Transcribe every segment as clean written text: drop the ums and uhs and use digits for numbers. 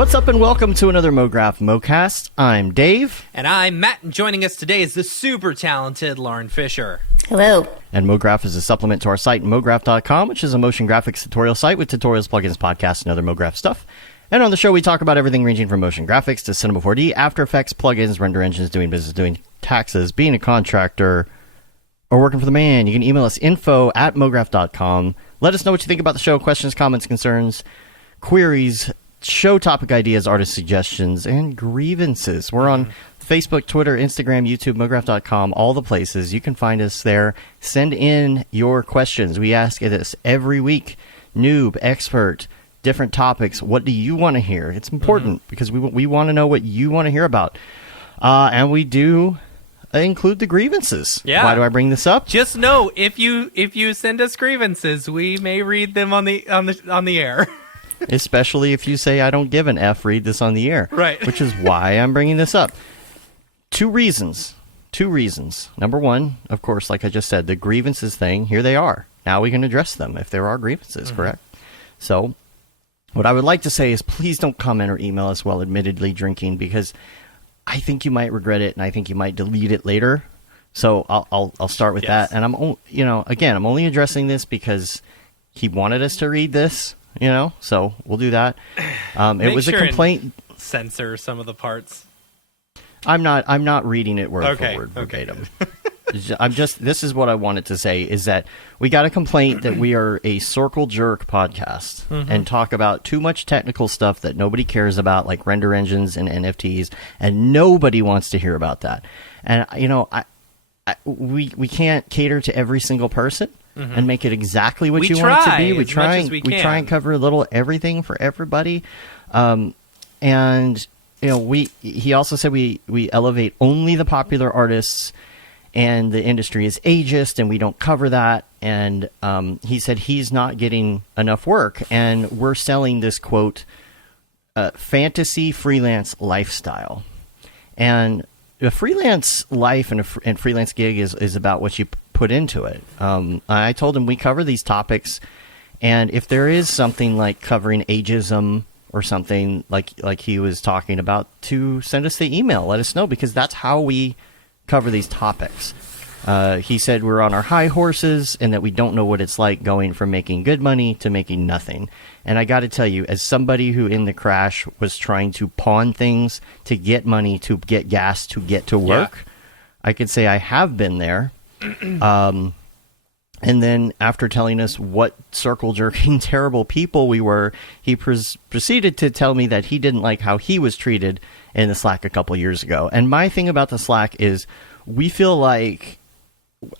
What's up and welcome to another Mograph Mocast. I'm Dave. And I'm Matt, and joining us today is the super talented Lauren Fisher. Hello. And Mograph is a supplement to our site, mograph.com, which is a motion graphics tutorial site with tutorials, plugins, podcasts, and other Mograph stuff. And on the show, we talk about everything ranging from motion graphics to Cinema 4D, After Effects, plugins, render engines, doing business, doing taxes, being a contractor, or working for the man. You can email us info@mograph.com. Let us know what you think about the show, questions, comments, concerns, queries, show topic ideas, artist suggestions, and grievances. We're on Facebook, Twitter, Instagram, YouTube, mograph.com, all the places. You can find us there. Send in your questions. We ask this every week. Noob, expert, different topics. What do you want to hear? It's important because we want to know what you want to hear about. And we do include the grievances. Yeah. Why do I bring this up? Just know if you send us grievances, we may read them on the air. Especially if you say, I don't give an F, read this on the air. Right. Which is why I'm bringing this up. Two reasons. Number one, of course, like I just said, the grievances thing, here they are. Now we can address them if there are grievances, correct? So what I would like to say is please don't comment or email us while admittedly drinking, because I think you might regret it and I think you might delete it later. So I'll start with that. And I'm only addressing this because he wanted us to read this. So we'll do that. It was a complaint. Censor some of the parts. I'm not reading it word for word verbatim. This is what I wanted to say is that we got a complaint that we are a circle jerk podcast and talk about too much technical stuff that nobody cares about, like render engines and NFTs, and nobody wants to hear about that. And we can't cater to every single person. And make it exactly what you want it to be. We try and cover a little everything for everybody. He also said we elevate only the popular artists, and the industry is ageist, and we don't cover that. And he said he's not getting enough work, and we're selling this quote fantasy freelance lifestyle. And a freelance life and freelance gig is about what you put into it. I told him we cover these topics, and if there is something like covering ageism or something like he was talking about, to send us the email, let us know, because that's how we cover these topics. He said we're on our high horses and that we don't know what it's like going from making good money to making nothing. And I got to tell you, as somebody who in the crash was trying to pawn things to get money, to get gas, to get to work, I could say I have been there. And then after telling us what circle jerking terrible people we were, he proceeded to tell me that he didn't like how he was treated in the Slack a couple years ago. And my thing about the Slack is we feel like,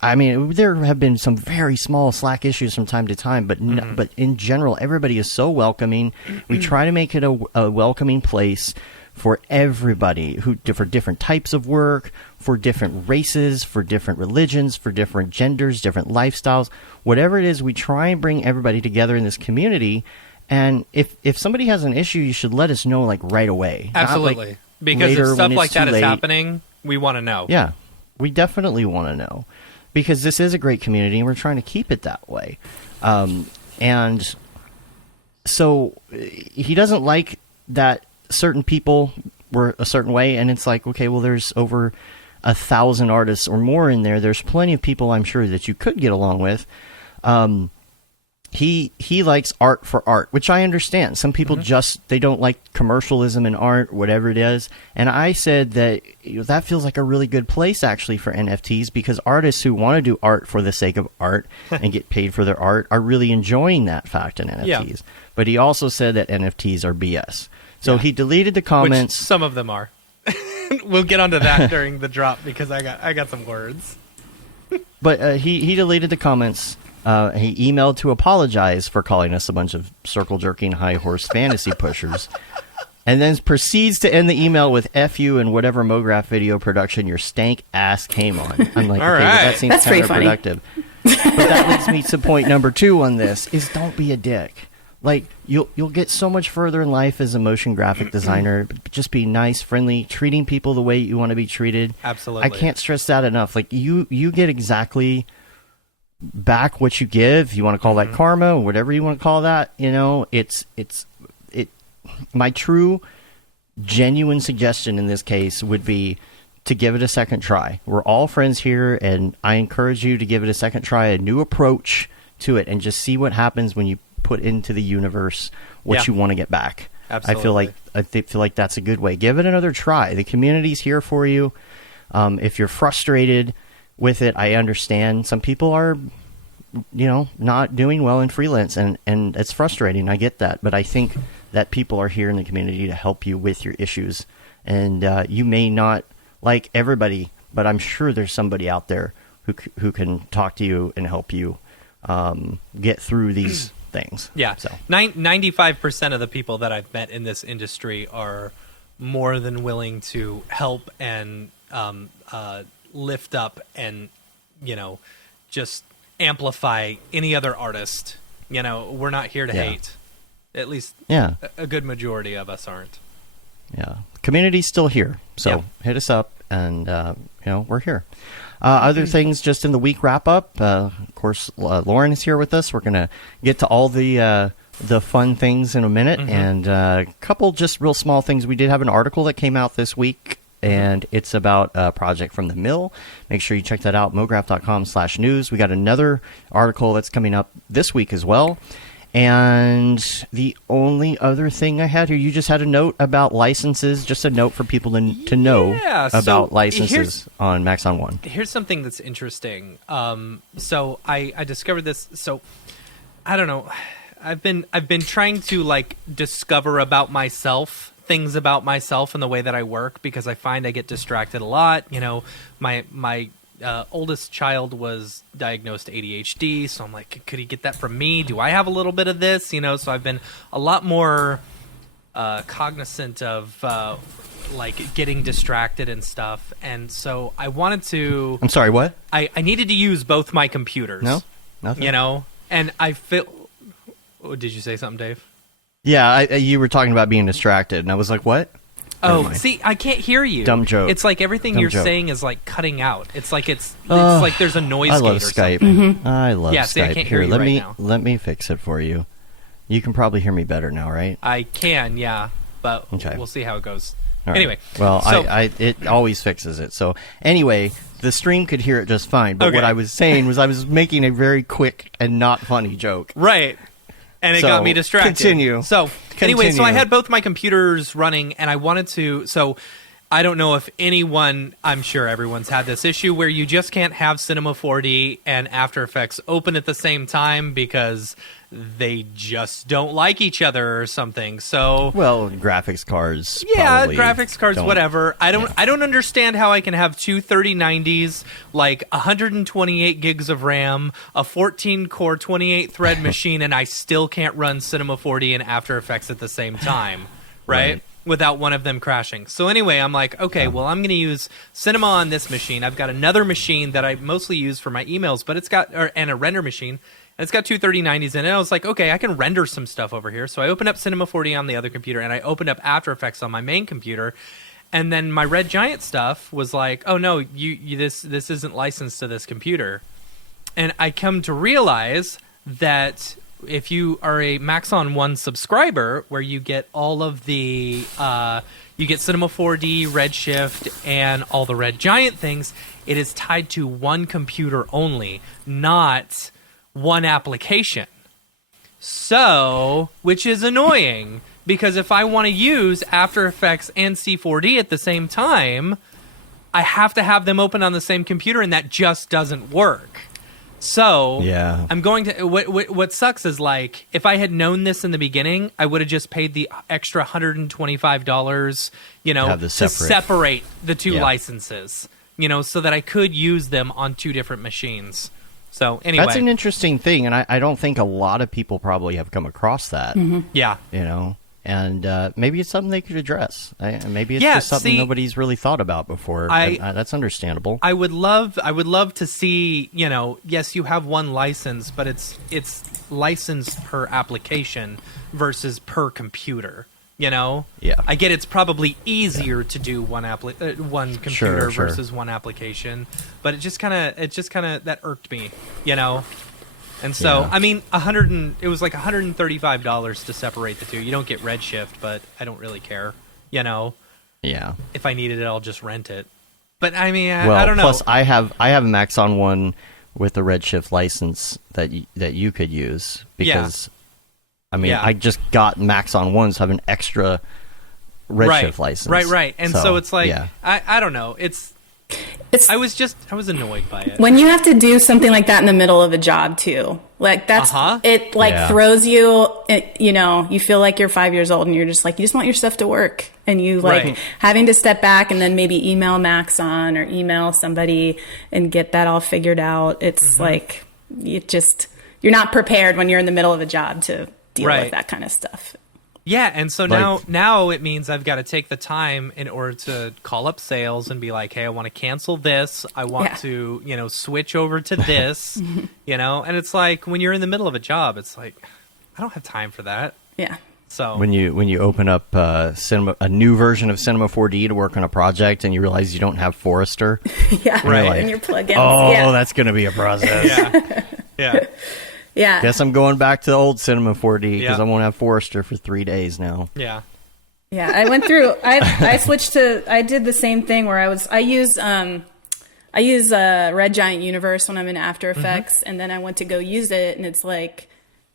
there have been some very small Slack issues from time to time, but but in general, everybody is so welcoming. We try to make it a welcoming place for everybody, for different types of work, for different races, for different religions, for different genders, different lifestyles. Whatever it is, we try and bring everybody together in this community. And if somebody has an issue, you should let us know right away. Absolutely. Because if stuff like that is happening, we want to know. Yeah, we definitely want to know. Because this is a great community, and we're trying to keep it that way. And so he doesn't like that certain people were a certain way, and it's like, okay, well, there's over 1,000 artists or more in there. There's plenty of people, I'm sure, that you could get along with. He likes art for art, which I understand. Some people they don't like commercialism in art, whatever it is. And I said that that feels like a really good place, actually, for NFTs, because artists who want to do art for the sake of art and get paid for their art are really enjoying that fact in NFTs. Yeah. But he also said that NFTs are BS. So he deleted the comments. Which some of them are. We'll get onto that during the drop, because I got some words. But he deleted the comments. He emailed to apologize for calling us a bunch of circle-jerking, high-horse fantasy pushers, and then proceeds to end the email with F you and whatever Mograph video production your stank ass came on. I'm like, okay, well, that seems counterproductive. But that leads me to point number 2 on this, is don't be a dick. Like, you'll get so much further in life as a motion graphic designer. Just be nice, friendly, treating people the way you want to be treated. Absolutely. I can't stress that enough. Like, you get exactly back what you give. You want to call that karma, or whatever you want to call that. You know, my true, genuine suggestion in this case would be to give it a second try. We're all friends here, and I encourage you to give it a second try, a new approach to it, and just see what happens when you put into the universe what you want to get back. Absolutely. I feel like that's a good way. Give it another try. The community's here for you. If you're frustrated with it, I understand. Some people are, not doing well in freelance, and it's frustrating. I get that, but I think that people are here in the community to help you with your issues, and you may not like everybody, but I'm sure there's somebody out there who can talk to you and help you get through these things. Yeah. So 95% of the people that I've met in this industry are more than willing to help and lift up and, just amplify any other artist. We're not here to hate. At least a good majority of us aren't. Yeah. Community's still here. So hit us up, and, we're here. Other things just in the week wrap up. Of course, Lauren is here with us. We're going to get to all the fun things in a minute, and a couple just real small things. We did have an article that came out this week, and it's about a project from the mill. Make sure you check that out, mograph.com/news. We got another article that's coming up this week as well. And the only other thing I had here, you just had a note about licenses, just a note for people to know about licenses on Maxon One. Here's something that's interesting. So I discovered this. So I don't know. I've been trying to discover about myself, things about myself and the way that I work, because I find I get distracted a lot. My oldest child was diagnosed ADHD, so I'm like, could he get that from me? Do I have a little bit of this? So I've been a lot more cognizant of getting distracted and stuff. And so I wanted to... I'm sorry, what? I needed to use both my computers. No, nothing. And I feel... Oh, did you say something, Dave? Yeah, you were talking about being distracted, and I was like, what? Oh, see, I can't hear you. Dumb joke. It's like everything you're saying is cutting out. It's like like there's a noise gate or Skype. something. I love Skype. See, I can't hear you let right me now. let me fix it for you. You can probably hear me better now, right? I can, yeah, but we'll see how it goes. All right. Anyway, well, so, it always fixes it. So anyway, the stream could hear it just fine. But what I was saying was I was making a very quick and not funny joke. Right. And it got me distracted. Continue. So anyway, so I had both my computers running, and I wanted to. So I don't know if anyone. I'm sure everyone's had this issue where you just can't have Cinema 4D and After Effects open at the same time because they just don't like each other or something. So graphics cards. Graphics cards, whatever. I don't understand how I can have two 3090s, 128 gigs of RAM, a 14-core 28-thread machine, and I still can't run Cinema 4D and After Effects at the same time, right? Without one of them crashing. So anyway, I'm like, okay, well, I'm going to use Cinema on this machine. I've got another machine that I mostly use for my emails, but and a render machine. It's got two 3090s in it. I was like, okay, I can render some stuff over here. So I opened up Cinema 4D on the other computer, and I opened up After Effects on my main computer. And then my Red Giant stuff was like, oh no, this isn't licensed to this computer. And I come to realize that if you are a Maxon One subscriber, where you get all of the you get Cinema 4D, Redshift, and all the Red Giant things, it is tied to one computer only, not one application. So, which is annoying, because if I want to use After Effects and C4D at the same time, I have to have them open on the same computer, and that just doesn't work. So, I'm going to... What sucks is, if I had known this in the beginning, I would have just paid the extra $125, to separate the two licenses, so that I could use them on two different machines. So anyway, that's an interesting thing, and I don't think a lot of people probably have come across that. Mm-hmm. Yeah, and maybe it's something they could address. Maybe it's just something nobody's really thought about before. That's understandable. I would love to see. Yes, you have one license, but it's licensed per application versus per computer. I get it's probably easier to do one computer versus one application, but it just kind of that irked me. And so, Yeah. I mean, it was like $135 to separate the two. You don't get Redshift, but I don't really care. You know, Yeah. if I needed it, I'll just rent it. But I mean, Well, I don't know. plus I have a Maxon one with the Redshift license that you could use because, I mean, I just got Maxon ones, so I have an extra Redshift license. Right. And so it's like, yeah. I don't know. I was annoyed by it. When you have to do something like that in the middle of a job too, like that's it. Like throws you. You know, you feel like you're 5 years old, and you're just like you just want your stuff to work, and you like having to step back and then maybe email Maxon or email somebody and get that all figured out. It's like you're not prepared when you're in the middle of a job to deal with that kind of stuff. Yeah, and so now it means I've got to take the time in order to call up sales and be like, hey, I want to cancel this. I want to, switch over to this, and it's like when you're in the middle of a job, it's like, I don't have time for that. Yeah. So when you open up a new version of Cinema 4D to work on a project and you realize you don't have Forester. And your plugins. Oh, that's going to be a process. Yeah. Yeah. Guess I'm going back to the old Cinema 4D because I won't have Forester for 3 days now. Yeah. Yeah, I went through. I switched to. I did the same thing where I use Red Giant Universe when I'm in After Effects, and then I went to go use it, and it's like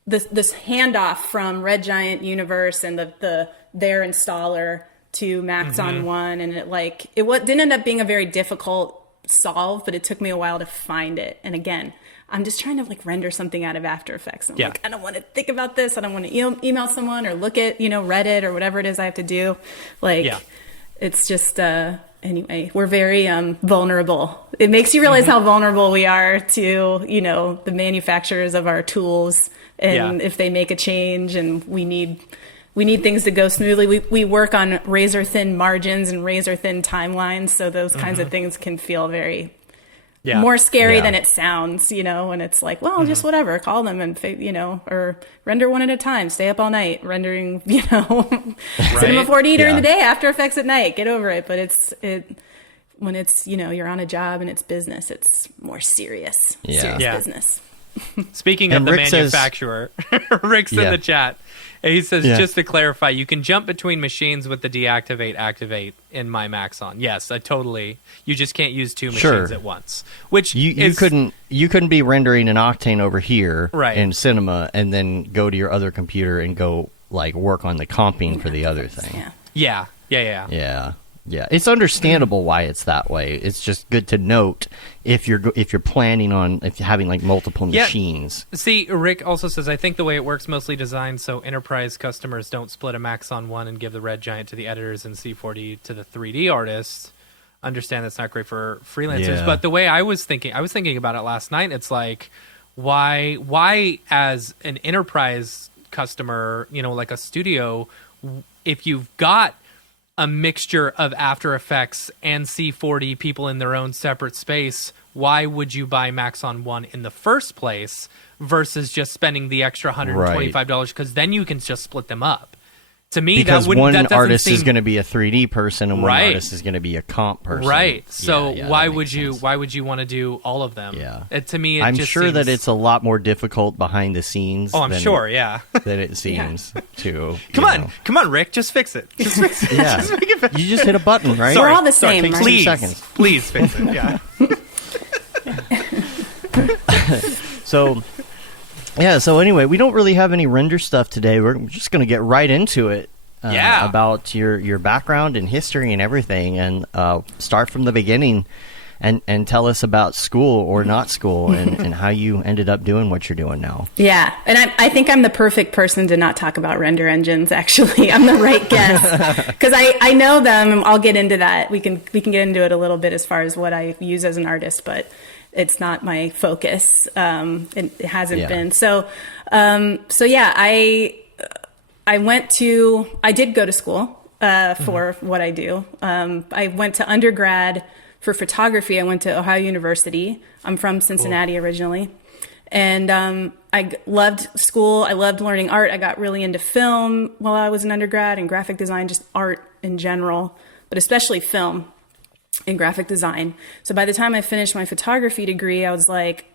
this handoff from Red Giant Universe and their installer to Maxon One, and it didn't end up being a very difficult solve, but it took me a while to find it. And again, I'm just trying to render something out of After Effects. And I'm like, I don't want to think about this. I don't want to email someone or look at, Reddit or whatever it is I have to do. It's just, anyway, we're very vulnerable. It makes you realize how vulnerable we are to, the manufacturers of our tools. And if they make a change and we need things to go smoothly. We work on razor thin margins and razor thin timelines. So those kinds of things can feel very more scary than it sounds, and it's like, well, just whatever, call them and, or render one at a time, stay up all night rendering, Cinema 4D during the day, After Effects at night, get over it. But when it's, you're on a job and it's business, it's more serious business. Speaking of the manufacturer, Rick's in the chat. He says, just to clarify, you can jump between machines with the deactivate, activate in my Maxon. Yes, you just can't use two machines at once. Which you couldn't be rendering an Octane over here in Cinema and then go to your other computer and go work on the comping for the other thing. Yeah. Yeah, it's understandable why it's that way. It's just good to note if you're planning on having multiple machines. See, Rick also says, I think the way it works mostly designed so enterprise customers don't split a Maxon 1 and give the Red Giant to the editors and C4D to the 3D artists. Understand that's not great for freelancers, but the way I was thinking about it last night. It's like, why as an enterprise customer, like a studio, if you've got a mixture of After Effects and C4D people in their own separate space, why would you buy Maxon 1 in the first place versus just spending the extra $125? Because then you can just split them up. To me, because one artist is going to be a 3D person and one artist is going to be a comp person. Right. So why would you want to do all of them? Yeah. To me, I'm just sure seems... that it's a lot more difficult behind the scenes. Oh, I'm sure. Yeah. Than it seems to. Come on, Rick, just fix it. Just fix it. Yeah. Just make it better. You just hit a button, right? We're all the same. Takes 2 seconds. Please fix it. Yeah. So anyway, we don't really have any render stuff today. We're just going to get right into it. About your background and history and everything, and start from the beginning and tell us about school or not school and how you ended up doing what you're doing now. Yeah, and I think I'm the perfect person to not talk about render engines, actually. I'm the right guest because I know them. I'll get into that. We can get into it a little bit as far as what I use as an artist, but it's not my focus. It hasn't been. So I did go to school for what I do. I went to undergrad for photography. I went to Ohio University. I'm from Cincinnati originally. And I loved school. I loved learning art. I got really into film while I was an undergrad and graphic design, just art in general, but especially film and graphic design. So by the time I finished my photography degree, I was like,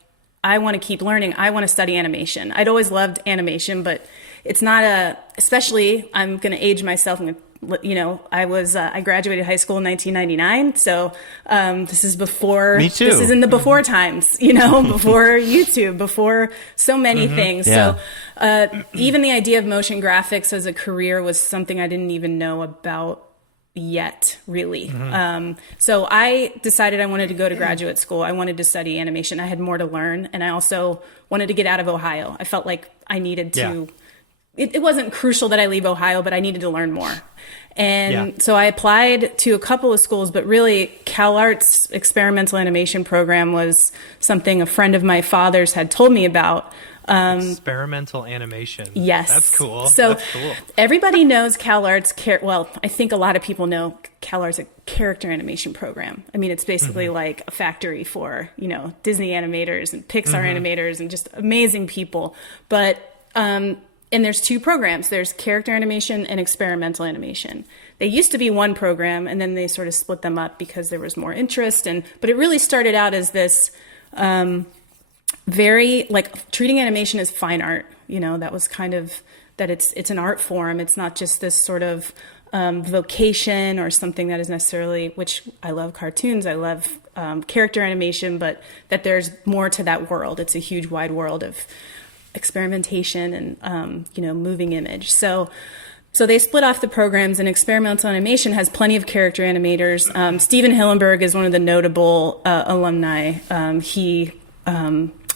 I want to keep learning. I want to study animation. I'd always loved animation, but it's not especially, I'm going to age myself. I graduated high school in 1999. So, this is before, Me too. This is in the before times, before YouTube, before so many things. Yeah. So, even the idea of motion graphics as a career was something I didn't even know about yet, really. So I decided I wanted to go to graduate school. I wanted to study animation. I had more to learn. And I also wanted to get out of Ohio. I felt like I needed to, it wasn't crucial that I leave Ohio, but I needed to learn more. And so I applied to a couple of schools, but really CalArts experimental animation program was something a friend of my father's had told me about. Experimental animation. Yes. That's cool. So That's cool. Everybody knows CalArts. Well, I think a lot of people know CalArts a character animation program. I mean, it's basically like a factory for, Disney animators and Pixar animators and just amazing people. But, and there's two programs. There's character animation and experimental animation. They used to be one program, and then they sort of split them up because there was more interest. But it really started out as this, very like treating animation as fine art, that was kind of that it's an art form. It's not just this sort of vocation or something that is necessarily, which I love cartoons, I love character animation, but that there's more to that world. It's a huge wide world of experimentation and moving image. So they split off the programs, and experimental animation has plenty of character animators. Steven Hillenburg is one of the notable alumni. He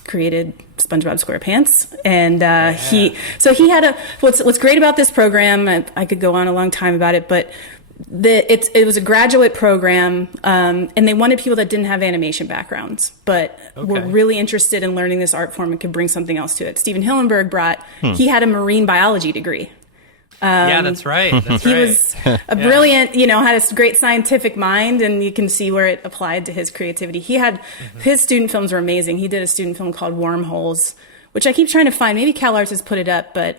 created SpongeBob SquarePants, and he had what's great about this program. I could go on a long time about it, but it was a graduate program, and they wanted people that didn't have animation backgrounds, but were really interested in learning this art form and could bring something else to it. Steven Hillenburg he had a marine biology degree. That's right. He was a brilliant, had a great scientific mind, and you can see where it applied to his creativity. He had, his student films were amazing. He did a student film called Wormholes, which I keep trying to find. Maybe CalArts has put it up, but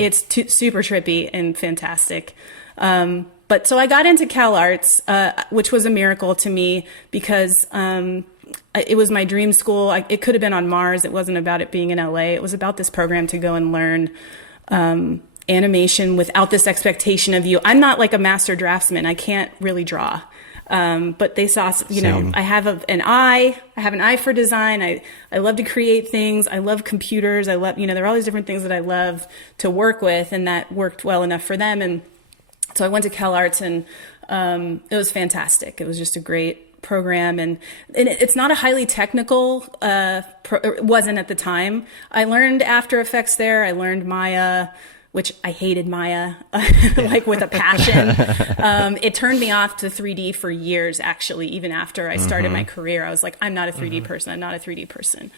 it's super trippy and fantastic. But so I got into CalArts, which was a miracle to me because it was my dream school. It could have been on Mars. It wasn't about it being in LA. It was about this program to go and learn animation without this expectation of you. I'm not like a master draftsman. I can't really draw. But they saw, I have an eye for design. I love to create things. I love computers. I love, there are all these different things that I love to work with, and that worked well enough for them. And so I went to CalArts, and it was fantastic. It was just a great program, and it's not a highly technical, it wasn't at the time. I learned After Effects there. I learned Maya, which I hated Maya, like with a passion. It turned me off to 3D for years, actually. Even after I started my career, I was like, I'm not a 3D person. I'm not a 3D person.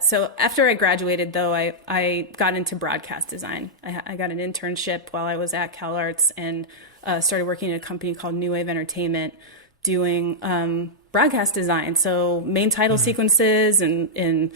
So after I graduated, though, I got into broadcast design. I got an internship while I was at CalArts, and started working at a company called New Wave Entertainment, doing broadcast design. So main title sequences and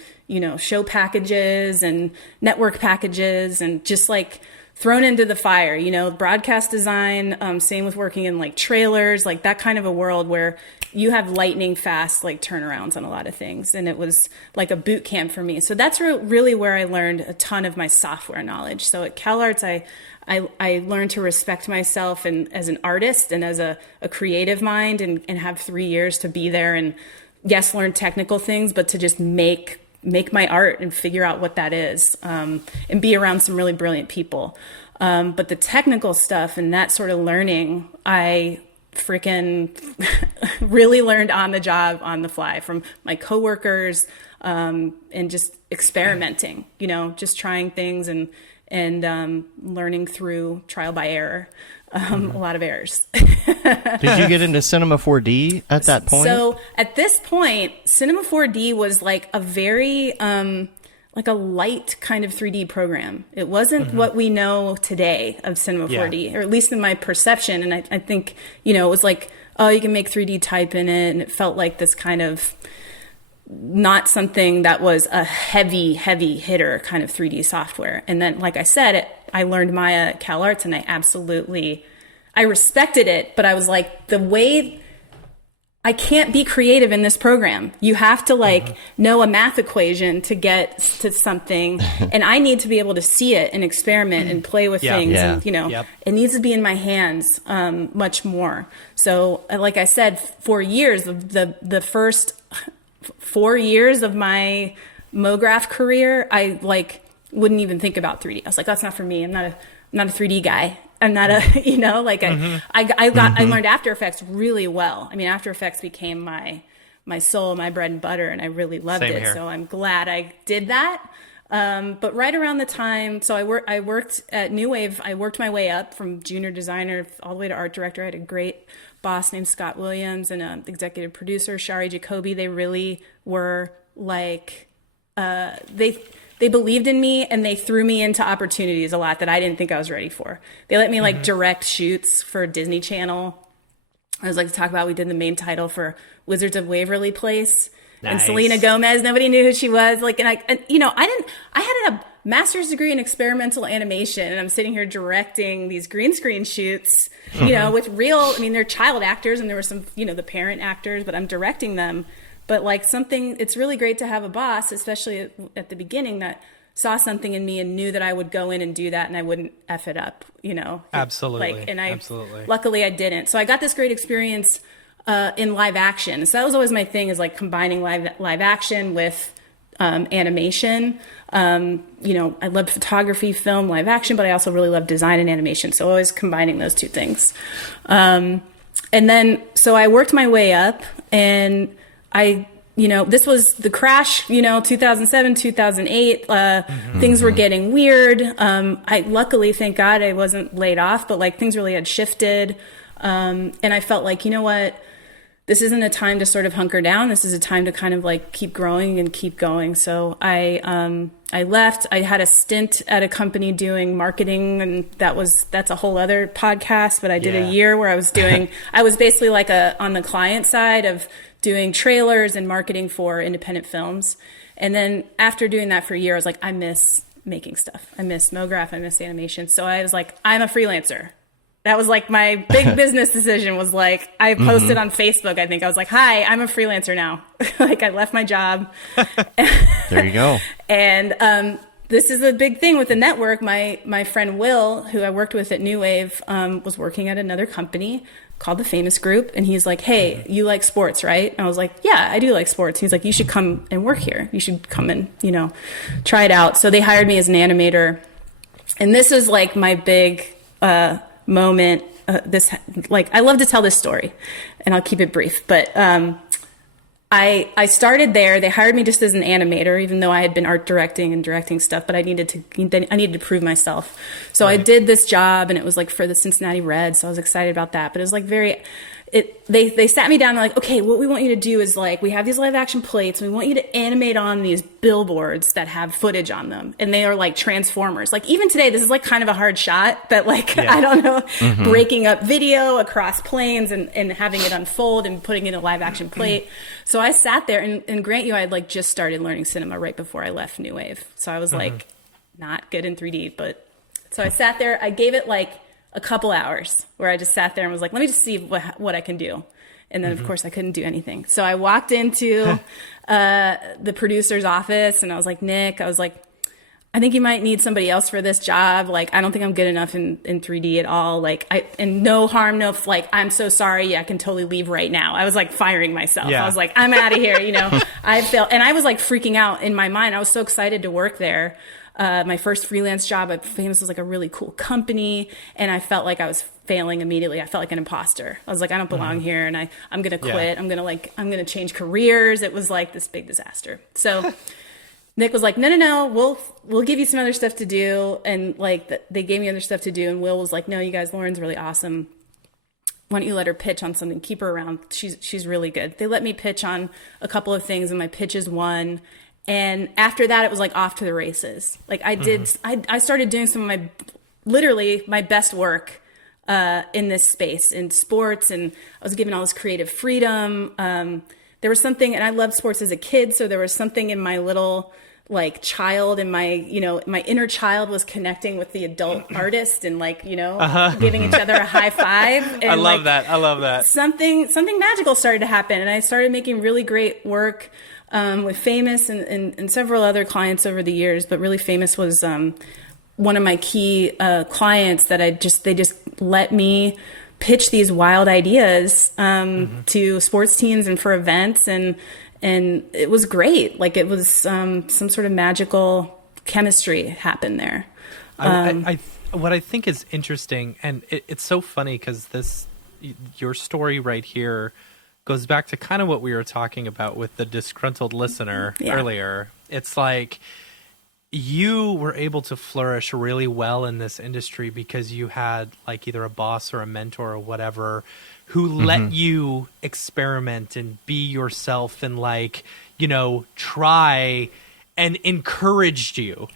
show packages and network packages, and just like thrown into the fire, broadcast design. Same with working in like trailers, like that kind of a world where you have lightning fast, like turnarounds on a lot of things. And it was like a boot camp for me. So that's really where I learned a ton of my software knowledge. So at CalArts, I learned to respect myself and as an artist and as a creative mind, and have 3 years to be there and yes, learn technical things, but to just make my art and figure out what that is, and be around some really brilliant people. But the technical stuff and that sort of learning, I freaking really learned on the job, on the fly, from my coworkers, and just experimenting, just trying things and learning through trial by error. A lot of errors. Did you get into Cinema 4D at that point? So at this point, Cinema 4D was like a very, like a light kind of 3D program. It wasn't what we know today of Cinema 4D, or at least in my perception. And I think, it was like, oh, you can make 3D type in it. And it felt like this kind of not something that was a heavy hitter kind of 3D software. And then, like I said, I learned Maya at CalArts, and I respected it, but I was like, the way I can't be creative in this program. You have to like know a math equation to get to something. And I need to be able to see it and experiment and play with things. Yeah. And, you know, it needs to be in my hands much more. So like I said, for years, the first 4 years of my Mograph career, I like wouldn't even think about 3D. I was like, that's not for me. I'm not a 3D guy. I'm not a, you know, like I learned After Effects really well. I mean, After Effects became my soul, my bread and butter, and I really loved Same it. here. So I'm glad I did that. But right around the time, so I worked at New Wave. I worked my way up from junior designer all the way to art director. I had a great boss named Scott Williams and an executive producer, Shari Jacoby. They really were like, they believed in me and they threw me into opportunities a lot that I didn't think I was ready for. They let me like direct shoots for Disney Channel. I was like to talk about, we did the main title for Wizards of Waverly Place. Nice. And Selena Gomez, nobody knew who she was. Like, and you know, I had a master's degree in experimental animation and I'm sitting here directing these green screen shoots, you know, with real, I mean, they're child actors and there were some, you know, the parent actors, but I'm directing them. But like it's really great to have a boss, especially at the beginning, that saw something in me and knew that I would go in and do that and I wouldn't F it up, you know? Absolutely. Absolutely. Luckily I didn't. So I got this great experience in live action. So that was always my thing, is like combining live action with animation. You know, I loved photography, film, live action, but I also really loved design and animation. So always combining those two things. And then, so I worked my way up and you know, this was the crash, you know, 2007, 2008, things were getting weird. I luckily, thank God I wasn't laid off, but like things really had shifted. And I felt like, you know what, this isn't a time to sort of hunker down. This is a time to kind of like keep growing and keep going. So I left. I had a stint at a company doing marketing, and that's a whole other podcast, but I did a year where I was basically like on the client side of doing trailers and marketing for independent films. And then after doing that for a year, I was like, I miss making stuff. I miss Mograph. I miss animation. So I was like, I'm a freelancer. That was like my big business decision, was like, I posted on Facebook, I think. I was like, hi, I'm a freelancer now. Like I left my job. There you go. And this is a big thing with the network. My friend Will, who I worked with at New Wave, was working at another company called The Famous Group. And he's like, hey, you like sports, right? And I was like, yeah, I do like sports. He's like, you should come and work here. You should come and, you know, try it out. So they hired me as an animator. And this is like my big moment. I love to tell this story, and I'll keep it brief. But I started there. They hired me just as an animator, even though I had been art directing and directing stuff. But I needed to prove myself. So I did this job, and it was like for the Cincinnati Reds. So I was excited about that. But it was like they sat me down and like, okay, what we want you to do is like, we have these live action plates. And we want you to animate on these billboards that have footage on them. And they are like Transformers. Like even today, this is like kind of a hard shot, but like, I don't know, breaking up video across planes and having it unfold and putting it in a live action plate. So I sat there and grant you, I had like just started learning cinema right before I left New Wave. So I was like not good in 3D, but so I sat there, I gave it like a couple hours where I just sat there and was like, let me just see what I can do. And then, of course, I couldn't do anything. So I walked into the producer's office and I was like, Nick, I was like, I think you might need somebody else for this job. Like, I don't think I'm good enough in 3D at all. Like, and no harm, no, like, I'm so sorry. Yeah, I can totally leave right now. I was like firing myself. Yeah. I was like, I'm out of here. You know, I felt, and I was like freaking out in my mind. I was so excited to work there. My first freelance job at Famous was like a really cool company, and I felt like I was failing immediately. I felt like an imposter. I was like, I don't belong here, and I'm going to quit. I'm going to change careers. It was like this big disaster. So Nick was like, no, we'll give you some other stuff to do. And like they gave me other stuff to do. And Will was like, no, you guys, Lauren's really awesome. Why don't you let her pitch on something? Keep her around. She's really good. They let me pitch on a couple of things, and my pitches won. And after that, it was like off to the races. Like I started doing some of literally my best work in this space, in sports, and I was given all this creative freedom. There was something, and I loved sports as a kid, so there was something in my little like child and my, my inner child was connecting with the adult artist and like, giving each other a high five. And I love that. I love that. Something magical started to happen. And I started making really great work with Famous and several other clients over the years. But really Famous was one of my key clients that they just let me pitch these wild ideas to sports teams and for events. And it was great. Like it was some sort of magical chemistry happened there. What I think is interesting, and it's so funny because your story right here goes back to kind of what we were talking about with the disgruntled listener earlier. It's like you were able to flourish really well in this industry because you had like either a boss or a mentor or whatever who let you experiment and be yourself and like, try and encouraged you,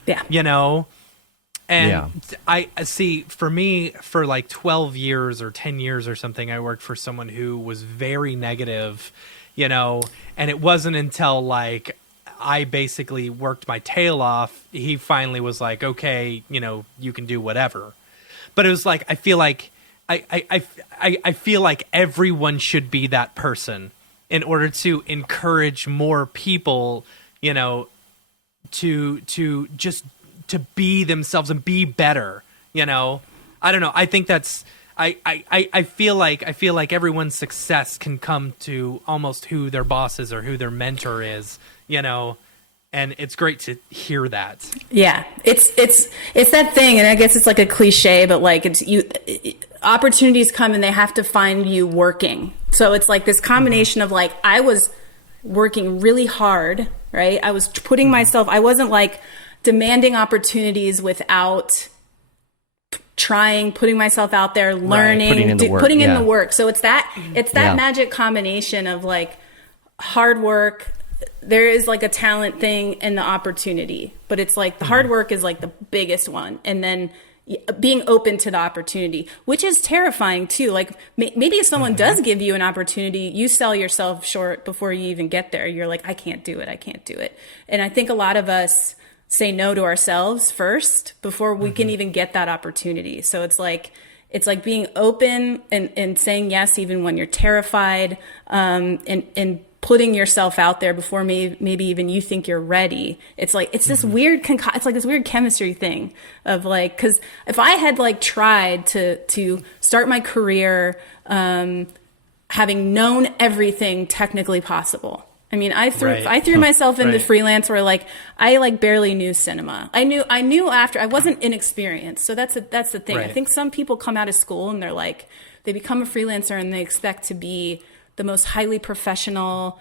And I see for me, for like 12 years or 10 years or something, I worked for someone who was very negative, and it wasn't until like I basically worked my tail off, he finally was like, okay, you can do whatever. But it was like, I feel like I feel like everyone should be that person in order to encourage more people, to be themselves and be better. I don't know. I think that's I feel like everyone's success can come to almost who their boss is or who their mentor is, and it's great to hear that. Yeah, it's that thing, and I guess it's like a cliche, but like opportunities come and they have to find you working. So it's like this combination of like, I was working really hard, right? I was putting myself, I wasn't like demanding opportunities without putting myself out there, learning, putting in the work. So it's that magic combination of like hard work. There is like a talent thing and the opportunity, but it's like the hard work is like the biggest one. And then being open to the opportunity, which is terrifying too. Like maybe if someone does give you an opportunity, you sell yourself short before you even get there. You're like, I can't do it. And I think a lot of us say no to ourselves first before we can even get that opportunity. So it's like being open and saying yes, even when you're terrified, and putting yourself out there before maybe even you think you're ready. It's like, it's this weird, it's like this weird chemistry thing of like, cause if I had like tried to start my career, having known everything technically possible. I mean, I threw myself into freelance where like, I like barely knew cinema. I knew after I wasn't inexperienced. So that's the thing. Right. I think some people come out of school and they're like, they become a freelancer and they expect to be the most highly professional,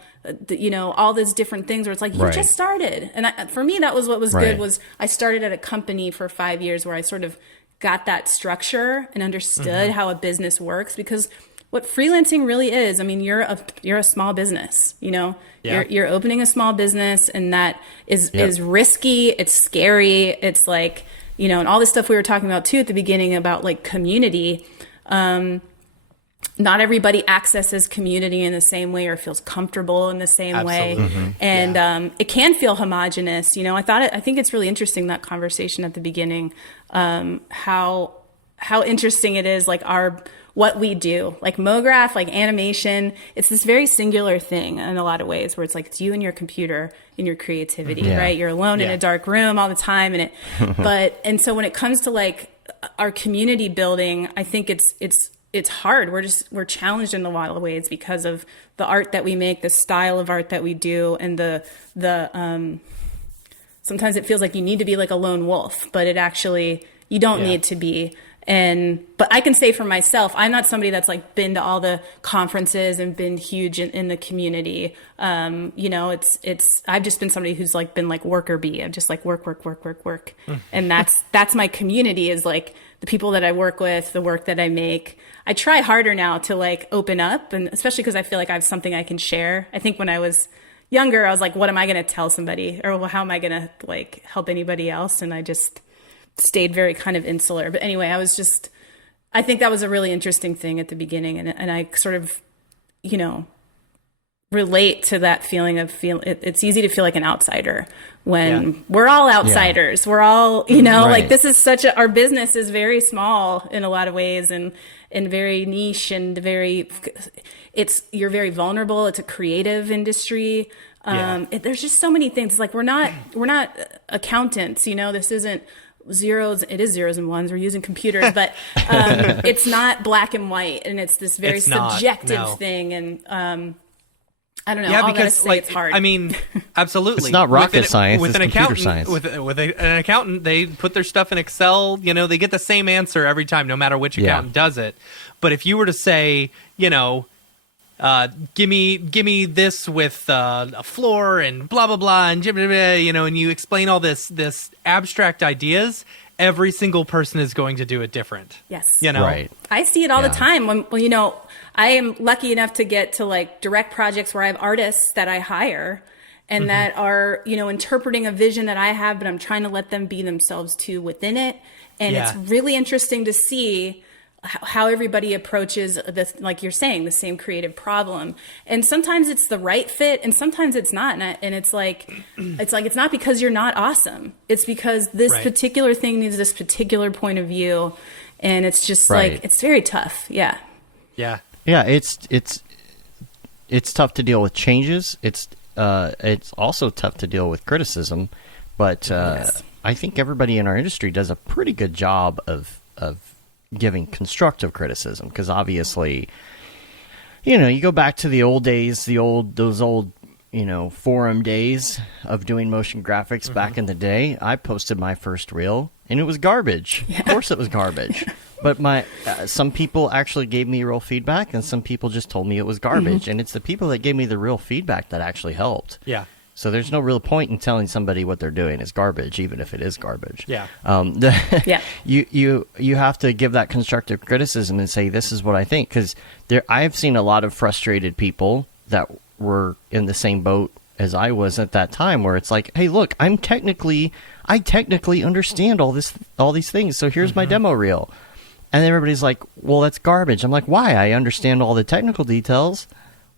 all these different things where it's like, you just started. And for me, that was what was good was I started at a company for 5 years where I sort of got that structure and understood how a business works, because what freelancing really is, I mean, you're a small business, you're opening a small business, and that is risky. It's scary. It's like, and all this stuff we were talking about too at the beginning about like community, not everybody accesses community in the same way or feels comfortable in the same way. And it can feel homogenous. I think it's really interesting, that conversation at the beginning, how interesting it is, like what we do, like Mograph, like animation. It's this very singular thing in a lot of ways where it's like, it's you and your computer and your creativity, right? You're alone in a dark room all the time. And so when it comes to like our community building, I think it's hard. We're challenged in a lot of ways because of the art that we make, the style of art that we do, and the sometimes it feels like you need to be like a lone wolf, but it actually, you don't need to be. But I can say for myself, I'm not somebody that's like been to all the conferences and been huge in the community. I've just been somebody who's like been like worker bee. I'm just like work. And that's my community, is like the people that I work with, the work that I make. I try harder now to like open up, and especially because I feel like I have something I can share. I think when I was younger, I was like, what am I going to tell somebody? Or how am I going to like help anybody else? And I just stayed very kind of insular. But anyway, I think that was a really interesting thing at the beginning. And I sort of, relate to that feeling of it's easy to feel like an outsider when we're all outsiders. We're all, like this is our business is very small in a lot of ways and very niche and you're very vulnerable. It's a creative industry. There's just so many things. Like we're not accountants, this isn't zeros. It is zeros and ones. We're using computers, but it's not black and white, and it's this very subjective thing. And I don't know. Yeah, all because that it's hard. I mean, absolutely. It's not rocket science. With it's an computer accountant, science. with an accountant, they put their stuff in Excel. They get the same answer every time, no matter which accountant does it. But if you were to say, give me this with a floor and blah blah blah and blah, blah, blah, and you explain all this abstract ideas, every single person is going to do it different. Yes. Right. I see it all the time when I am lucky enough to get to like direct projects where I have artists that I hire and that are, interpreting a vision that I have, but I'm trying to let them be themselves too within it. And it's really interesting to see how everybody approaches this, like you're saying, the same creative problem. And sometimes it's the right fit and sometimes it's not. And it's not because you're not awesome. It's because this particular thing needs this particular point of view. And it's just like, it's very tough. Yeah. Yeah. Yeah. It's tough to deal with changes. It's also tough to deal with criticism, but, I think everybody in our industry does a pretty good job of giving constructive criticism, because obviously, you go back to the old days, those old forum days of doing motion graphics back in the day. I posted my first reel and it was garbage. Of course it was garbage. But some people actually gave me real feedback and some people just told me it was garbage. And it's the people that gave me the real feedback that actually helped. Yeah. So there's no real point in telling somebody what they're doing is garbage, even if it is garbage. Yeah. You have to give that constructive criticism and say, this is what I think. Because I've seen a lot of frustrated people that were in the same boat as I was at that time, where it's like, hey, look, I technically understand all these things. So here's my demo reel. And everybody's like, well, that's garbage. I'm like, why? I understand all the technical details.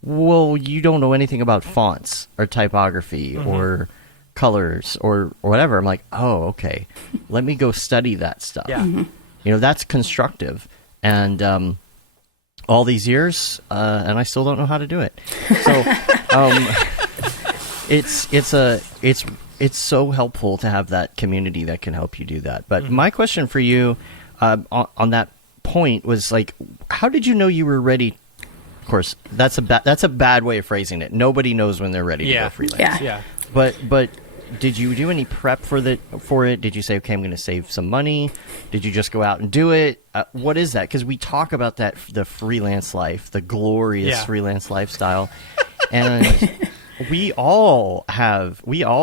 Well, you don't know anything about fonts or typography or colors or whatever. I'm like, oh, okay. Let me go study that stuff. Yeah. That's constructive. And all these years, and I still don't know how to do it. So it's so helpful to have that community that can help you do that. But my question for you on that point was like, how did you know you were ready? Of course, that's a bad way of phrasing it. Nobody knows when they're ready to go freelance. Yeah. But did you do any prep for it? Did you say, okay, I'm going to save some money? Did you just go out and do it? What is that? Because we talk about the freelance life, the glorious freelance lifestyle, and we all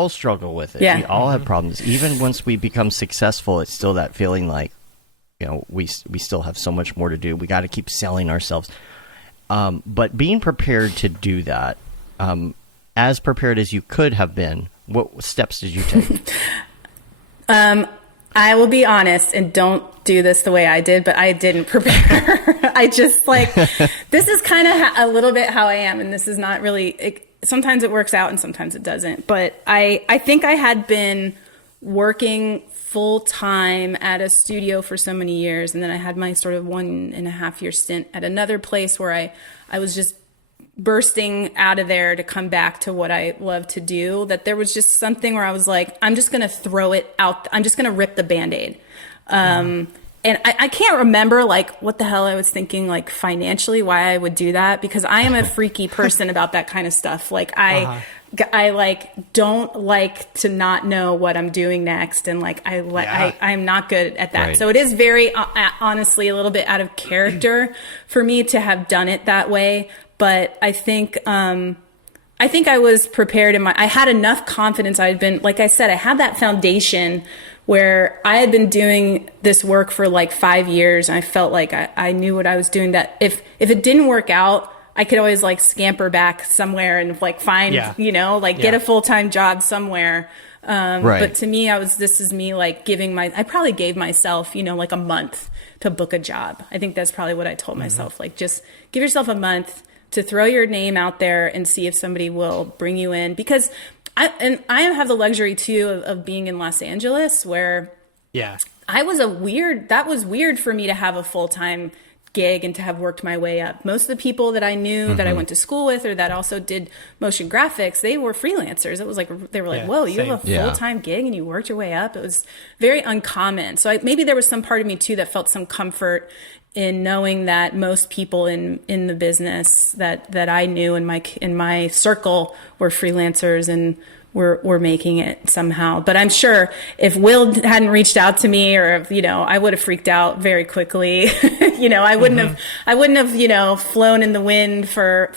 struggle with it. We all have problems. Even once we become successful, it's still that feeling like, we still have so much more to do. We got to keep selling ourselves. But being prepared to do that, as prepared as you could have been, what steps did you take? I will be honest and don't do this the way I did, but I didn't prepare. I just this is kind of a little bit how I am. And this is not really, sometimes it works out and sometimes it doesn't. But I think I had been working full time at a studio for so many years. And then I had my sort of 1.5 year stint at another place where I was just bursting out of there to come back to what I love to do, that there was just something where I was like, I'm just going to throw it out. I'm just going to rip the Band-Aid. And I can't remember what the hell I was thinking, financially, why I would do that, because I am a freaky person about that kind of stuff. I don't like to not know what I'm doing next. And I'm not good at that. Right. So it is very, honestly, a little bit out of character for me to have done it that way. But I think I was prepared I had enough confidence. I had been, like I said, I had that foundation where I had been doing this work for 5 years. And I felt like I knew what I was doing, that if it didn't work out, I could always scamper back somewhere and find, get a full-time job somewhere. Right. But to me, this is me I probably gave myself, a month to book a job. I think that's probably what I told myself. Just give yourself a month, to throw your name out there and see if somebody will bring you in. Because I have the luxury too of being in Los Angeles, where that was weird for me to have a full-time gig and to have worked my way up. Most of the people that I knew that I went to school with or that also did motion graphics, they were freelancers. It was like, they were like, whoa, you have a full-time gig and you worked your way up. It was very uncommon. So maybe there was some part of me too that felt some comfort in knowing that most people in the business that I knew in my circle were freelancers and were making it somehow. But I'm sure if Will hadn't reached out to me, or if, I would have freaked out very quickly. I wouldn't have, flown in the wind for,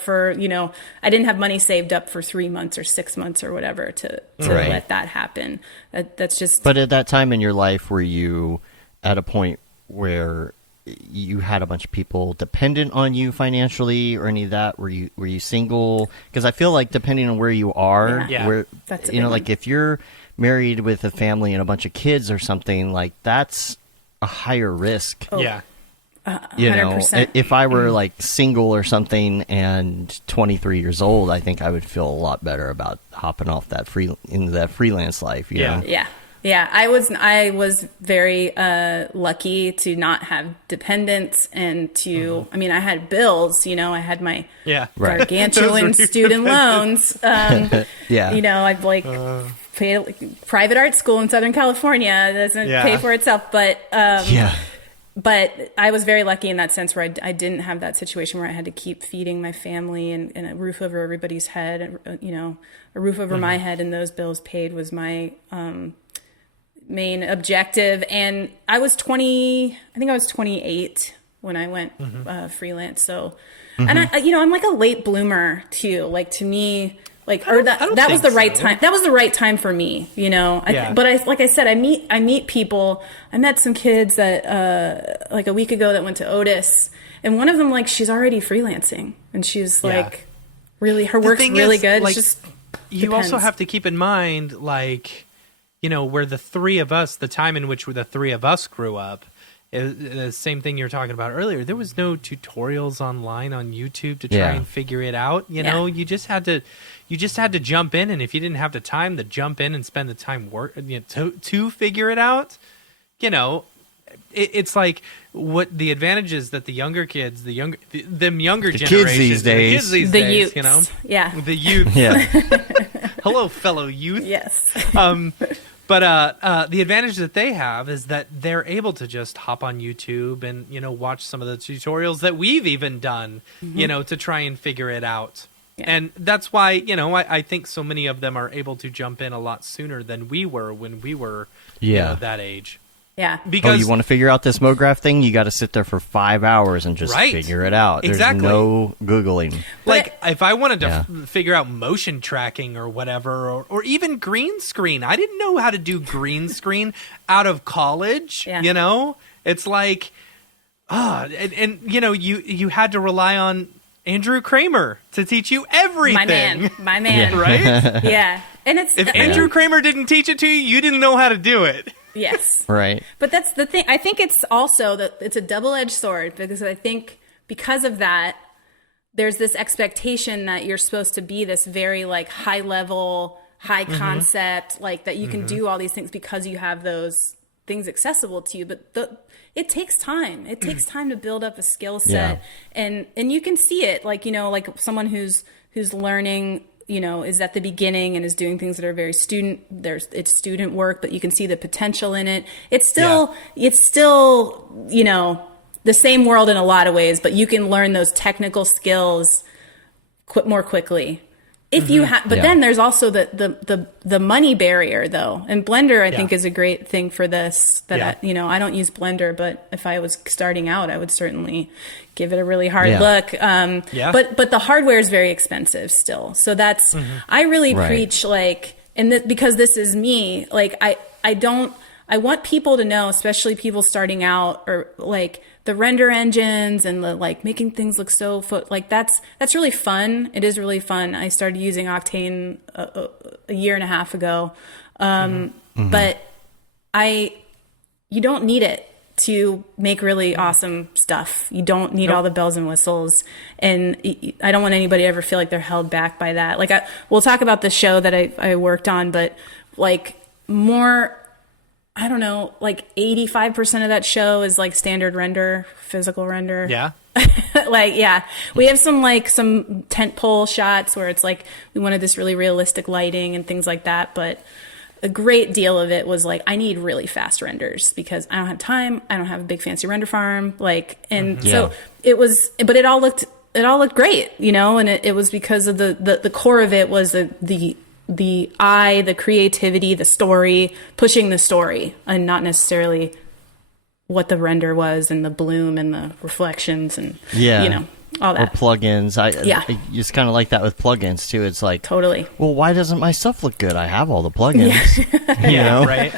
I didn't have money saved up for 3 months or 6 months or whatever to let that happen. That's just. But at that time in your life, were you at a point where you had a bunch of people dependent on you financially or any of that? Were you single? Because I feel like depending on where you are, where, that's like if you're married with a family and a bunch of kids or something, like that's a higher risk. Oh. Yeah. 100%. If I were like single or something and 23 years old, I think I would feel a lot better about hopping off into that freelance life. You know? Yeah, I was very lucky to not have dependents and to, I mean, I had bills, I had my gargantuan student loans. I'd pay private art school in Southern California. It doesn't pay for itself, but I was very lucky in that sense where I didn't have that situation where I had to keep feeding my family and a roof over everybody's head, a roof over my head, and those bills paid was my main objective. And I think I was 28 when I went freelance. So, and I'm like a late bloomer too. Like to me, that was the right time. That was the right time for me, But like I said, I meet people. I met some kids that like a week ago that went to Otis, and one of them, like, she's already freelancing, and she's like, really, her work's really good. Like, it's just you also have to keep in mind, like, where the three of us, the time in which the three of us grew up, the same thing you were talking about earlier. There was no tutorials online on YouTube to try and figure it out. You just had to jump in, and if you didn't have the time to jump in and spend the time to figure it out, it's like what the advantages that the younger kids, the younger generations, kids these days, the youth, the youth, hello, fellow youth, yes. But the advantage that they have is that they're able to just hop on YouTube and, watch some of the tutorials that we've even done, to try and figure it out. Yeah. And that's why, I think so many of them are able to jump in a lot sooner than we were when we were that age. Yeah. Because you want to figure out this Mograph thing? You got to sit there for 5 hours and just figure it out. There's no Googling. Like, if I wanted to figure out motion tracking or whatever, or even green screen, I didn't know how to do green screen out of college. Yeah. It's like, you had to rely on Andrew Kramer to teach you everything. My man. Right? Yeah. And if Andrew Kramer didn't teach it to you, you didn't know how to do it. Yes. Right. But that's the thing. I think it's also that it's a double-edged sword, because I think because of that, there's this expectation that you're supposed to be this very like high level, high concept, like that you can do all these things because you have those things accessible to you. But it takes time. It takes time to build up a skill set, and you can see it, like, like someone who's learning, is at the beginning and is doing things that are very it's student work, but you can see the potential in it. It's still, the same world in a lot of ways, but you can learn those technical skills more quickly. If you have, but then there's also the money barrier though. And Blender, I think, is a great thing for this. I don't use Blender, but if I was starting out, I would certainly give it a really hard look. But the hardware is very expensive still. So that's, I really preach, like, and because this is me, like, I want people to know, especially people starting out, or like the render engines and the like making things look so like that's really fun. It is really fun. I started using Octane a year and a half ago. But you don't need it. to make really awesome stuff. You don't need all the bells and whistles. And I don't want anybody to ever feel like they're held back by that. Like we'll talk about the show that I worked on, but like more, I don't know, like 85% of that show is like standard render, physical render. Yeah. Like, yeah, we have some tent pole shots where it's like, we wanted this really realistic lighting and things like that. But a great deal of it was like, I need really fast renders because I don't have time. I don't have a big fancy render farm. Like, and so it was, but it all looked great, you know, and it was because of the core of it was the eye, the creativity, the story, pushing the story, and not necessarily what the render was and the bloom and the reflections and, you know, all that. Or plugins. I just kind of like that with plugins too. It's like, totally. Well, why doesn't my stuff look good? I have all the plugins. You know? Right.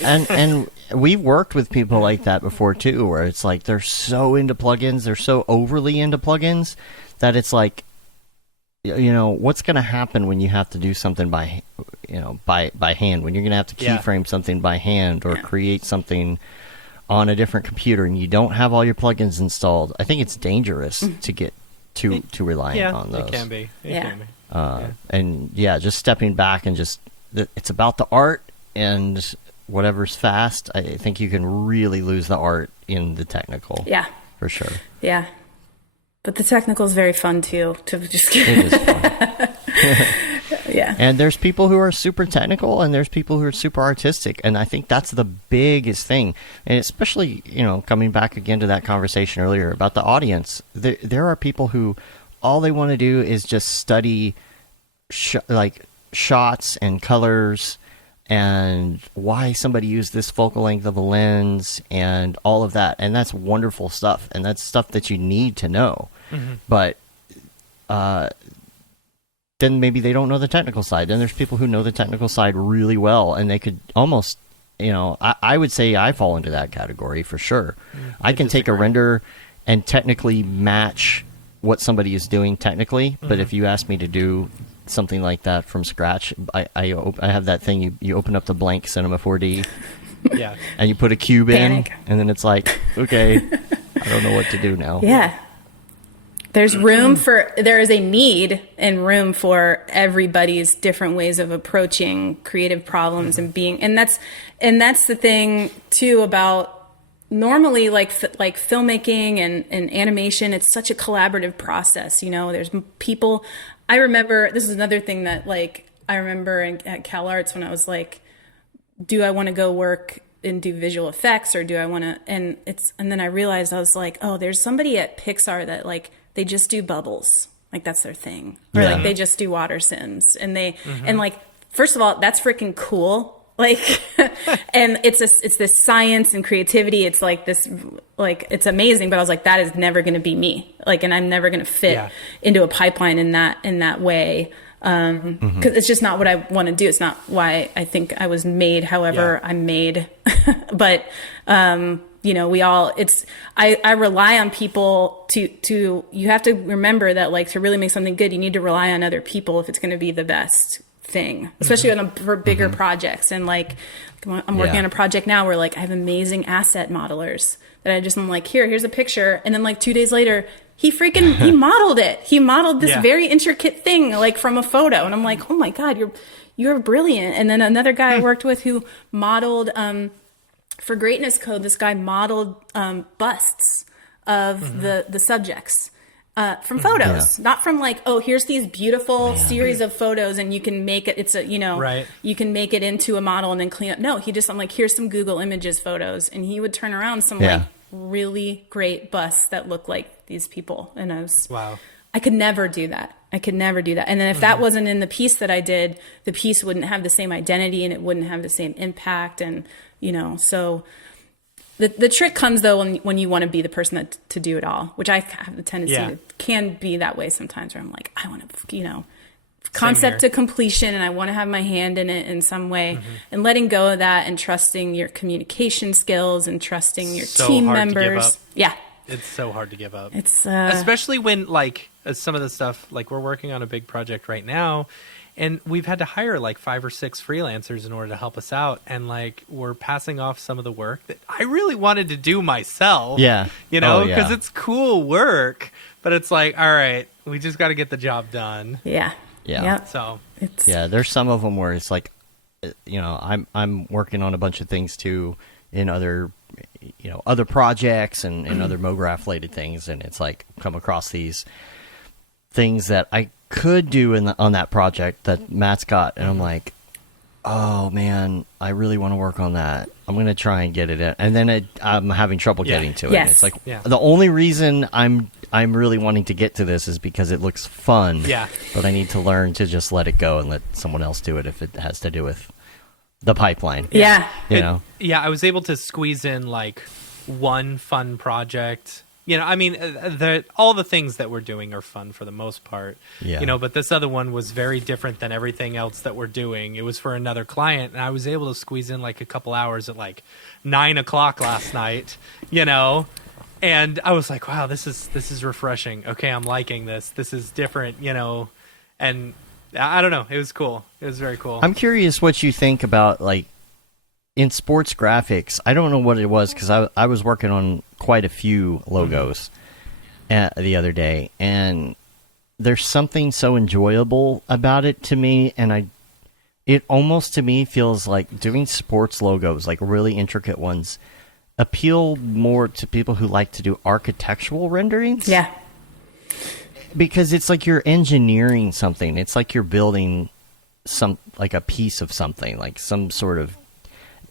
And we've worked with people like that before too, where it's like they're so into plugins, they're so overly into plugins that it's like, you know, what's going to happen when you have to do something by hand, when you're going to have to keyframe something by hand or create something on a different computer and you don't have all your plugins installed. I think it's dangerous to get too reliant on those. It can be. It can be. And just stepping back and just, it's about the art, and whatever's fast, I think you can really lose the art in the technical. Yeah. For sure. Yeah. But the technical is very fun too, to just It is fun. Yeah. And there's people who are super technical and there's people who are super artistic. And I think that's the biggest thing. And especially, you know, coming back again to that conversation earlier about the audience, there are people who all they want to do is just study shots and colors and why somebody used this focal length of a lens and all of that. And that's wonderful stuff. And that's stuff that you need to know. Mm-hmm. But then maybe they don't know the technical side. Then there's people who know the technical side really well, and they could almost, you know, I would say I fall into that category for sure. I can take a render and technically match what somebody is doing technically, but if you ask me to do something like that from scratch, I have that thing, you open up the blank Cinema 4D, and you put a cube in, and then it's like, okay, I don't know what to do now. Yeah. There's there is a need and room for everybody's different ways of approaching creative problems and that's the thing too about normally like filmmaking and animation. It's such a collaborative process, you know. There's people. I remember this is another thing that like I remember at Cal Arts when I was like, do I want to go work and do visual effects or do I want to? And then I realized I was like, oh, there's somebody at Pixar that like. They just do bubbles, like that's their thing, or like they just do water sims, and and like first of all, that's freaking cool, like, and it's this science and creativity. It's like this, like it's amazing. But I was like, that is never going to be me, like, and I'm never going to fit into a pipeline in that way, because it's just not what I want to do. It's not why I think I was made. However, I'm made, but. You know, I rely on people to, you have to remember that like to really make something good, you need to rely on other people if it's going to be the best thing, especially for bigger projects. And like, I'm working on a project now where like I have amazing asset modelers that I'm like, here's a picture. And then like 2 days later, he modeled it. He modeled this very intricate thing like from a photo. And I'm like, oh my God, you're brilliant. And then another guy I worked with who modeled, for Greatness Code, this guy modeled busts of the subjects from photos, not from like, oh, here's these beautiful series of photos and you can make it. It's you can make it into a model and then clean up. No, I'm like, here's some Google Images photos, and he would turn around some like really great busts that look like these people, and I could never do that. And then if that wasn't in the piece that I did, the piece wouldn't have the same identity and it wouldn't have the same impact. And, you know, so the trick comes though when you want to be the person to do it all, which I have the tendency to can be that way sometimes where I'm like, I want to, you know, concept to completion and I want to have my hand in it in some way, and letting go of that and trusting your communication skills and trusting your team members. Yeah. It's so hard to give up. It's especially when like some of the stuff, like we're working on a big project right now, And we've had to hire like 5 or 6 freelancers in order to help us out. And like, we're passing off some of the work that I really wanted to do myself. Yeah. You know, Oh, because yeah. it's cool work, but it's like, all right, we just got to get the job done. Yeah. Yeah. Yep. So It's Yeah, there's some of them where it's like, you know, I'm working on a bunch of things too in other, you know, other projects and other Mograph related things, and it's like come across these things that I could do on that project that Matt's got, and I'm like, oh man, I really want to work on that. I'm gonna try and get it in, and then I'm having trouble getting to it. Yes. It's like Yeah. the only reason I'm really wanting to get to this is because it looks fun. Yeah. But I need to learn to just let it go and let someone else do it if it has to do with the pipeline. yeah. You know. Yeah, I was able to squeeze in like one fun project. You know, I mean, all the things that we're doing are fun for the most part. Yeah. You know, but this other one was very different than everything else that we're doing. It was for another client, and I was able to squeeze in like a couple hours at like 9 o'clock last night. You know, and I was like, wow, this is refreshing. Okay, I'm liking this. This is different. You know, and I don't know. It was cool. It was very cool. I'm curious what you think about like in sports graphics. I don't know what it was because I was working on quite a few logos the other day, and there's something so enjoyable about it to me, and it almost to me feels like doing sports logos, like really intricate ones, appeal more to people who like to do architectural renderings. Yeah. Because it's like you're engineering something. It's like you're building like a piece of something, like some sort of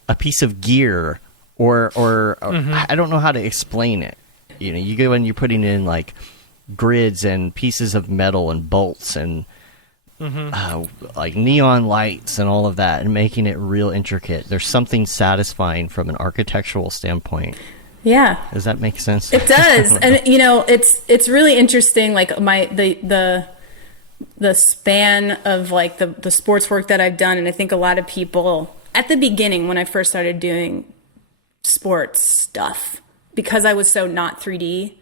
a piece of gear or I don't know how to explain it. You know, you go and you're putting in like grids and pieces of metal and bolts and like neon lights and all of that, and making it real intricate. There's something satisfying from an architectural standpoint. Yeah. Does that make sense? It does. And you know, it's really interesting, like the span of like the sports work that I've done, and I think a lot of people at the beginning when I first started doing sports stuff, because I was so not 3D,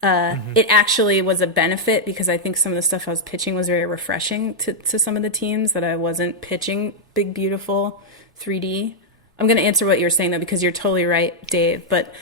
it actually was a benefit, because I think some of the stuff I was pitching was very refreshing to some of the teams, that I wasn't pitching big, beautiful 3D. I'm going to answer what you're saying though, because you're totally right, Dave. But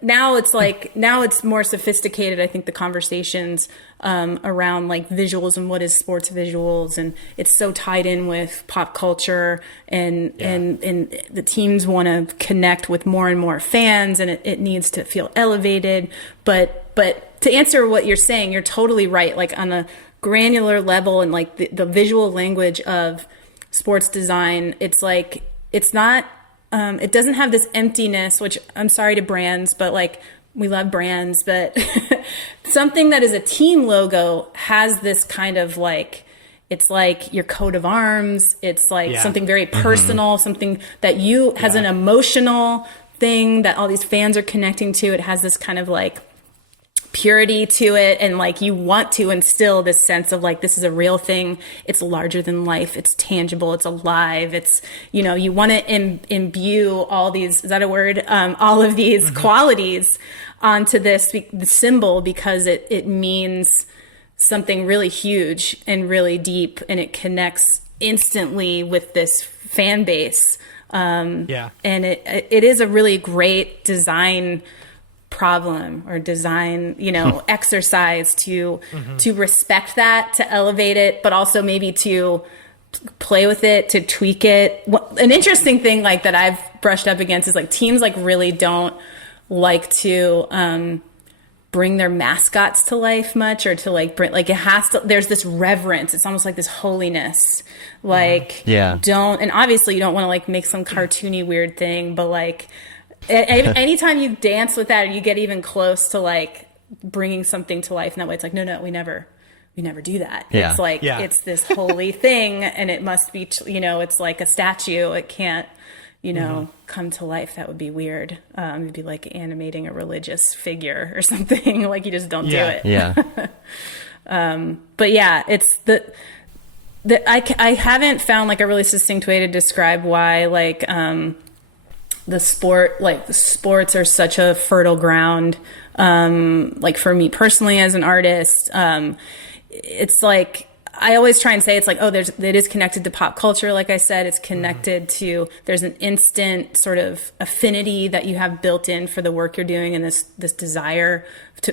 now it's like, now it's more sophisticated. I think the conversations around like visuals and what is sports visuals, and it's so tied in with pop culture, and the teams want to connect with more and more fans, and it needs to feel elevated. But to answer what you're saying, you're totally right. Like on a granular level, and like the visual language of sports design, it's like, it's not, it doesn't have this emptiness, which I'm sorry to brands, but like we love brands, but something that is a team logo has this kind of like, it's like your coat of arms. It's like something very personal, something that has an emotional thing that all these fans are connecting to. It has this kind of like purity to it, and like you want to instill this sense of like, this is a real thing, it's larger than life, it's tangible, it's alive, it's, you know, you want to imbue all these, is that a word, all of these qualities onto the symbol, because it means something really huge and really deep, and it connects instantly with this fan base, and it is a really great design problem or design, you know, exercise to respect that, to elevate it, but also maybe to play with it, to tweak it. An interesting thing like that I've brushed up against is like teams like really don't like to bring their mascots to life much, or to like bring, like it has to, there's this reverence, it's almost like this holiness, like don't, and obviously you don't want to like make some cartoony weird thing, but like anytime you dance with that, or you get even close to like bringing something to life in that way, it's like, no, we never do that. It's like, it's this holy thing, and it must be, you know, it's like a statue. It can't, you know, come to life. That would be weird. It'd be like animating a religious figure or something. Like you just don't do it. Yeah. But yeah, it's I haven't found like a really succinct way to describe why like, the sports are such a fertile ground. Like for me personally as an artist, it's like I always try and say it's like, oh, it is connected to pop culture. Like I said, it's connected to, there's an instant sort of affinity that you have built in for the work you're doing, and this desire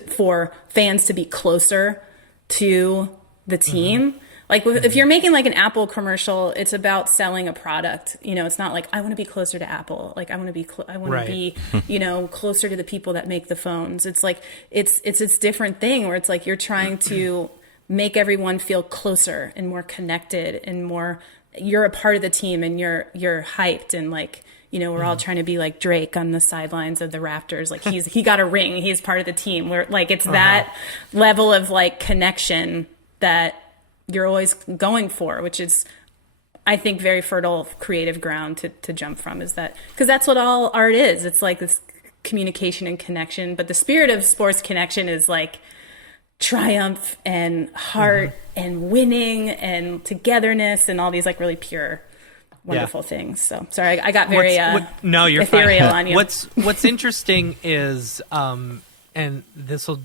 for fans to be closer to the team. Like if you're making like an Apple commercial, it's about selling a product. It's not like I want to be closer to Apple. Like I want to be, closer to the people that make the phones. It's like, it's this different thing where it's like, you're trying to make everyone feel closer and more connected and more, you're a part of the team and you're hyped, and like, we're all trying to be like Drake on the sidelines of the Raptors. Like he got a ring. He's part of the team. Where like, it's that level of like connection that you're always going for, which is, I think, very fertile creative ground to jump from, is that, because that's what all art is. It's like this communication and connection, but the spirit of sports connection is like triumph and heart and winning and togetherness and all these like really pure, wonderful things. So sorry, I got very no, you're ethereal fine. on you. What's interesting is, and this will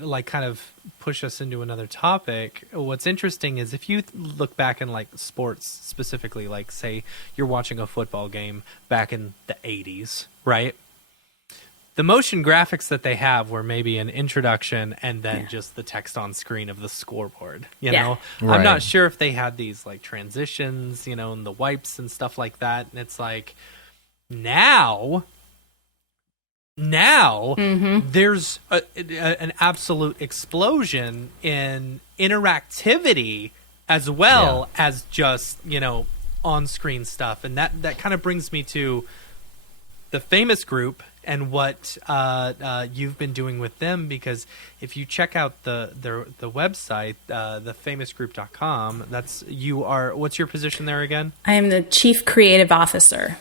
like kind of push us into another topic. What's interesting is if you look back in like sports specifically, like say you're watching a football game back in the 80s, right? The motion graphics that they have were maybe an introduction and then just the text on screen of the scoreboard, you know? Right. I'm not sure if they had these like transitions, and the wipes and stuff like that. And it's like now there's an absolute explosion in interactivity as well as just, on-screen stuff. And that kind of brings me to the Famous Group and what you've been doing with them, because if you check out the website, thefamousgroup.com, what's your position there again? I am the Chief Creative Officer.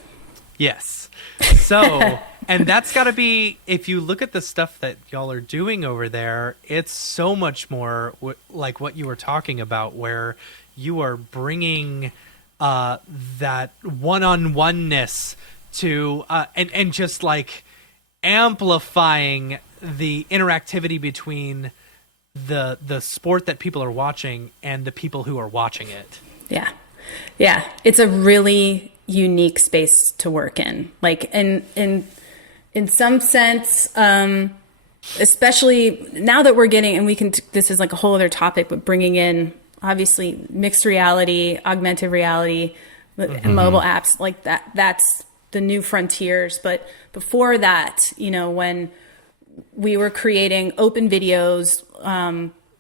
Yes. So, and that's got to be, if you look at the stuff that y'all are doing over there, it's so much more like what you were talking about, where you are bringing that one-on-oneness to, and just like amplifying the interactivity between the sport that people are watching and the people who are watching it. Yeah. It's a really unique space to work in. Like in some sense, especially now that we're getting, and this is like a whole other topic, but bringing in obviously mixed reality, augmented reality, and mobile apps like that's the new frontiers. But before that, when we were creating open videos,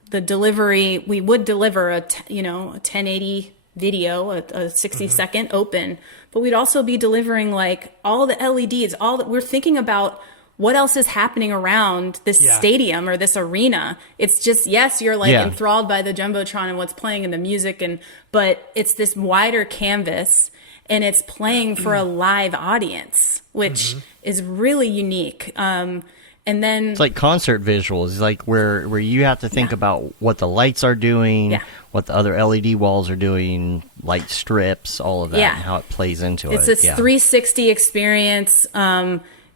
the delivery, we would deliver a 1080 video, a 60 second open, but we'd also be delivering like all the LEDs, all that we're thinking about. What else is happening around this stadium or this arena? It's just, yes, you're like enthralled by the Jumbotron and what's playing and the music, but it's this wider canvas and it's playing for a live audience, which is really unique. And then it's like concert visuals, like where you have to think about what the lights are doing, what the other LED walls are doing, light strips, all of that, and how it plays into it's it. It's this 360 experience.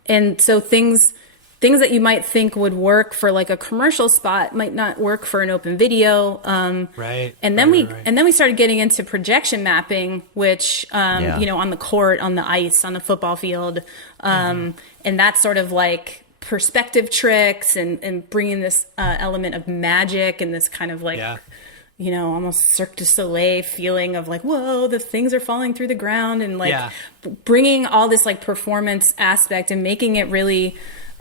And so things that you might think would work for like a commercial spot might not work for an open video. Right. And then we started getting into projection mapping, which, on the court, on the ice, on the football field. And that's sort of like perspective tricks and bringing this element of magic and this kind of like, almost Cirque du Soleil feeling of like, whoa, the things are falling through the ground, and like bringing all this like performance aspect and making it really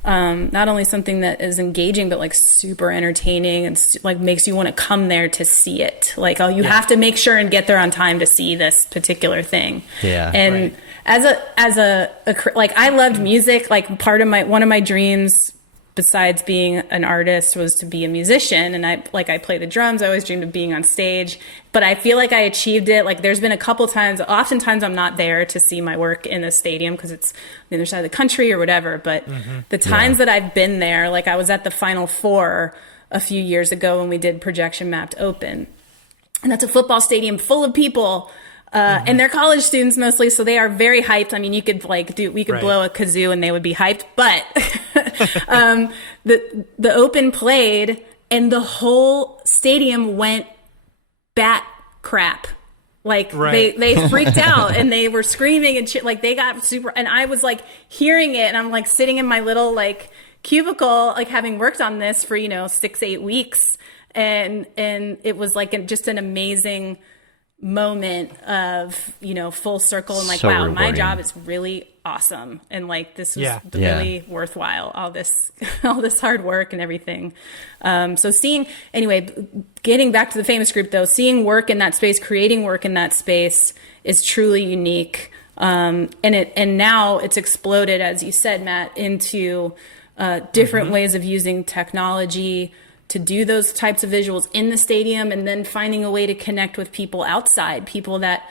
not only something that is engaging, but like super entertaining and like makes you want to come there to see it. Like, oh, you have to make sure and get there on time to see this particular thing. Yeah. And as a like, I loved music. Like one of my dreams, besides being an artist, was to be a musician. And I play the drums. I always dreamed of being on stage, but I feel like I achieved it. Like there's been a couple times, oftentimes I'm not there to see my work in a stadium because it's on the other side of the country or whatever. But the times that I've been there, like I was at the Final Four a few years ago when we did Projection Mapped Open. And that's a football stadium full of people. And they're college students mostly, so they are very hyped. I mean, you could blow a kazoo and they would be hyped, but the open played and the whole stadium went bat crap. Like Right. they freaked out and they were screaming and shit. Like they got super, and I was like hearing it, and I'm like sitting in my little like cubicle, like having worked on this for 6-8 weeks, and it was like just an amazing moment of full circle, and like, So wow, my rewarding. job is really awesome, and like this was Yeah. really worthwhile, all this hard work and everything. So getting back to the famous group though, seeing work in that space, creating work in that space is truly unique. And now it's exploded, as you said, Matt, into different ways of using technology to do those types of visuals in the stadium, and then finding a way to connect with people outside, people that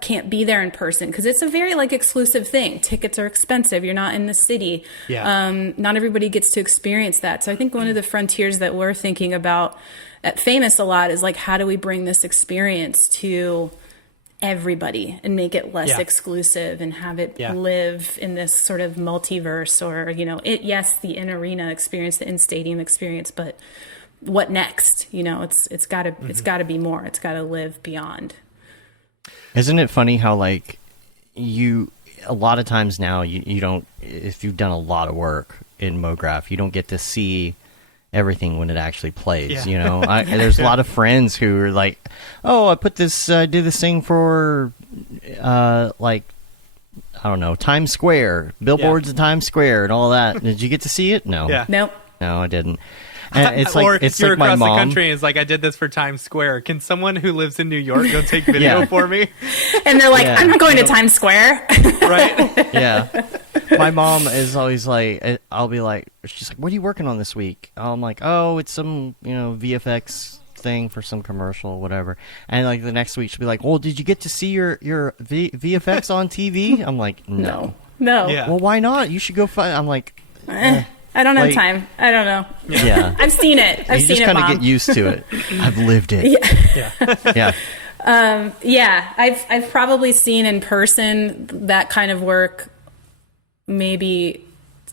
can't be there in person, because it's a very like exclusive thing. Tickets are expensive. You're not in the city. Yeah. Not everybody gets to experience that. So I think one of the frontiers that we're thinking about at Famous a lot is like, how do we bring this experience to everybody and make it less exclusive and have it live in this sort of multiverse, or the in arena experience, the in stadium experience, but what next? It's gotta be more. It's gotta live beyond. Isn't it funny how like a lot of times now you don't, if you've done a lot of work in Mograph, you don't get to see everything when it actually plays. There's a lot of friends who are like, oh, I did this thing for like, I don't know, Times Square, billboards in Times Square and all that. Did you get to see it? No. Nope. No, I didn't. And it's like, Or it's you're like my across mom. the country and it's like, I did this for Times Square. Can someone who lives in New York go take video Yeah. for me? And they're like, Yeah. I'm not going to Times Square. Right? Yeah. My mom is always like, I'll be like, she's like, what are you working on this week? I'm like, oh, it's some, VFX thing for some commercial or whatever. And like the next week she'll be like, well, did you get to see your VFX on TV? I'm like, no. No. Yeah. Well, why not? You should go find. I'm like, I don't have Like- time. I don't know. yeah. I've seen it. I've You seen just it, kind of Mom. get used to it. I've lived it. Yeah. I've probably seen in person that kind of work maybe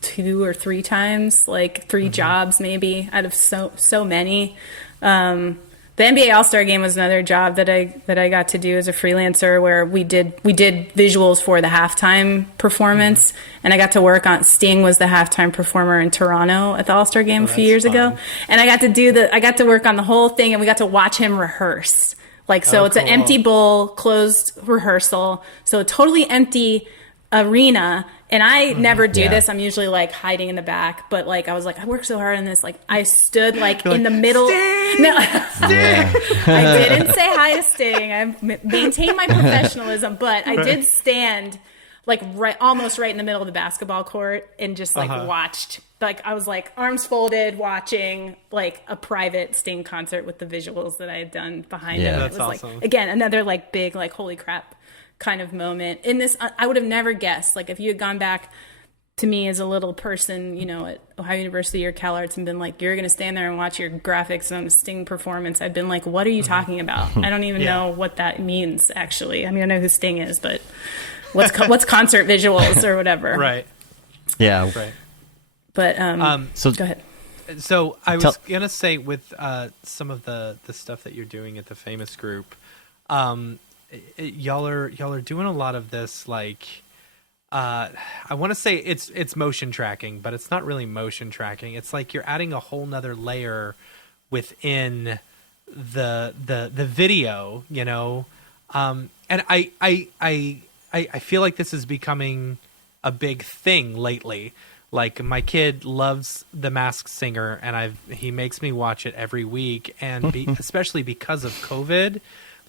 2 or 3 times, like 3 jobs maybe out of so many. The NBA All-Star Game was another job that I got to do as a freelancer, where we did visuals for the halftime performance, and I got to work on Sting was the halftime performer in Toronto at the All-Star Game a few years ago, and I got to work on the whole thing, and we got to watch him rehearse. Like, so it's an cool. empty bowl, closed rehearsal, so a totally empty arena. And I never do this. I'm usually like hiding in the back, but like I was like, I worked so hard on this. Like I stood like in the middle. Sting! No, Yeah. I didn't say hi to Sting. I maintained my professionalism, but I did stand like almost right in the middle of the basketball court and just like watched. Like I was like arms folded, watching like a private Sting concert with the visuals that I had done behind Yeah. it. That's It was awesome. like again another like big like holy crap kind of moment. In this, I would have never guessed. Like if you had gone back to me as a little person, at Ohio University or Cal Arts and been like, you're going to stand there and watch your graphics on a Sting performance, I'd been like, what are you talking about? I don't even know what that means, actually. I mean, I know who Sting is, but what's concert visuals or whatever. Right. Yeah. Right. But So go ahead. So I was gonna say with some of the stuff that you're doing at the Famous Group, y'all are doing a lot of this like I want to say it's motion tracking, but it's not really motion tracking. It's like you're adding a whole nother layer within the video, and I feel like this is becoming a big thing lately. Like my kid loves The Masked Singer, and he makes me watch it every week, and especially because of COVID,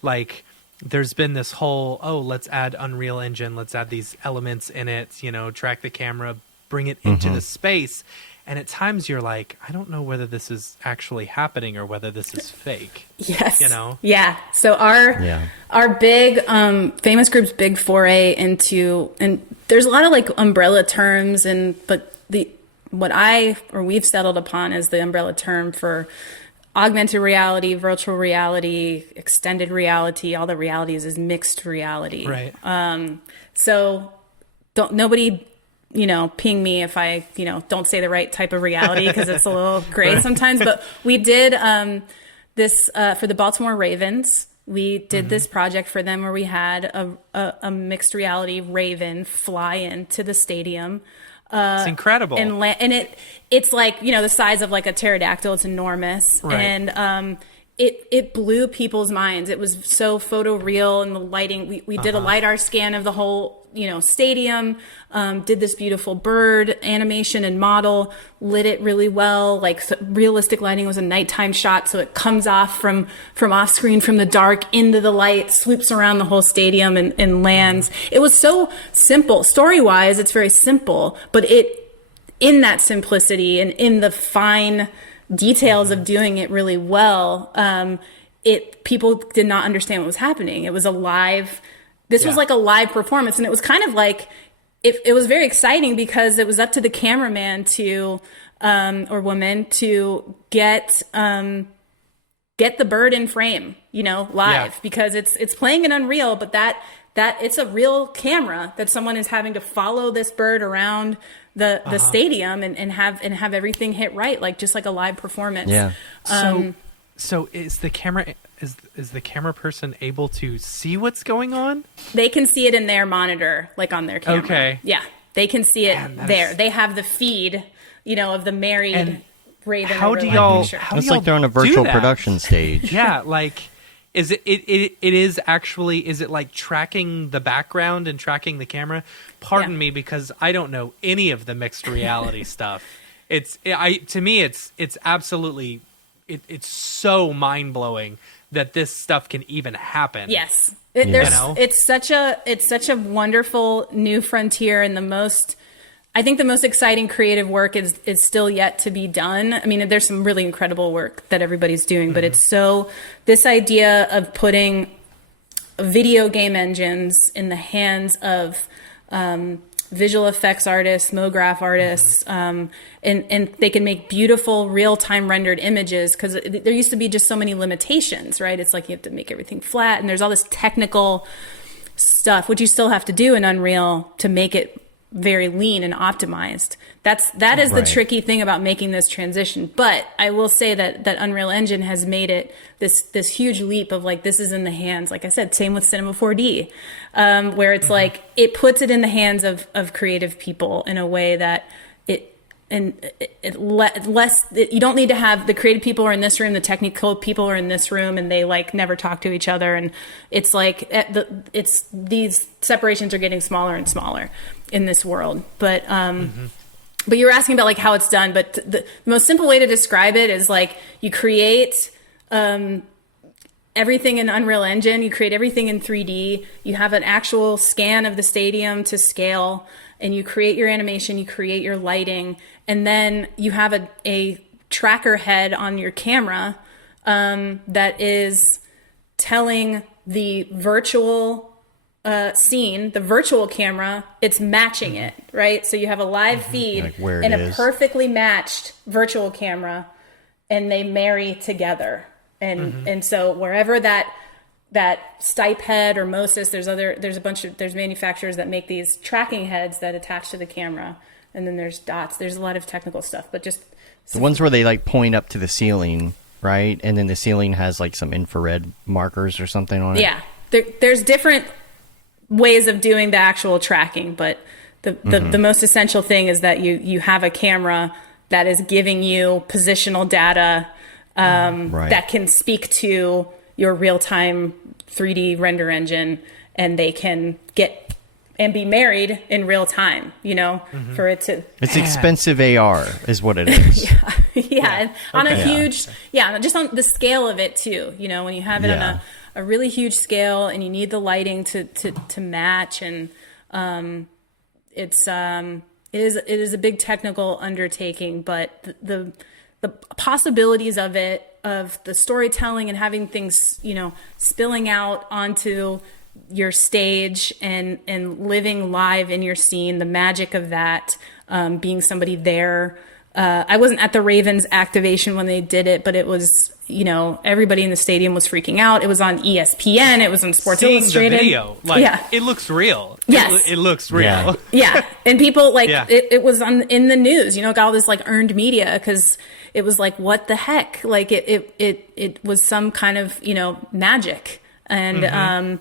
like there's been this whole let's add Unreal Engine, let's add these elements in it, track the camera, bring it into the space, and at times you're like, I don't know whether this is actually happening or whether this is fake. Yes. Yeah. So our big Famous Group's big foray into, and there's a lot of like umbrella terms, but we've settled upon as the umbrella term for augmented reality, virtual reality, extended reality. All the realities is mixed reality. Right. So nobody ping me if I, don't say the right type of reality, because it's a little gray sometimes. But we did this for the Baltimore Ravens. We did this project for them where we had a mixed reality Raven fly into the stadium. It's incredible. And it's like, the size of like a pterodactyl. It's enormous. Right. And it blew people's minds. It was so photoreal, and the lighting. We did a LiDAR scan of the whole stadium, did this beautiful bird animation and model, lit it really well. Like realistic lighting. Was a nighttime shot, so it comes off from off screen from the dark into the light, swoops around the whole stadium and lands. It was so simple. Story wise, it's very simple, but in that simplicity and in the fine details of doing it really well, people did not understand what was happening. It was this was like a live performance, and it was kind of like it was very exciting because it was up to the cameraman to or woman to get the bird in frame, live, because it's playing in Unreal, but that it's a real camera that someone is having to follow this bird around the stadium and have everything hit right, like just like a live performance. Yeah. So is the camera is the camera person able to see what's going on? They can see it in their monitor, like on their camera. Okay. Yeah, they can see it there. They have the feed, of the married Raven. How do y'all? It's like they're on a virtual production stage. Yeah, like. Is it is actually, is it like tracking the background and tracking the camera? Pardon me, because I don't know any of the mixed reality stuff. To me, it's absolutely, it's so mind blowing that this stuff can even happen. Yes. It's such a wonderful new frontier, and I think the most exciting creative work is still yet to be done. I mean, there's some really incredible work that everybody's doing, but it's this idea of putting video game engines in the hands of visual effects artists, Mograph artists, and they can make beautiful real-time rendered images, because there used to be just so many limitations, right? It's like you have to make everything flat, and there's all this technical stuff, which you still have to do in Unreal to make it very lean and optimized. That is the tricky thing about making this transition. But I will say that Unreal Engine has made it this huge leap of like, this is in the hands, like I said, same with Cinema 4D, where it's like it puts it in the hands of creative people in a way that you don't need to have the creative people are in this room, the technical people are in this room, and they like never talk to each other, and it's like these separations are getting smaller and smaller in this world. But you were asking about like how it's done, but the most simple way to describe it is like you create everything in Unreal Engine, you create everything in 3D, you have an actual scan of the stadium to scale, and you create your animation, you create your lighting, and then you have a tracker head on your camera that is telling the virtual scene, the virtual camera, it's matching it, right? So you have a live feed like where it and is. A perfectly matched virtual camera, and they marry together. And so wherever that Stipe head or Moses, there's manufacturers that make these tracking heads that attach to the camera, and then there's dots. There's a lot of technical stuff, but just the ones where they like point up to the ceiling, right? And then the ceiling has like some infrared markers or something on it. Yeah, there's different ways of doing the actual tracking, but the most essential thing is that you have a camera that is giving you positional data that can speak to your real-time 3D render engine, and they can get and be married in real time, for it to... It's expensive AR is what it is. And on a huge... just on the scale of it too, when you have it on a really huge scale, and you need the lighting to match, and it is a big technical undertaking, but the possibilities of it, of the storytelling and having things, spilling out onto your stage and living live in your scene, the magic of that, being somebody there. I wasn't at the Ravens activation when they did it, but it was, you know, everybody in the stadium was freaking out. It was on ESPN. It was on Sports Seeing Illustrated. the video, like, it looks real. Yes. It looks real. Yeah. And people like, it was in the news, you know, got all this like earned media because it was like, what the heck? Like it was some kind of, you know, magic. And,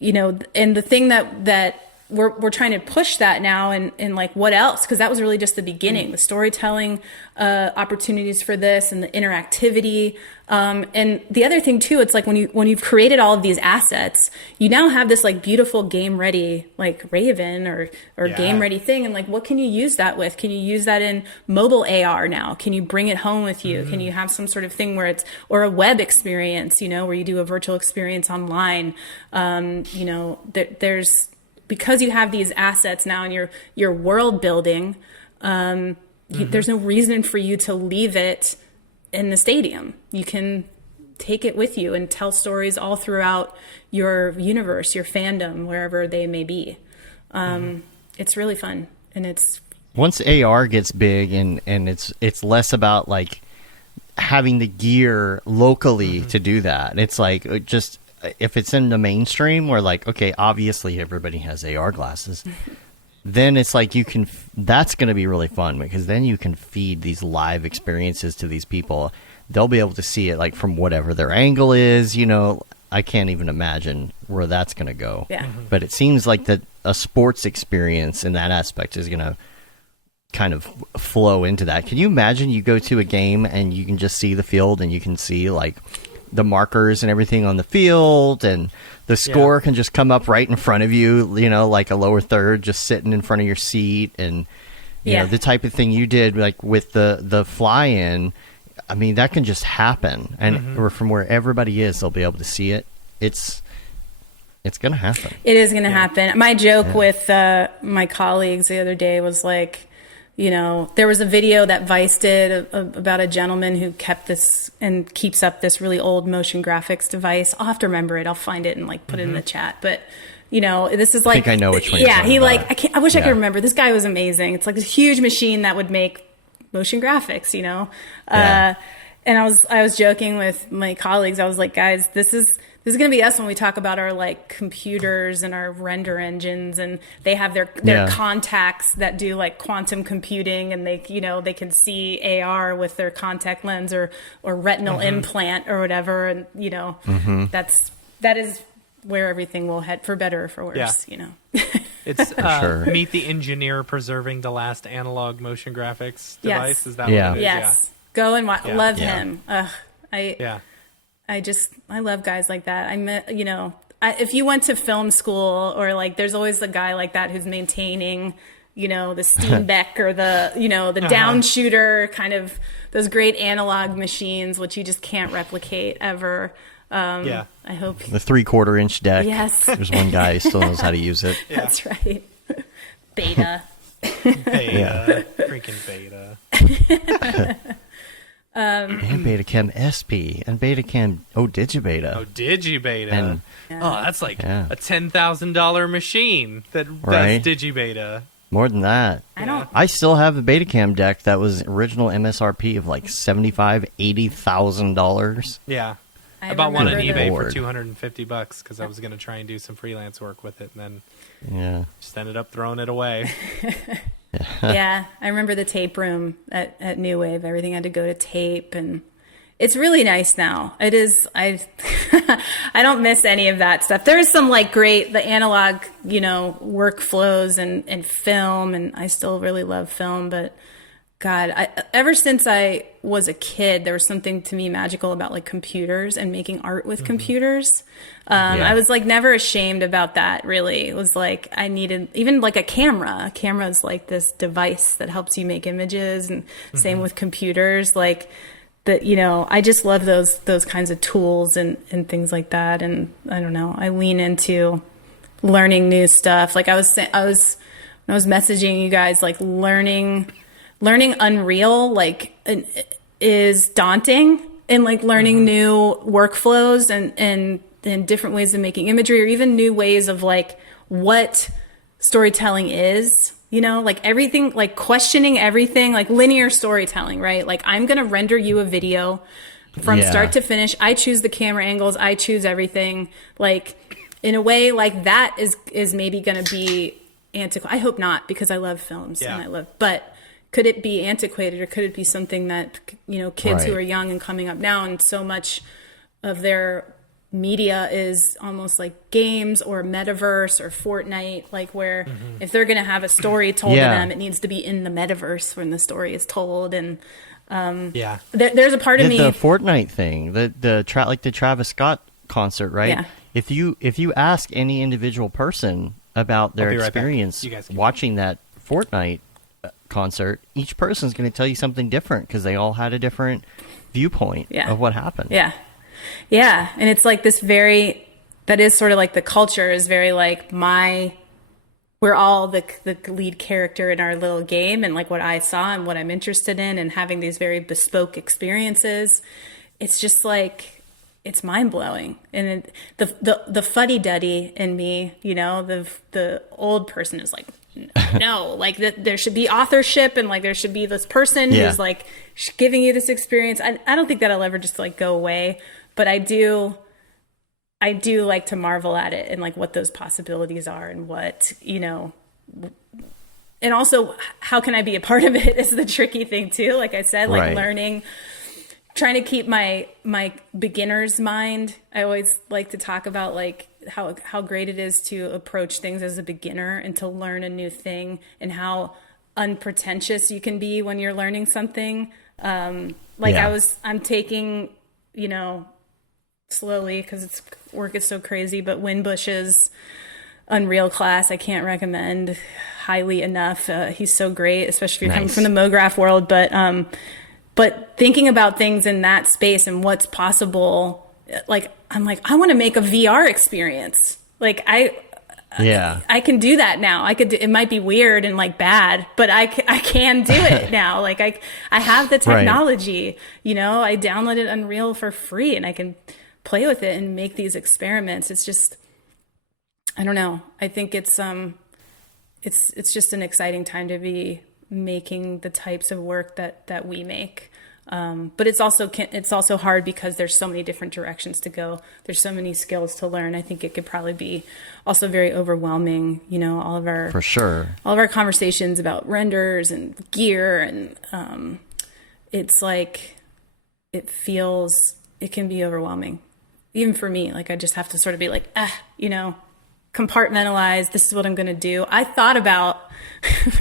you know, and the thing that we're trying to push that now and like what else? Because that was really just the beginning, the storytelling opportunities for this and the interactivity. And the other thing too, it's like when you've created all of these assets, you now have this like beautiful game ready, like Raven or game ready thing. And like, what can you use that with? Can you use that in mobile AR now? Can you bring it home with you? Can you have some sort of thing where it's, or a web experience, you know, where you do a virtual experience online? You know, there's, because you have these assets now and you're world building, there's no reason for you to leave it in the stadium. You can take it with you and tell stories all throughout your universe, your fandom, wherever they may be. It's really fun, and it's once AR gets big and it's less about like having the gear locally to do that. It's like just if it's in the mainstream where like, okay, obviously everybody has AR glasses, then it's like you can, that's going to be really fun because then you can feed these live experiences to these people. They'll be able to see it like from whatever their angle is, you know. I can't even imagine where that's going to go. Yeah. But it seems like that a sports experience in that aspect is going to kind of flow into that. Can you imagine you go to a game and you can just see the field and you can see like the markers and everything on the field, and the score can just come up right in front of you, you know, like a lower third just sitting in front of your seat, and you know, the type of thing you did like with the fly-in, I mean, that can just happen, and from where everybody is, they'll be able to see it. It's going to happen. It is going to happen. My joke with my colleagues the other day was like, you know, there was a video that Vice did about a gentleman who kept this and keeps up this really old motion graphics device. I'll have to remember it. I'll find it and like put it in the chat. But, you know, this is like, I think I know which one you're talking about. I wish I could remember. This guy was amazing. It's like this huge machine that would make motion graphics, you know? And I was joking with my colleagues. I was like, guys, this is going to be us when we talk about our like computers and our render engines, and they have their contacts that do like quantum computing, and they, you know, they can see AR with their contact lens or retinal implant or whatever. And, you know, that is where everything will head, for better or for worse, you know. It's meet the engineer preserving the last analog motion graphics device. Is that what it is? Yes. Go and watch. Love him. I love guys like that. I met, you know, if you went to film school, or like, there's always a guy like that who's maintaining, you know, the Steenbeck or the, you know, the down shooter, kind of those great analog machines, which you just can't replicate ever. I hope the 3/4 inch deck. Yes. There's one guy who still knows how to use it. That's right. Beta. Freaking beta. And Betacam SP and Betacam Digibeta. Digibeta. And, that's like a $10,000 machine that does Digibeta. More than that. I still have a Betacam deck that was original MSRP of like $80,000. Yeah. I bought one on eBay Lord. for $250 because I was going to try and do some freelance work with it, and then just ended up throwing it away. I remember the tape room at New Wave. Everything had to go to tape, and it's really nice now. It is. I don't miss any of that stuff. There's some like the analog, you know, workflows and film, and I still really love film, but God, ever since I was a kid, there was something to me magical about like computers and making art with computers. I was like never ashamed about that, really. It was like I needed even like a camera. A camera is like this device that helps you make images, and same with computers. Like that, you know, I just love those kinds of tools and things like that. And I don't know, I lean into learning new stuff. Like I was when I was messaging you guys, like learning Unreal like is daunting, and like learning new workflows and different ways of making imagery, or even new ways of like what storytelling is, you know, like everything, like questioning everything, like linear storytelling, right? Like I'm going to render you a video from start to finish. I choose the camera angles. I choose everything. Like, in a way, like that is maybe going to be antiquated. I hope not, because I love films but could it be antiquated, or could it be something that, you know, kids who are young and coming up now, and so much of their media is almost like games or metaverse or Fortnite, like where if they're going to have a story told to them, it needs to be in the metaverse when the story is told. And there's a part of me, the Fortnite thing, like the Travis Scott concert, right? Yeah. If you ask any individual person about their experience watching that Fortnite concert, each person's going to tell you something different, because they all had a different viewpoint of what happened. Yeah. And it's like this that is sort of like the culture is very like we're all the lead character in our little game, and like what I saw and what I'm interested in, and having these very bespoke experiences. It's just like, it's mind blowing. And the fuddy-duddy in me, you know, the old person is like, no, like there should be authorship, and like there should be this person who's like giving you this experience. I don't think that'll ever just like go away, but I do like to marvel at it, and like what those possibilities are, and what, you know, and also how can I be a part of it is the tricky thing too. Like I said, like learning, trying to keep my beginner's mind. I always like to talk about like how great it is to approach things as a beginner and to learn a new thing, and how unpretentious you can be when you're learning something. I'm taking, you know, slowly, because work is so crazy, but Winbush's Unreal class, I can't recommend highly enough. He's so great, especially if you're coming from the Mograph world. But thinking about things in that space and what's possible, like, I'm like, I want to make a VR experience. Like I can do that now. It might be weird and like bad, but I can do it now. Like I have the technology, you know, I downloaded Unreal for free, and I can play with it and make these experiments. It's just, I don't know. I think it's just an exciting time to be making the types of work that we make. But it's also hard, because there's so many different directions to go. There's so many skills to learn. I think it could probably be also very overwhelming, you know, all of our conversations about renders and gear, and it's like, it can be overwhelming. Even for me, like I just have to sort of be like, you know, compartmentalize. This is what I'm going to do. I thought about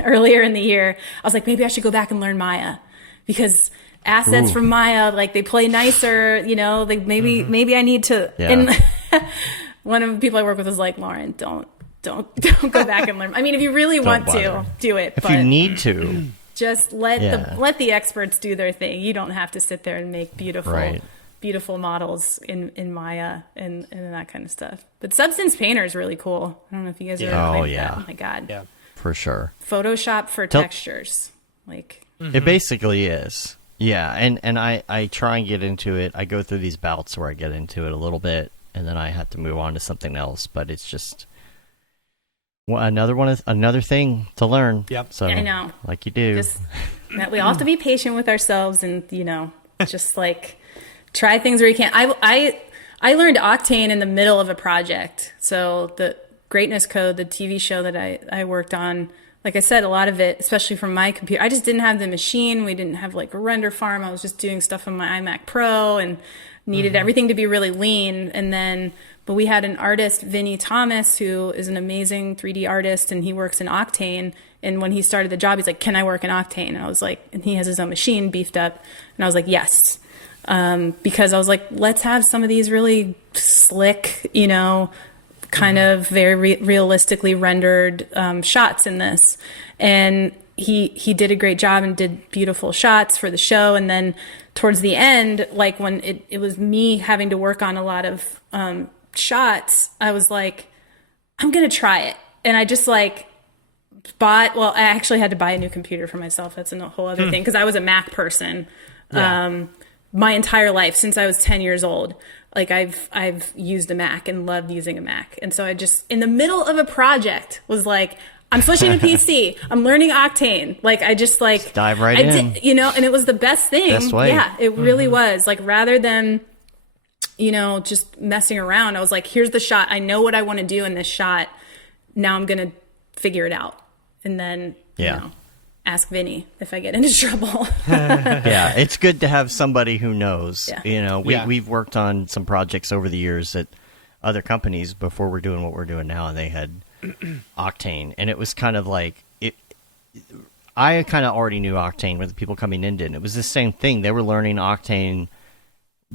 earlier in the year, I was like, maybe I should go back and learn Maya, because assets from Maya, like they play nicer, you know, like maybe I need to. Yeah. And one of the people I work with was like, Lauren, don't go back and learn. I mean, if you really want to, do it. If you need to, just let the experts do their thing. You don't have to sit there and make beautiful models in Maya and that kind of stuff. But Substance Painter is really cool. I don't know if you guys ever played that. Oh my God. Yeah. For sure. Photoshop for textures. Like it basically is. Yeah. And I try and get into it. I go through these bouts where I get into it a little bit, and then I have to move on to something else. But it's just another thing to learn. Yep. So I know. Like you do. Just that we all have to be patient with ourselves, and, you know, just like try things where you can't. I learned Octane in the middle of a project. So the Greatness Code, the TV show that I worked on, like I said, a lot of it, especially from my computer, I just didn't have the machine. We didn't have like a render farm. I was just doing stuff on my iMac Pro and needed everything to be really lean. But we had an artist, Vinny Thomas, who is an amazing 3D artist, and he works in Octane. And when he started the job, he's like, can I work in Octane? And I was like, and he has his own machine beefed up. And I was like, yes. Because I was like, let's have some of these really slick, you know, kind of very realistically rendered shots in this. And he did a great job and did beautiful shots for the show. And then towards the end, like when it was me having to work on a lot of shots, I was like, I'm going to try it. And I just like I actually had to buy a new computer for myself. That's a whole other thing, because I was a Mac person. Yeah. My entire life since I was 10 years old. Like I've used a Mac and loved using a Mac. And so I just, in the middle of a project, was like, I'm switching to PC. I'm learning Octane. Like, I just like dive right in. did, and it was the best thing. Best way. Yeah, it really was. Like, rather than, just messing around, I was like, here's the shot. I know what I want to do in this shot. Now I'm going to figure it out. And then, ask Vinny if I get into trouble. Yeah, it's good to have somebody who knows. Yeah. We've worked on some projects over the years at other companies before we're doing what we're doing now, and they had Octane, and it was kind of like I kind of already knew Octane with the people coming in didn't. It was the same thing. They were learning Octane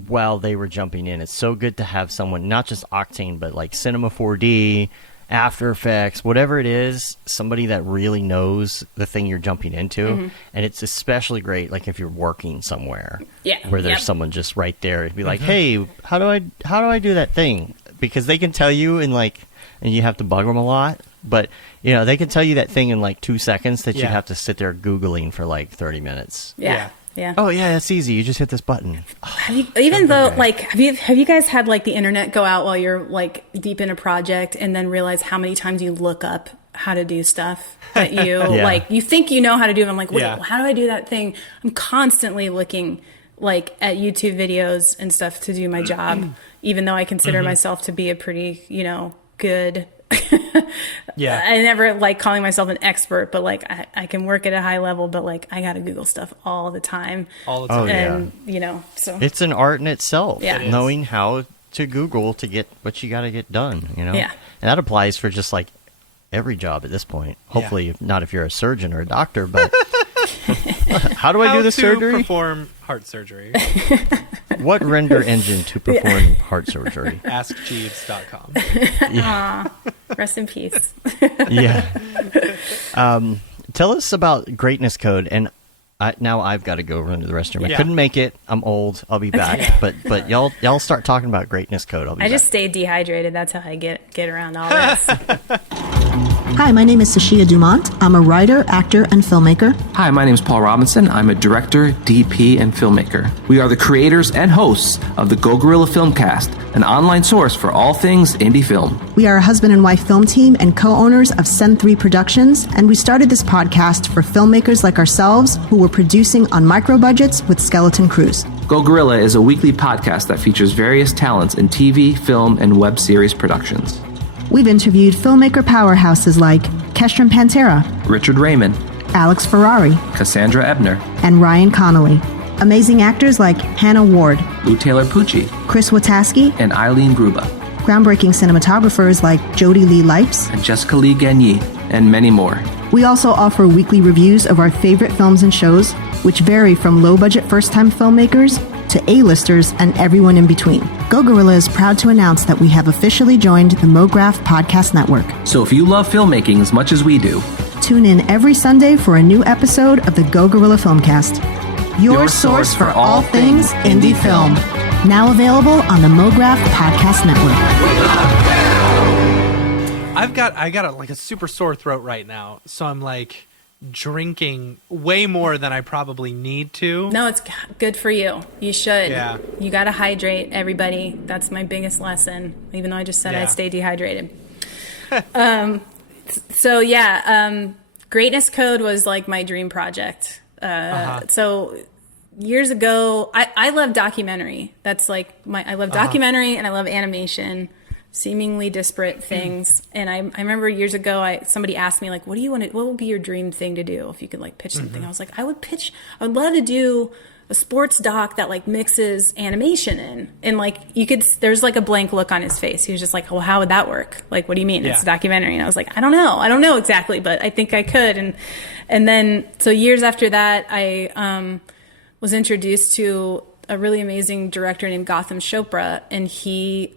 while they were jumping in. It's so good to have someone, not just Octane, but like Cinema 4D, After Effects, whatever it is, somebody that really knows the thing you're jumping into. And it's especially great like if you're working somewhere where there's someone just right there. It'd be like, hey, how do I do that thing? Because they can tell you in like, and you have to bug them a lot, but they can tell you that thing in like 2 seconds that you have to sit there Googling for like 30 minutes. Yeah. Oh yeah, that's easy. You just hit this button. Have you guys had like the internet go out while you're like deep in a project and then realize how many times you look up how to do stuff that you like you think you know how to do? I'm like, wait, how do I do that thing? I'm constantly looking like at YouTube videos and stuff to do my job, even though I consider myself to be a pretty, good. I never like calling myself an expert, but like I can work at a high level, but like I gotta Google stuff all the time. And so it's an art in itself. Yeah. Knowing how to Google to get what you gotta get done, Yeah. And that applies for just like every job at this point. Hopefully not if you're a surgeon or a doctor, but how do I do the surgery? Perform heart surgery. What render engine to perform heart surgery? AskJeeves.com. Rest in peace. Tell us about Greatness Code, and now I've got to go run to the restroom. I couldn't make it. I'm old. I'll be back. But y'all start talking about Greatness Code. I'll be back. I just stay dehydrated. That's how I get around all this. Hi, my name is Sashia Dumont. I'm a writer, actor, and filmmaker. Hi, my name is Paul Robinson. I'm a director, DP, and filmmaker. We are the creators and hosts of the Go Gorilla Filmcast, an online source for all things indie film. We are a husband and wife film team and co-owners of Send 3 Productions, and we started this podcast for filmmakers like ourselves who were producing on micro budgets with skeleton crews. Go Gorilla is a weekly podcast that features various talents in TV, film, and web series productions. We've interviewed filmmaker powerhouses like Kestrin Pantera, Richard Raymond, Alex Ferrari, Cassandra Ebner, and Ryan Connolly. Amazing actors like Hannah Ward, Lou Taylor Pucci, Chris Wataski, and Eileen Gruba. Groundbreaking cinematographers like Jody Lee Lipes, and Jessica Lee Gagné, and many more. We also offer weekly reviews of our favorite films and shows, which vary from low-budget first-time filmmakers to A-listers and everyone in between. Go Gorilla is proud to announce that we have officially joined the Mograph Podcast Network. So if you love filmmaking as much as we do, tune in every Sunday for a new episode of the Go Gorilla Filmcast. Your source for all things indie film. Now available on the Mograph Podcast Network. I got a super sore throat right now, so I'm like drinking way more than I probably need to. No, it's good for you. You should. Yeah. You got to hydrate, everybody. That's my biggest lesson, even though I just said I'd stay dehydrated. Greatness Code was like my dream project. So years ago, I love documentary. That's like I love documentary and I love animation. Seemingly disparate things. And I remember years ago, somebody asked me like, what would be your dream thing to do if you could like pitch something? I was like, I would love to do a sports doc that like mixes animation in. And like there's like a blank look on his face. He was just like, well, how would that work? Like, what do you mean? It's a documentary. And I was like, I don't know exactly, but I think I could. And then, so years after that, I was introduced to a really amazing director named Gautam Chopra. And he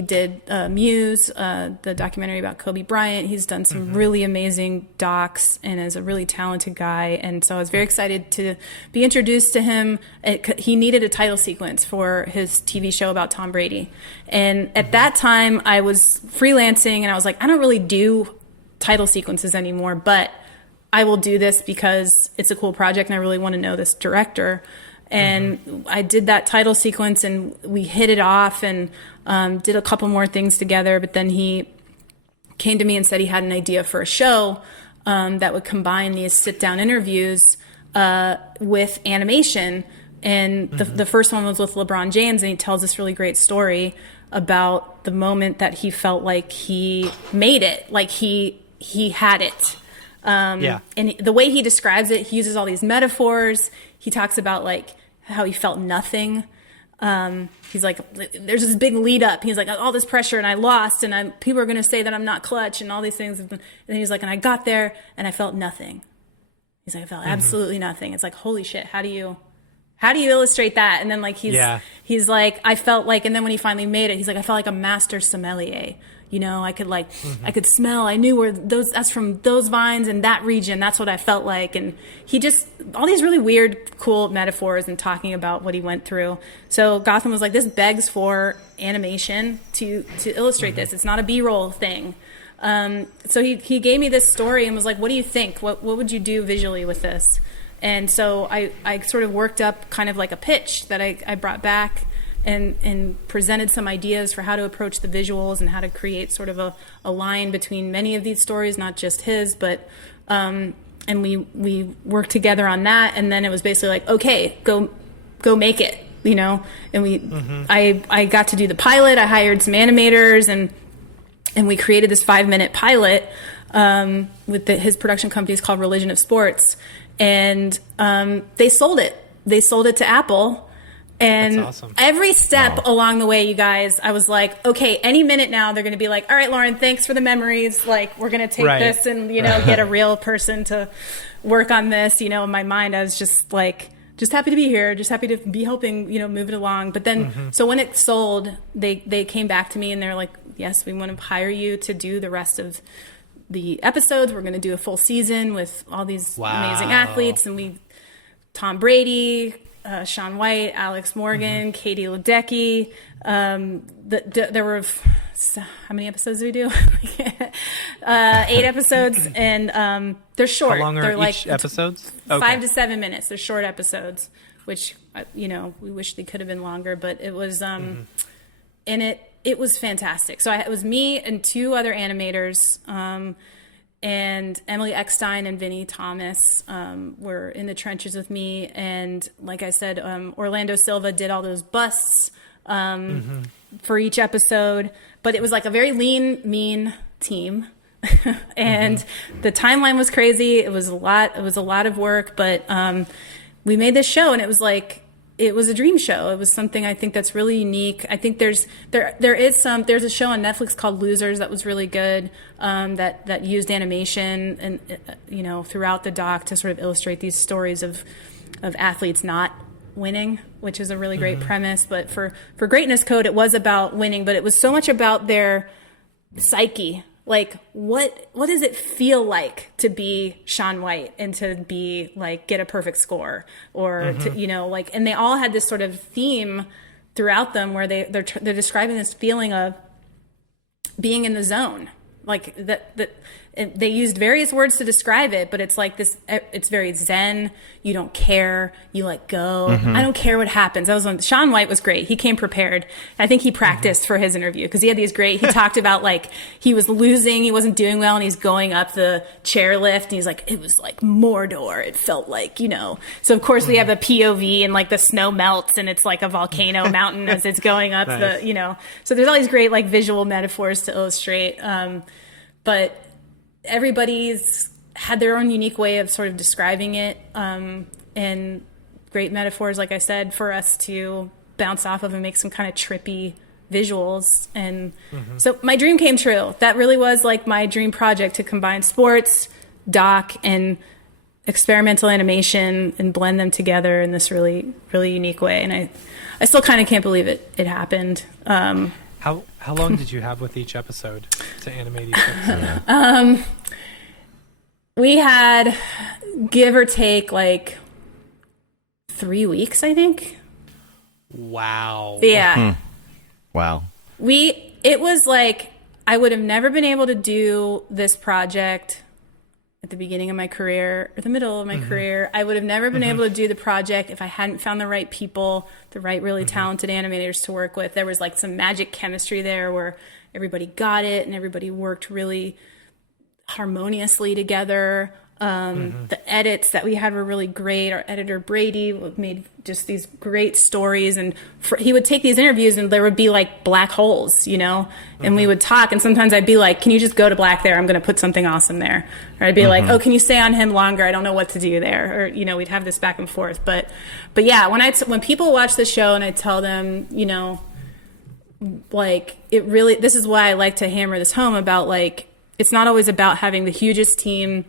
did Muse, the documentary about Kobe Bryant. He's done some really amazing docs and is a really talented guy. And so I was very excited to be introduced to him. He needed a title sequence for his TV show about Tom Brady. And at that time I was freelancing and I was like, I don't really do title sequences anymore, but I will do this because it's a cool project and I really want to know this director. And I did that title sequence and we hit it off and did a couple more things together. But then he came to me and said he had an idea for a show that would combine these sit-down interviews with animation. And the first one was with LeBron James, and he tells this really great story about the moment that he felt like he made it, like he had it. And the way he describes it, he uses all these metaphors. He talks about like how he felt nothing. He's like, there's this big lead up. He's like, all this pressure, and I lost, and people are going to say that I'm not clutch, and all these things. And he's like, and I got there, and I felt nothing. He's like, I felt absolutely nothing. It's like, holy shit, how do you illustrate that? And then like he's like, I felt like, and then when he finally made it, he's like, I felt like a master sommelier. You know, I could like, I could smell, I knew where that's from those vines in that region. That's what I felt like. And he just, all these really weird, cool metaphors and talking about what he went through. So Gotham was like, this begs for animation to illustrate this. It's not a B-roll thing. So he gave me this story and was like, what do you think? What would you do visually with this? And so I sort of worked up kind of like a pitch that I brought back and presented some ideas for how to approach the visuals and how to create sort of a line between many of these stories, not just his, but and we worked together on that. And then it was basically like, okay, go make it, you know. And I got to do the pilot. I hired some animators and we created this 5-minute pilot with his production company is called Religion of Sports. And they sold it. They sold it to Apple. And that's awesome. Every step along the way, you guys, I was like, okay, any minute now, they're going to be like, all right, Lauren, thanks for the memories. Like, we're going to take this and, you know, get a real person to work on this. You know, in my mind, I was just like, just happy to be here, just happy to be helping, you know, move it along. But then, so when it sold, they came back to me and they're like, yes, we want to hire you to do the rest of the episodes. We're going to do a full season with all these amazing athletes. And Tom Brady, Shaun White, Alex Morgan, Katie Ledecky. There were, how many episodes do we do? 8 episodes, and they're short. How long are they're each episodes? 5 to 7 minutes. They're short episodes, which, you know, we wish they could have been longer, but it was, and it was fantastic. So it was me and 2 other animators, and Emily Eckstein and Vinnie Thomas were in the trenches with me. And like I said, Orlando Silva did all those busts for each episode. But it was like a very lean, mean team. And the timeline was crazy. It was a lot of work. But we made this show, and it was like, it was a dream show. It was something I think that's really unique. I think there's a show on Netflix called Losers that was really good, that used animation and you know, throughout the doc to sort of illustrate these stories of athletes not winning, which is a really great premise. But for Greatness Code, it was about winning, but it was so much about their psyche. Like, what does it feel like to be Shaun White and to be like, get a perfect score, or to, you know, like, and they all had this sort of theme throughout them where they're describing this feeling of being in the zone, like that they used various words to describe it, but it's like this, it's very zen. You don't care. You let go. I don't care what happens. That was when Shaun White was great. He came prepared. I think he practiced for his interview because he had these great, he talked about like he was losing, he wasn't doing well, and he's going up the chairlift and he's like, it was like Mordor. It felt like, you know, so of course we have a POV and like the snow melts and it's like a volcano mountain as it's going up the, you know, so there's all these great like visual metaphors to illustrate. But everybody's had their own unique way of sort of describing it, and great metaphors, like I said, for us to bounce off of and make some kind of trippy visuals. And so my dream came true. That really was like my dream project, to combine sports, doc, and experimental animation and blend them together in this really, really unique way. And I still kind of can't believe it happened. How long did you have with each episode to animate each episode? We had, give or take, like 3 weeks, I think. Wow. Yeah. Wow. It was like, I would have never been able to do this project at the beginning of my career or the middle of my career, I would have never been able to do the project if I hadn't found the right people, the right really talented animators to work with. There was like some magic chemistry there where everybody got it and everybody worked really harmoniously together. The edits that we had were really great. Our editor Brady made just these great stories, and he would take these interviews and there would be like black holes, and we would talk, and sometimes I'd be like, can you just go to black there? I'm going to put something awesome there. Or I'd be like, oh, can you stay on him longer? I don't know what to do there. Or, we'd have this back and forth. But yeah, when people watch the show and I tell them, like this is why I like to hammer this home about like, it's not always about having the hugest team,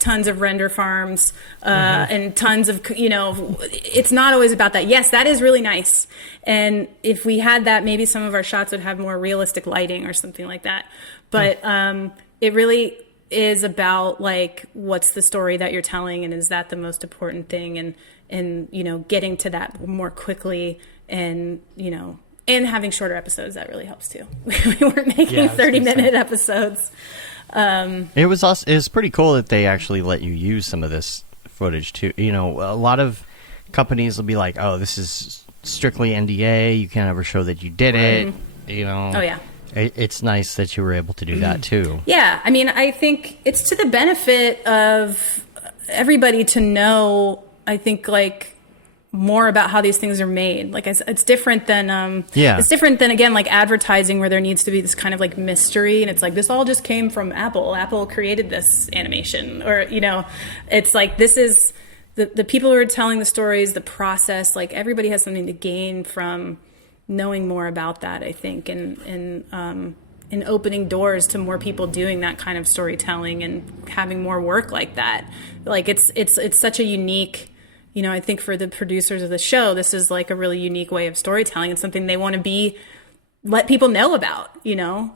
tons of render farms, and tons of, it's not always about that. Yes, that is really nice. And if we had that, maybe some of our shots would have more realistic lighting or something like that. But it really is about like, what's the story that you're telling? And is that the most important thing? And getting to that more quickly and, and having shorter episodes, that really helps too. We weren't making 30-minute episodes. It was pretty cool that they actually let you use some of this footage too. A lot of companies will be like, "Oh, this is strictly NDA. You can't ever show that you did it." Oh yeah. It's nice that you were able to do that too. Yeah, I mean, I think it's to the benefit of everybody to know. I think like more about how these things are made. Like it's different than it's different than, again, like advertising, where there needs to be this kind of like mystery, and it's like, this all just came from Apple created this animation, or it's like, this is the people who are telling the stories, the process, like everybody has something to gain from knowing more about that, I think, and opening doors to more people doing that kind of storytelling and having more work like that. Like it's such a unique, I think for the producers of the show, this is like a really unique way of storytelling. It's something they want to let people know about,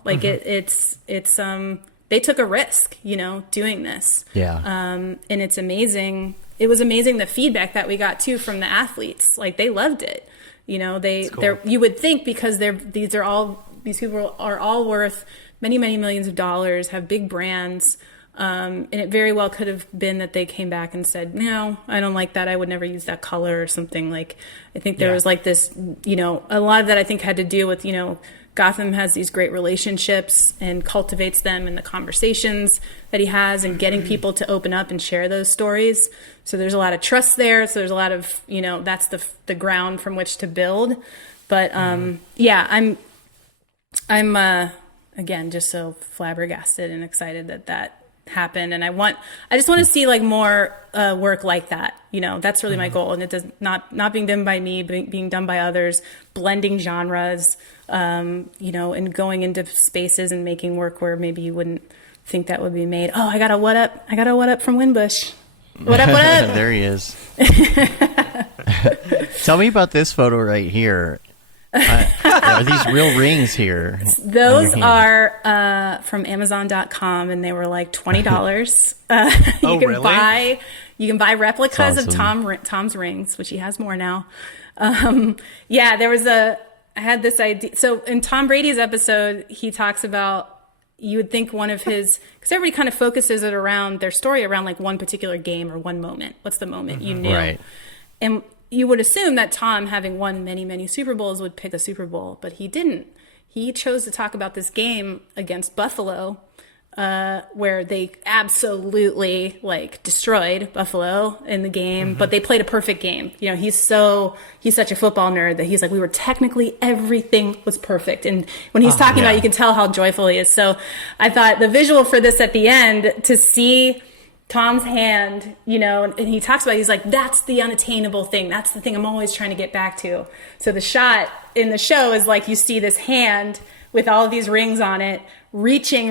like it's they took a risk, doing this. Yeah. And it's amazing. It was amazing the feedback that we got too from the athletes. Like they loved it. Cool. You would think, because these people are all worth many, many millions of dollars, have big brands. And it very well could have been that they came back and said, no, I don't like that. I would never use that color or something. Like, I think there was like this, a lot of that I think had to do with, Gotham has these great relationships and cultivates them in the conversations that he has and getting people to open up and share those stories. So there's a lot of trust there. So there's a lot of, that's the ground from which to build. But, I'm again, just so flabbergasted and excited that happened, and I just want to see like more work like that. That's really my goal, and it does not being done by me, but being done by others, blending genres, and going into spaces and making work where maybe you wouldn't think that would be made. Oh, I got a what up from Winbush. What up? There he is. Tell me about this photo right here. Are these real rings here? Those are from Amazon.com, and they were like $20. You can buy replicas of Tom's rings, which he has more now. I had this idea. So in Tom Brady's episode, he talks about, you would think one of his, because everybody kind of focuses their story around like one particular game or one moment. What's the moment you knew? Right. And you would assume that Tom, having won many, many Super Bowls, would pick a Super Bowl, but he didn't. He chose to talk about this game against Buffalo, where they absolutely like destroyed Buffalo in the game, but they played a perfect game. He's such a football nerd that he's like, we were technically, everything was perfect. And when he's talking about it, you can tell how joyful he is. So I thought the visual for this at the end, to see Tom's hand, and he talks about it, he's like, that's the unattainable thing. That's the thing I'm always trying to get back to. So the shot in the show is like, you see this hand with all of these rings on it, reaching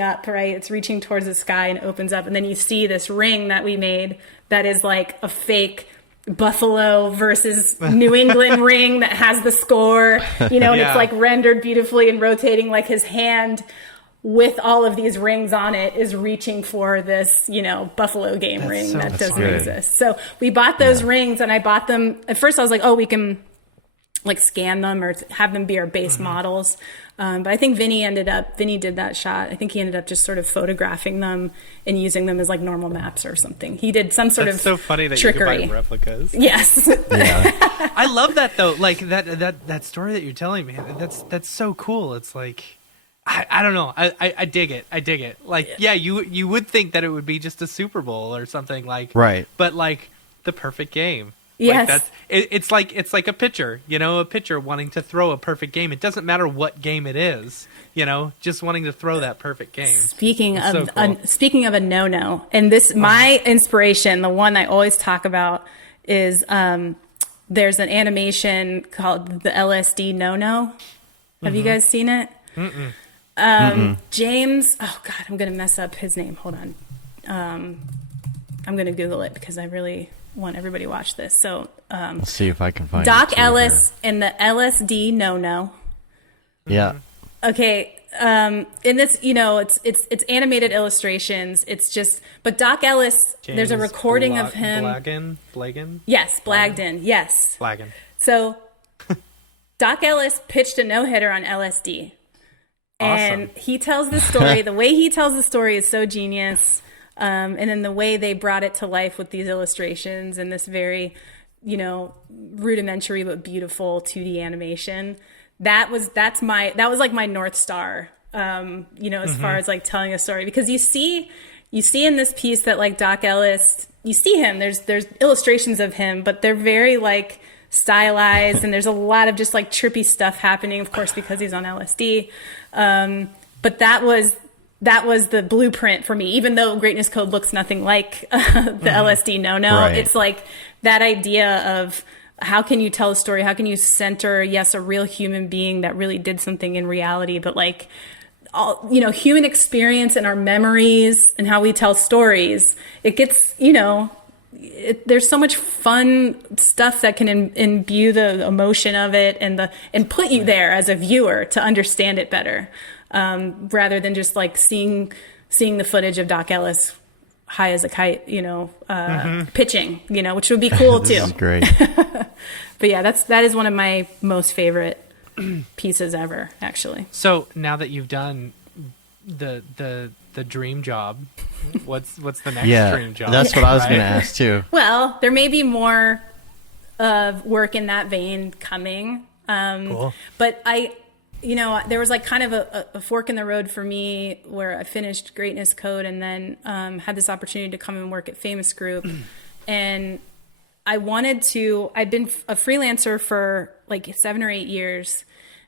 up, right? It's reaching towards the sky and opens up. And then you see this ring that we made that is like a fake Buffalo versus New England ring that has the score, and it's like rendered beautifully and rotating, like his hand with all of these rings on it is reaching for this, Buffalo game ring that doesn't exist. So we bought those rings, and I bought them. At first I was like, oh, we can like scan them or have them be our base models. But I think Vinny did that shot. I think he ended up just sort of photographing them and using them as like normal maps or something. He did some sort of so funny that trickery. you could buy replicas. Yes. Yeah. I love that though. Like that story that you're telling me. That's so cool. It's like I don't know. I dig it. I dig it. Like yeah, you would think that it would be just a Super Bowl or something like Right. But like the perfect game. Yes. Like it's like a pitcher, a pitcher wanting to throw a perfect game. It doesn't matter what game it is, just wanting to throw that perfect game. Speaking It's of so cool. speaking of a no-no, and this my inspiration, the one I always talk about is there's an animation called the LSD no-no. Have you guys seen it? James, oh God, I'm going to mess up his name. Hold on. I'm going to Google it because I really want everybody to watch this. So Let's see if I can find Doc it too Ellis and the LSD no-no. here. Yeah. Okay, in this, it's animated illustrations. It's just, but Doc Ellis, there's a James recording of him. Blagan? Yes, Blagden. Yes. Blagan. So Doc Ellis pitched a no-hitter on LSD. And Awesome. he tells the story. The way he tells the story is so genius. And then the way they brought it to life with these illustrations and this very, rudimentary but beautiful 2D animation. That was like my North Star, as far as like telling a story, because you see in this piece that like Doc Ellis, you see him, there's illustrations of him, but they're very like stylized, and there's a lot of just like trippy stuff happening, of course, because he's on LSD. But that was the blueprint for me, even though Greatness Code looks nothing like the LSD no-no. Right. It's like that idea of how can you tell a story? How can you center, yes, a real human being that really did something in reality, but like, all, human experience and our memories and how we tell stories, it gets, there's so much fun stuff that can imbue the emotion of it and put you there as a viewer to understand it better, rather than just like seeing the footage of Doc Ellis high as a kite, pitching, which would be cool too. This is great. But yeah, that is one of my most favorite pieces ever, actually. So now that you've done the dream job, what's the next dream job? That's what I was right? going to ask too. Well, there may be more of work in that vein coming. Cool. But there was like kind of a fork in the road for me where I finished Greatness Code and then had this opportunity to come and work at Famous Group. And I'd been a freelancer for like 7 or 8 years,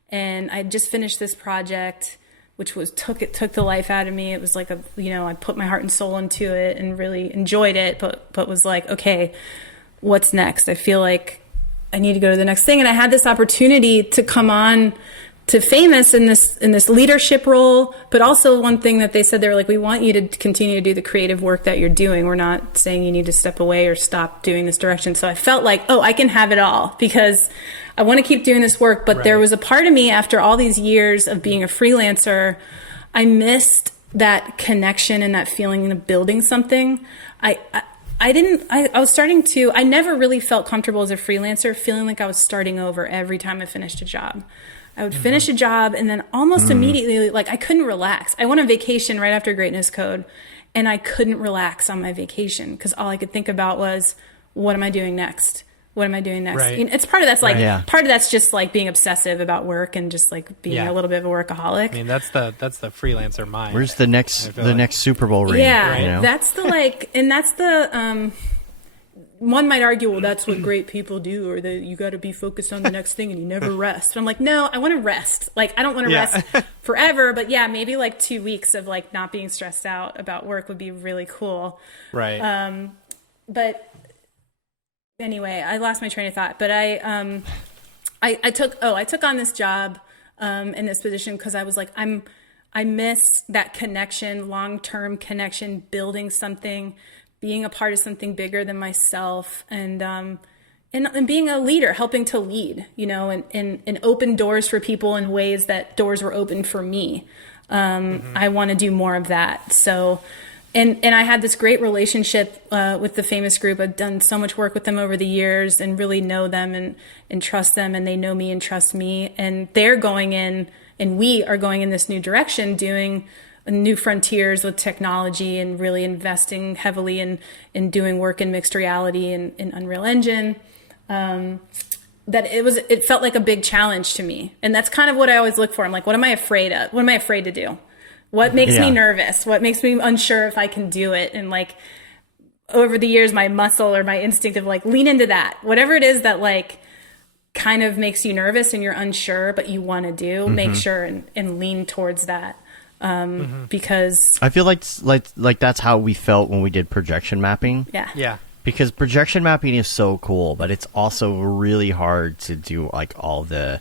and I just finished this project, which took the life out of me. It was like I put my heart and soul into it and really enjoyed it, but was like, okay, what's next? I feel like I need to go to the next thing. And I had this opportunity to come on to Famous in this leadership role, but also one thing that they said, they were like, we want you to continue to do the creative work that you're doing. We're not saying you need to step away or stop doing this direction. So I felt like, I can have it all because I want to keep doing this work. But there was a part of me after all these years of being a freelancer, I missed that connection and that feeling of building something. I never really felt comfortable as a freelancer feeling like I was starting over every time I finished a job. I would finish a job and then almost immediately, like I couldn't relax. I went on vacation right after Greatness Code and I couldn't relax on my vacation because all I could think about was, what am I doing next? What am I doing next? Right. It's part of that's like, Yeah. part of that's just like being obsessive about work and just like being a little bit of a workaholic. I mean, that's the freelancer mind. Where's the next I feel like- Super Bowl ring? Yeah, that's the like, and that's the one might argue, well, that's what great people do, or that you got to be focused on the next thing and you never rest. But I'm like, no, I want to rest. Like, I don't want to rest forever, but yeah, maybe like 2 weeks of like not being stressed out about work would be really cool. Right. But anyway, I lost my train of thought. But I took on this job in this position because I was like, I miss that connection, long-term connection, building something, being a part of something bigger than myself, and being a leader, helping to lead, and open doors for people in ways that doors were open for me. I want to do more of that. So And I had this great relationship with the Famous Group. I've done so much work with them over the years and really know them and trust them, and they know me and trust me. And they're going in, and we are going in this new direction, doing new frontiers with technology and really investing heavily in doing work in mixed reality and in Unreal Engine. That it felt like a big challenge to me. And that's kind of what I always look for. I'm like, what am I afraid of? What am I afraid to do? What makes me nervous? What makes me unsure if I can do it? And like over the years, my muscle or my instinct of like, lean into that. Whatever it is that like kind of makes you nervous and you're unsure, but you want to do, make sure and lean towards that. Because I feel like that's how we felt when we did projection mapping. Yeah. Because projection mapping is so cool, but it's also really hard to do like all the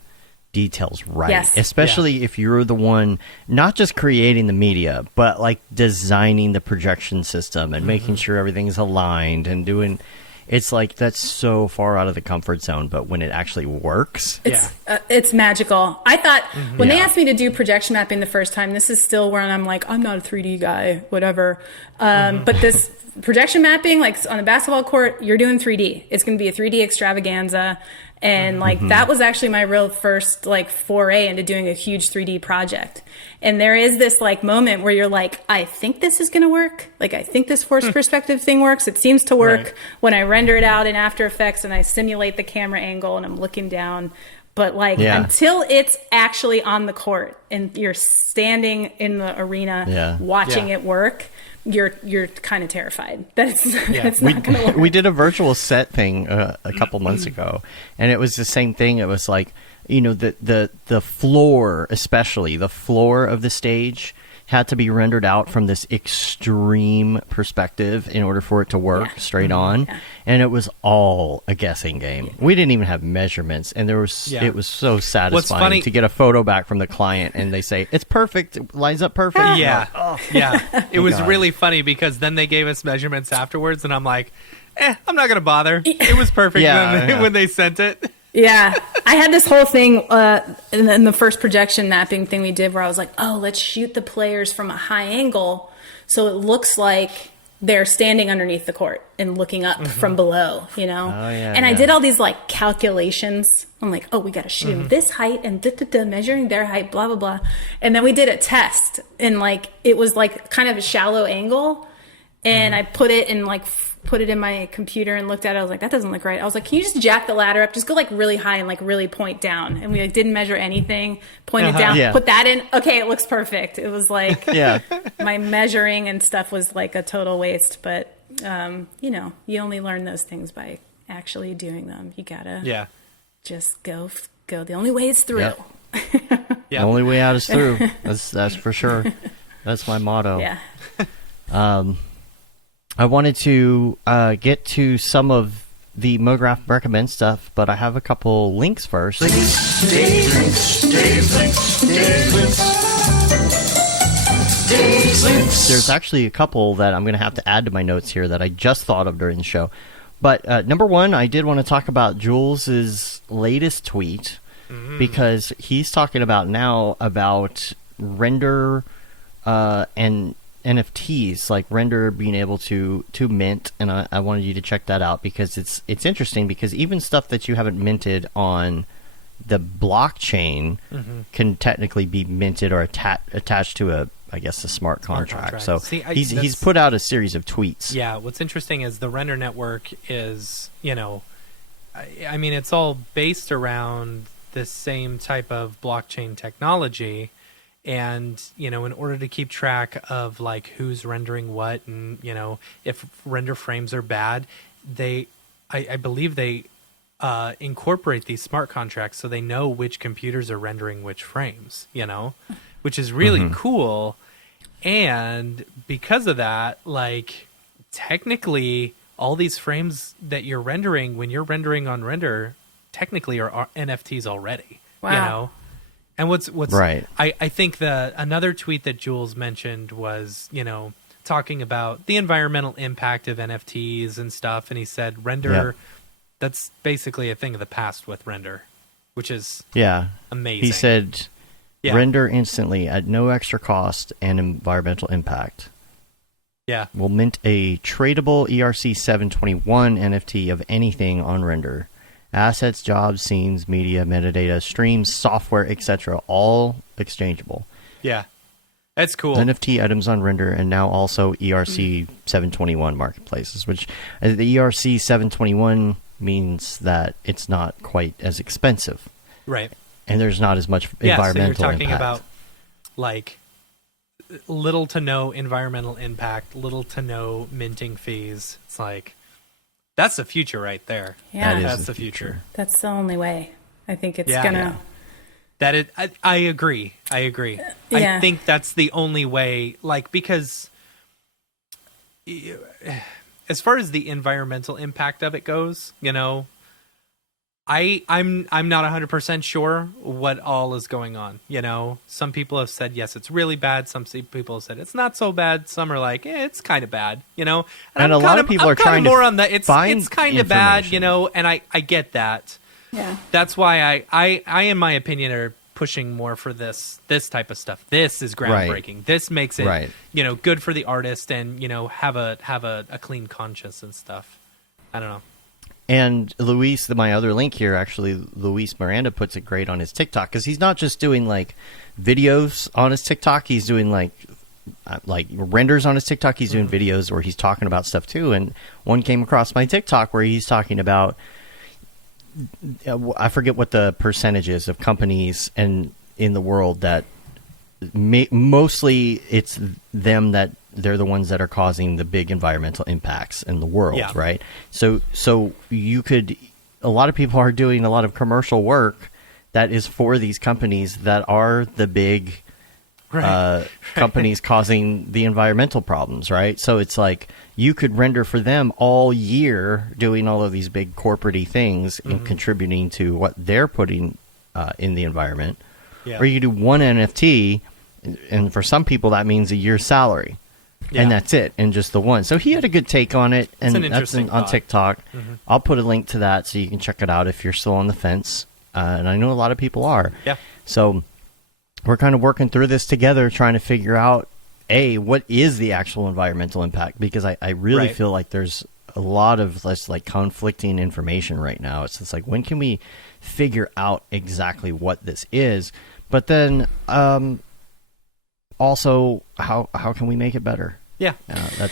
details right. Yes. Especially if you're the one not just creating the media, but like designing the projection system and making sure everything's aligned and doing. It's like that's so far out of the comfort zone, but when it actually works, it's magical. I thought when they asked me to do projection mapping the first time, this is still where I'm like, I'm not a 3D guy, whatever. But this projection mapping, like on a basketball court, you're doing 3D. It's going to be a 3D extravaganza. And like that was actually my real first like foray into doing a huge 3D project. And there is this like moment where you're like, I think this is going to work. Like I think this forced perspective thing works. It seems to work when I render it out in After Effects and I simulate the camera angle and I'm looking down. But like until it's actually on the court and you're standing in the arena watching it work, you're kind of terrified that it's not going to work. We did a virtual set thing a couple months ago, and it was the same thing. It was like, you know, the floor, especially the floor of the stage, had to be rendered out from this extreme perspective in order for it to work straight on. And it was all a guessing game. We didn't even have measurements, and it was so satisfying to get a photo back from the client and they say, it's perfect, it lines up perfect. It was really funny because then they gave us measurements afterwards and I'm like, I'm not going to bother. It was perfect when they sent it. Yeah, I had this whole thing in the first projection mapping thing we did where I was like, oh, let's shoot the players from a high angle so it looks like they're standing underneath the court and looking up from below, you know? And I did all these like calculations. I'm like, oh, we got to shoot them this height and measuring their height, blah, blah, blah. And then we did a test and like it was like kind of a shallow angle. And I put it in my computer and looked at it. I was like, that doesn't look right. I was like, can you just jack the ladder up? Just go like really high and like really point down. And we like didn't measure anything, pointed down, put that in. Okay, it looks perfect. It was like my measuring and stuff was like a total waste. But, you know, you only learn those things by actually doing them. You gotta just go. The only way is through. The only way out is through. That's for sure. That's my motto. I wanted to get to some of the Mograph recommend stuff, but I have a couple links first. There's actually a couple that I'm going to have to add to my notes here that I just thought of during the show. But number one, I did want to talk about Jules's latest tweet because he's talking about now about render and NFTs, like render being able to mint, and I wanted you to check that out because it's interesting because even stuff that you haven't minted on the blockchain can technically be minted or attached to a smart contract. So See, he's put out a series of tweets. Yeah, what's interesting is the render network is, you know, I mean, it's all based around the same type of blockchain technology. And, you know, in order to keep track of like who's rendering what and, you know, if render frames are bad, I believe they incorporate these smart contracts so they know which computers are rendering which frames, you know, which is really cool. And because of that, like technically all these frames that you're rendering when you're rendering on render technically are NFTs already, you know? And what's right? I think another tweet that Jules mentioned was, you know, talking about the environmental impact of NFTs and stuff, and he said render, that's basically a thing of the past with render, which is amazing. He said render instantly at no extra cost and environmental impact. Yeah. will mint a tradable ERC 721 NFT of anything on Render. Assets, jobs, scenes, media, metadata, streams, software, etc. all exchangeable. Yeah. That's cool. NFT items on Render, and now also ERC 721 marketplaces, which the ERC 721 means that it's not quite as expensive. Right. And there's not as much environmental so you're talking impact. about like little to no environmental impact, little to no minting fees. It's like that's the future right there. Yeah. That is That's the future. That's the only way. I think it's Yeah. gonna. Yeah. That it, I agree. I Yeah. think that's the only way, like, because as far as the environmental impact of it goes, you know, I'm not 100% sure what all is going on. You know, some people have said yes, it's really bad. Some people have said it's not so bad. Some are like, it's kind of bad. You know, And a lot of people are trying to more on the it's find kind of bad. information. You know, and I get that. Yeah. That's why I in my opinion are pushing more for this type of stuff. This is groundbreaking. Right. This makes it Right. you know, good for the artist, and you know, have a clean conscience and stuff. I don't know. And Luis, my other link here, actually, Luis Miranda puts it great on his TikTok, because he's not just doing like videos on his TikTok. He's doing like renders on his TikTok. He's doing videos where he's talking about stuff too. And one came across my TikTok where he's talking about, I forget what the percentage is of companies and in the world that mostly it's them that they're the ones that are causing the big environmental impacts in the world, Yeah. right? So you could, a lot of people are doing a lot of commercial work that is for these companies that are the big companies causing the environmental problems, right? So it's like you could render for them all year doing all of these big corporate-y things and contributing to what they're putting in the environment. Yeah. Or you do one NFT, and for some people that means a year's salary. Yeah. And that's it, and just the one. So he had a good take on it, and an that's interesting on thought. TikTok. I'll put a link to that so you can check it out if you're still on the fence. And I know a lot of people are. Yeah. So we're kind of working through this together, trying to figure out, what is the actual environmental impact? Because I really Right. feel like there's a lot of less like conflicting information right now. It's just like, when can we figure out exactly what this is? But then also, how can we make it better? Yeah.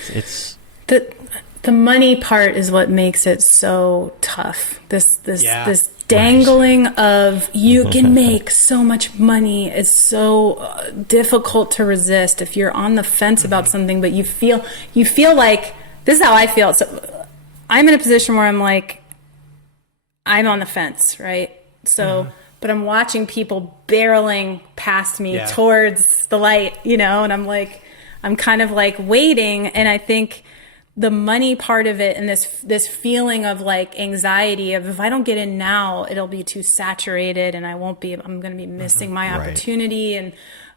It's The money part is what makes it so tough. This Yeah. dangling of you can make so much money is so difficult to resist if you're on the fence about something, but you feel like, this is how I feel. So I'm in a position where I'm like, I'm on the fence, right? So, but I'm watching people barreling past me Yeah. towards the light, you know, and I'm like, I'm kind of like waiting. And I think the money part of it and this feeling of like anxiety of, if I don't get in now, it'll be too saturated and I'm going to be missing my Right. opportunity. And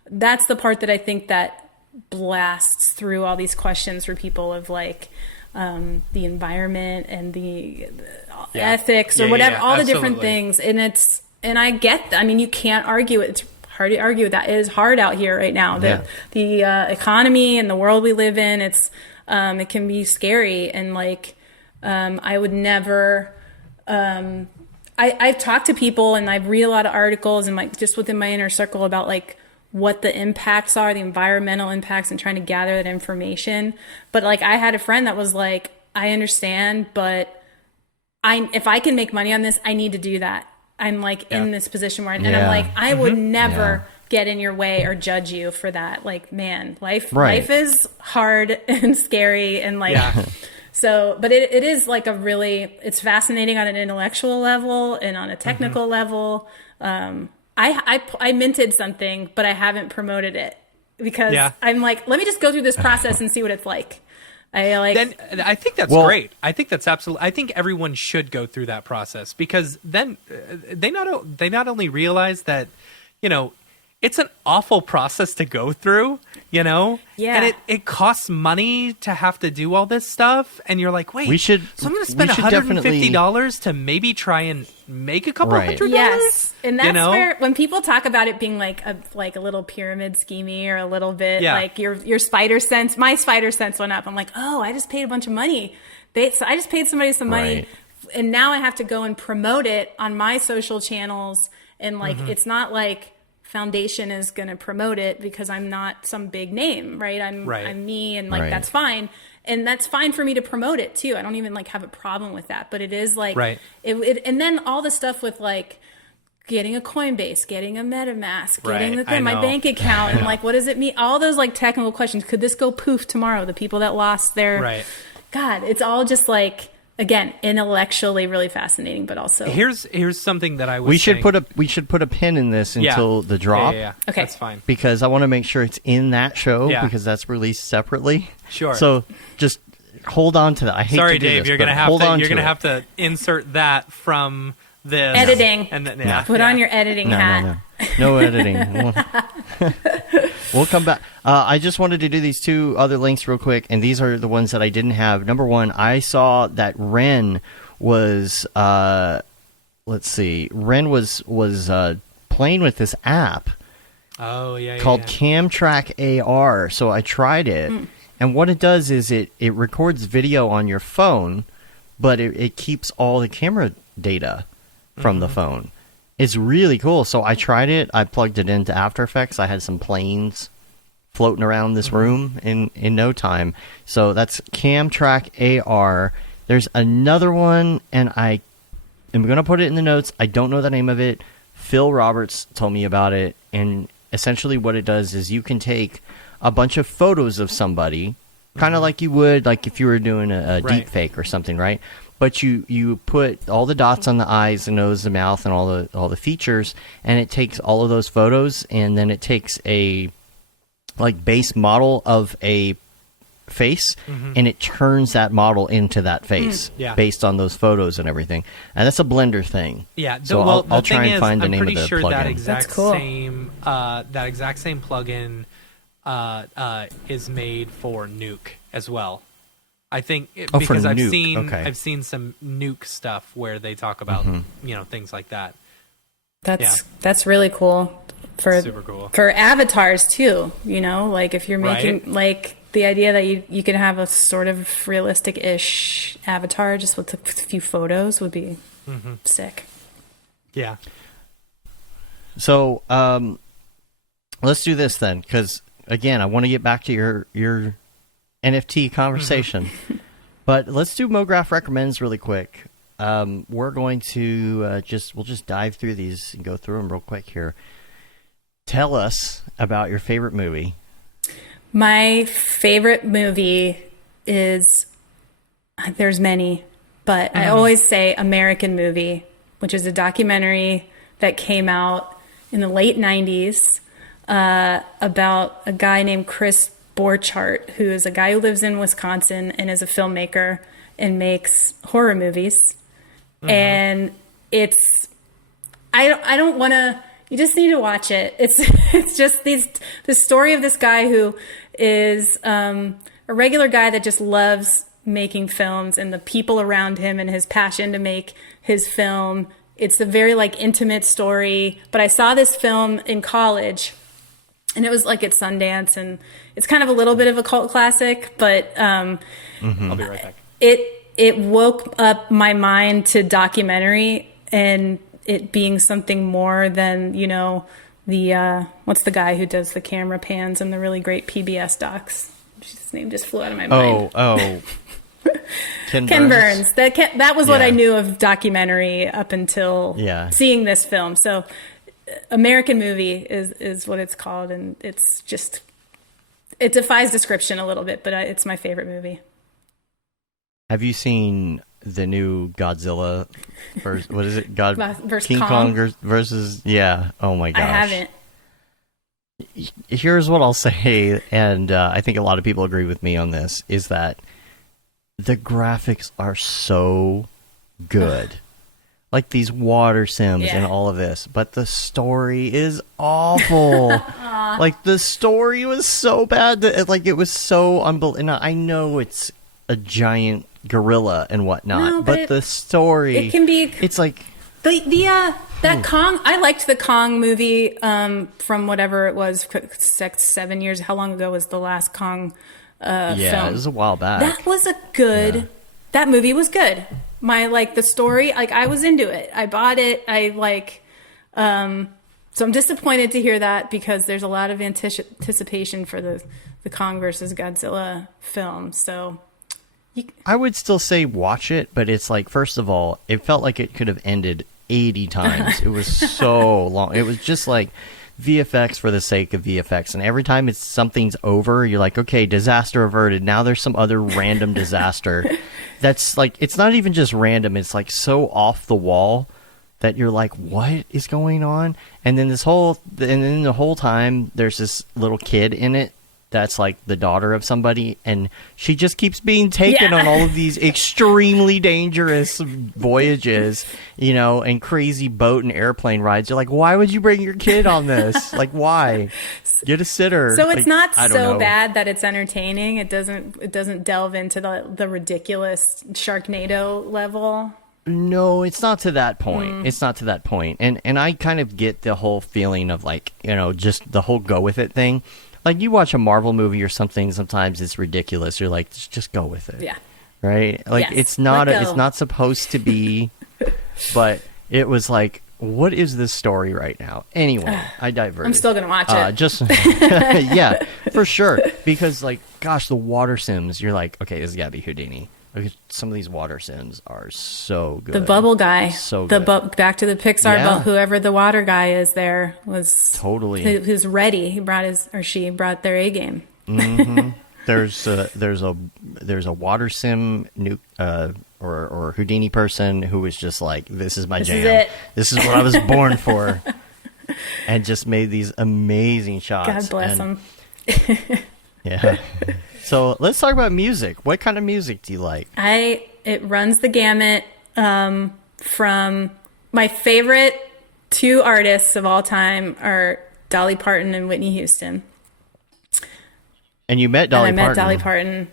that's the part that I think that blasts through all these questions for people of like, the environment and the ethics or Yeah, whatever, yeah, all the different absolutely. things. And I get that. I mean, you can't argue it. It's hard to argue. That is hard out here right now. The economy and the world we live in, it can be scary. And like, I would never, I've talked to people and I've read a lot of articles and like just within my inner circle about like what the impacts are, the environmental impacts, and trying to gather that information. But like, I had a friend that was like, I understand, but if I can make money on this, I need to do that. I'm like in this position where, and I'm like, I would never get in your way or judge you for that. Like, man, life is hard and scary and like, so, but it is like it's fascinating on an intellectual level and on a technical level. I minted something, but I haven't promoted it because I'm like, let me just go through this process and see what it's like. Then I think that's great. I think that's absolutely. I think everyone should go through that process, because then they not only realize that, you know, it's an awful process to go through, you know? Yeah. And it costs money to have to do all this stuff. And you're like, wait, so I'm going to spend $150 to maybe try and make a couple $100? Yes. And that's you know? where, when people talk about it being like a little pyramid schemey or a little bit like your spider sense, my spider sense went up. I'm like, oh, I just paid a bunch of money. So I just paid somebody some money. And now I have to go and promote it on my social channels. And like, it's not like Foundation is going to promote it because I'm not some big name, right? I'm me, and like that's fine, and that's fine for me to promote it too. I don't even like have a problem with that, but it is like it and then all the stuff with like getting a Coinbase, getting a MetaMask, getting my bank account, and like what does it mean? All those like technical questions. Could this go poof tomorrow? The people that lost their God, it's all just like. Again, intellectually really fascinating, but also here's something that I was we should put a pin in this until the drop. Okay, that's fine. Because I want to make sure it's in that show because that's released separately. Sure. So just hold on to that. I hate to do Dave, this, you're gonna have to insert that from this editing. And then put on your editing hat. No editing. We'll come back. I just wanted to do these two other links real quick, and these are the ones that I didn't have. Number one, I saw that Ren was playing with this app. Called Camtrack AR. So I tried it, and what it does is it records video on your phone, but it keeps all the camera data from the phone. It's really cool. So I tried it. I plugged it into After Effects. I had some planes floating around this room in no time. So that's Camtrack AR. There's another one, and I am going to put it in the notes. I don't know the name of it. Phil Roberts told me about it, and essentially what it does is you can take a bunch of photos of somebody, kind of like you would like if you were doing a deep fake or something, right? But you put all the dots on the eyes, the nose, the mouth, and all the features, and it takes all of those photos, and then it takes a like base model of a face, and it turns that model into that face based on those photos and everything. And that's a Blender thing. Yeah. So I'll try and find the name of the plugin. That exact same plugin is made for Nuke as well. I think because I've seen some Nuke stuff where they talk about things like that. That's really cool. Super cool for avatars too. You know, like if you're making like the idea that you can have a sort of realistic-ish avatar just with a few photos would be sick. Yeah. So let's do this then, because again, I want to get back to your NFT conversation. But let's do Mograph recommends really quick. We're going to we'll just dive through these and go through them real quick here. Tell us about your favorite movie. My favorite movie is, there's many, but I always say American Movie, which is a documentary that came out in the late 90s about a guy named Chris Borchardt, who is a guy who lives in Wisconsin and is a filmmaker and makes horror movies. And it's, I don't want to, you just need to watch it. It's just the story of this guy who is a regular guy that just loves making films, and the people around him and his passion to make his film. It's a very like intimate story. But I saw this film in college, and it was like at Sundance, and it's kind of a little bit of a cult classic, but I'll be right back. It woke up my mind to documentary and it being something more than, you know, the what's the guy who does the camera pans and the really great PBS docs? His name just flew out of my mind. Ken Burns. That was what I knew of documentary up until seeing this film. So American Movie is what it's called, and it's just, it defies description a little bit, but it's my favorite movie. Have you seen the new Godzilla versus, what is it? Versus King Kong versus, oh my gosh. I haven't. Here's what I'll say, and I think a lot of people agree with me on this, is that the graphics are so good. like these water sims and all of this, but the story is awful. Like the story was so bad that like it was so unbelievable. I know it's a giant gorilla and whatnot, but the story, it can be. It's like that Kong. I liked the Kong movie from whatever it was, 7 years. How long ago was the last Kong film? It was a while back. That was a good. Yeah. That movie was good. The story, like I was into it. I bought it. So I'm disappointed to hear that because there's a lot of anticipation for the Kong versus Godzilla film. So I would still say watch it, but it's like, first of all, it felt like it could have ended 80 times. It was so long. It was just like VFX for the sake of VFX, and every time something's over, you're like, okay, disaster averted. Now there's some other random disaster that's like, it's not even just random, it's like so off the wall that you're like, what is going on? And then the whole time there's this little kid in it that's like the daughter of somebody, and she just keeps being taken on all of these extremely dangerous voyages, and crazy boat and airplane rides. You're like, why would you bring your kid on this? Like, why? Get a sitter. So it's not so bad that it's entertaining. It doesn't delve into the ridiculous Sharknado level. No, it's not to that point. It's not to that point. And I kind of get the whole feeling of like, just the whole go with it thing. Like you watch a Marvel movie or something, sometimes it's ridiculous. You're like, just go with it. Yeah. Right? Like it's not supposed to be, but it was like, what is this story right now? Anyway, I diverted. I'm still going to watch it. Yeah, for sure. Because like, gosh, the water sims, you're like, okay, this has got to be Houdini. Some of these water sims are so good. The bubble guy. So good. Back to the Pixar, whoever the water guy is there was totally who's ready. He brought she brought their A game. Mm-hmm. There's a water sim or Houdini person who was just like, this is my jam. Is it. This is what I was born for, and just made these amazing shots. God bless him. Yeah. So let's talk about music. What kind of music do you like? It runs the gamut from my favorite two artists of all time are Dolly Parton and Whitney Houston. And you met Dolly Parton. I met Dolly Parton.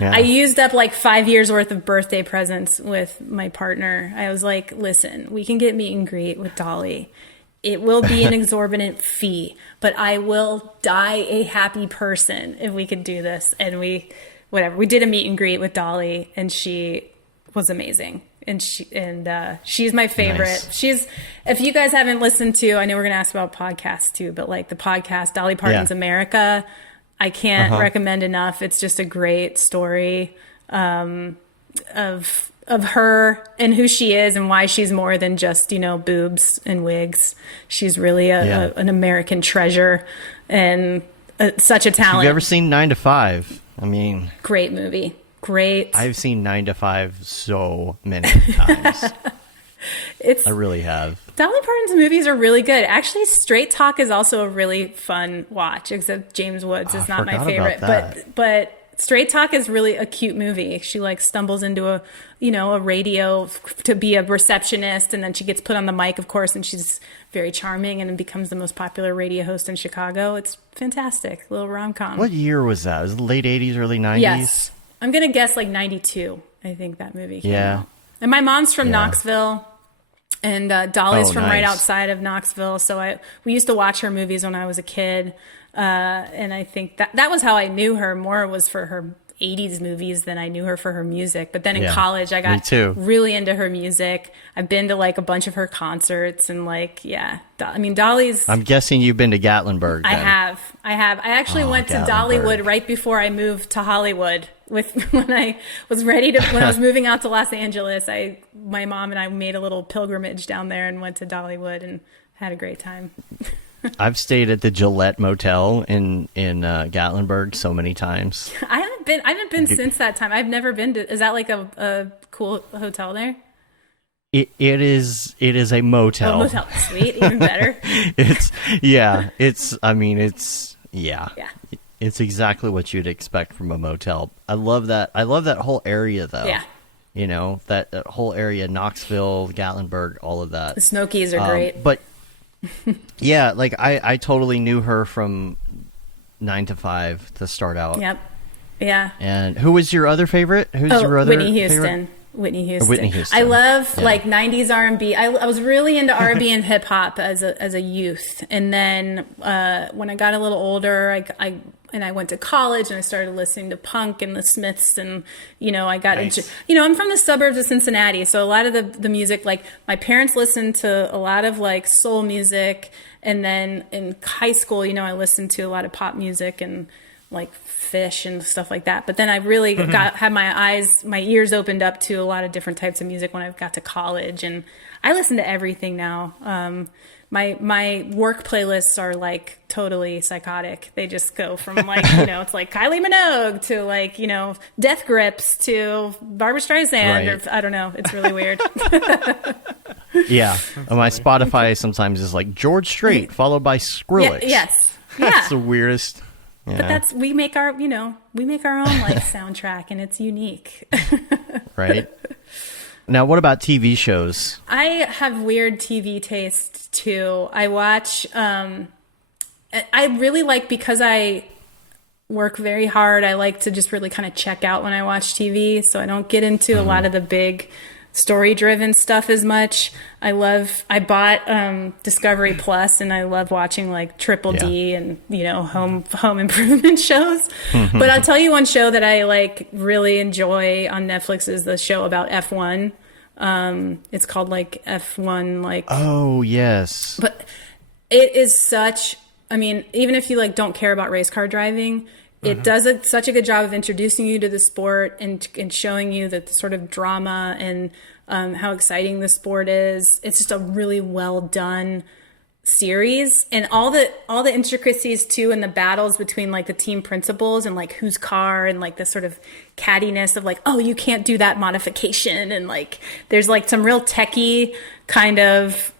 I used up like 5 years worth of birthday presents with my partner. I was like, listen, we can get meet and greet with Dolly. It will be an exorbitant fee, but I will die a happy person if we could do this. And we did a meet and greet with Dolly, and she was amazing. And she's my favorite. Nice. If you guys haven't listened to, I know we're going to ask about podcasts too, but like the podcast, Dolly Parton's America, I can't recommend enough. It's just a great story of her and who she is and why she's more than just, boobs and wigs. She's really an American treasure and such a talent. Have you ever seen 9 to 5? I mean, great movie. Great. I've seen 9 to 5 so many times. I really have. Dolly Parton's movies are really good. Actually, Straight Talk is also a really fun watch, except James Woods is not my favorite. But Straight Talk is really a cute movie. She like stumbles into a radio to be a receptionist, and then she gets put on the mic, of course, and she's very charming and becomes the most popular radio host in Chicago. It's fantastic. A little rom-com. What year was that? Was it late 80s, early 90s? Yes. I'm going to guess like 92. I think that movie came out. And my mom's from Knoxville, and Dolly's from right outside of Knoxville. So we used to watch her movies when I was a kid. And I think that was how I knew her more, was for her 80s movies than I knew her for her music. But then in college, I got really into her music. I've been to like a bunch of her concerts and Dolly's. I'm guessing you've been to Gatlinburg. Then. I have. I actually went to Dollywood right before I moved to Hollywood. When I was moving out to Los Angeles, my mom and I made a little pilgrimage down there and went to Dollywood and had a great time. I've stayed at the Gillette Motel in Gatlinburg so many times. I haven't been since that time. I've never been to. Is that like a cool hotel there? It is a motel. Oh, motel, sweet, even better. It's exactly what you'd expect from a motel. I love that whole area though. Yeah. You know, that whole area, Knoxville, Gatlinburg, all of that. The Smokies are great. But yeah, like I totally knew her from 9 to 5 to start out. Yep. Yeah. And who was your other favorite? Who's your other Whitney Houston. favorite? Whitney Houston. Whitney Houston. I love like 90s R&B. I was really into R&B and hip hop as a youth. And then when I got a little older, I went to college and I started listening to punk and the Smiths, and I got into, I'm from the suburbs of Cincinnati, so a lot of the music, like my parents listened to a lot of like soul music, and then in high school, I listened to a lot of pop music and like Fish and stuff like that. But then I really had my ears opened up to a lot of different types of music when I got to college, and I listen to everything now. My work playlists are like totally psychotic. They just go from like, it's like Kylie Minogue to like, Death Grips to Barbra Streisand, or I don't know. It's really weird. Yeah. My Spotify sometimes is like George Strait followed by Skrillex. Yes. Yeah. That's the weirdest. Yeah. But we make our own like soundtrack, and it's unique. Right. Now, what about TV shows? I have weird TV taste too. I watch, I really like, because I work very hard, I like to just really kind of check out when I watch TV. So I don't get into a lot of the big story driven stuff as much. I bought Discovery Plus, and I love watching like Triple D and home improvement shows. But I'll tell you one show that I like really enjoy on Netflix is the show about F1. It's called like F1 like. Oh yes. But it is such. I mean, even if you like don't care about race car driving, it does such a good job of introducing you to the sport and showing you the sort of drama and how exciting the sport is. It's just a really well done series, and all the intricacies too, and the battles between like the team principals and like whose car, and like the sort of cattiness of like, oh, you can't do that modification, and like there's like some real techie kind of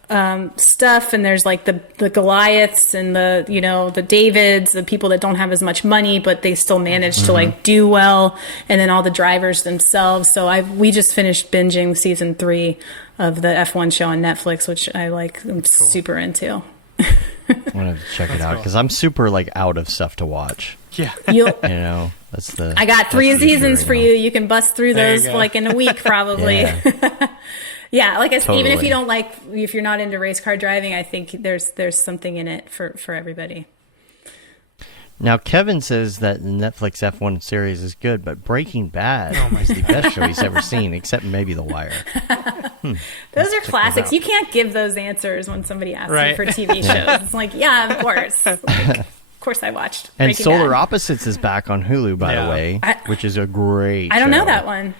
stuff, and there's like the Goliaths and the Davids, the people that don't have as much money but they still manage to like do well, and then all the drivers themselves. So we just finished binging season 3 of the F1 show on Netflix, which I'm super into. I'm gonna check it out because I'm super like out of stuff to watch. Yeah. That's the. I got 3 seasons for you. You can bust through There you those go. like in a week probably. Yeah, like I said, even if you don't if you're not into race car driving, I think there's something in it for everybody. Now, Kevin says that the Netflix F1 series is good, but Breaking Bad is the best show he's ever seen, except maybe The Wire. Those are classics. You can't give those answers when somebody asks you Right. for TV shows. It's like, yeah, of course. Like, of course I watched And Breaking Solar Bad. Opposites is back on Hulu, by the way, which is a great I don't know show. that one.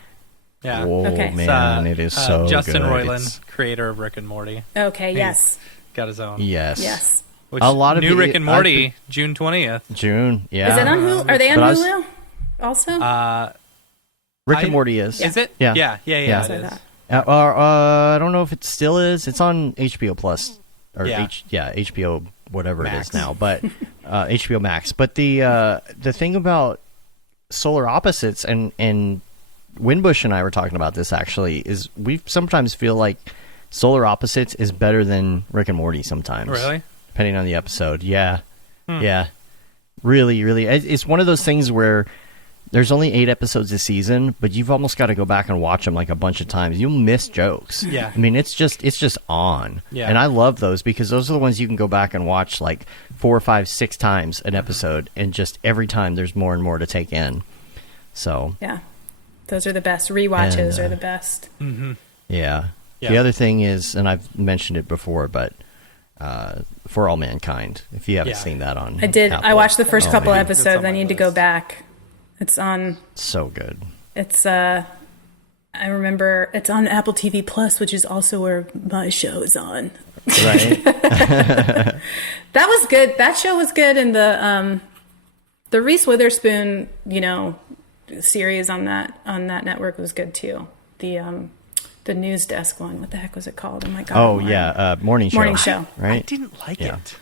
Yeah. Oh, Okay. man, it is so Justin good. Roiland, It's- creator of Rick and Morty. Okay, yes. Got his own. Yes. Yes. Which, A lot of new it- Rick and I've Morty, June 20th. June, yeah. Is it on Hulu? Are they on But I was- Hulu also? Rick and Morty is. Is it? Yeah. Yeah, That's it what I is. thought. I don't know if it still is. It's on HBO Plus or Yeah. HBO whatever it Max. is now, but HBO Max. But the thing about Solar Opposites and Winbush and I were talking about this actually is we sometimes feel like Solar Opposites is better than Rick and Morty sometimes. Really? Depending on the episode. Yeah. Yeah. Really, really. It's one of those things where there's only 8 episodes a season, but you've almost got to go back and watch them like a bunch of times. You'll miss jokes. Yeah. I mean, it's just on. Yeah. And I love those because those are the ones you can go back and watch like 4, 5, 6 times an episode, and just every time there's more and more to take in. So, Yeah. Those are the best. Rewatches And, are the best. yeah. Yeah. The other thing is, and I've mentioned it before, but For All Mankind, if you haven't Yeah. seen that on I did. I Apple. watched the first Oh, couple man. That's episodes. on I my need to go list. back. It's on. So good. It's I remember it's on Apple TV Plus, which is also where my show is on. Right? That was good. That show was good, and the Reese Witherspoon, series on that network was good too. The news desk one. What the heck was it called? Oh my god. Oh, yeah. Morning Show. Morning Show. I Right? didn't like Yeah. it.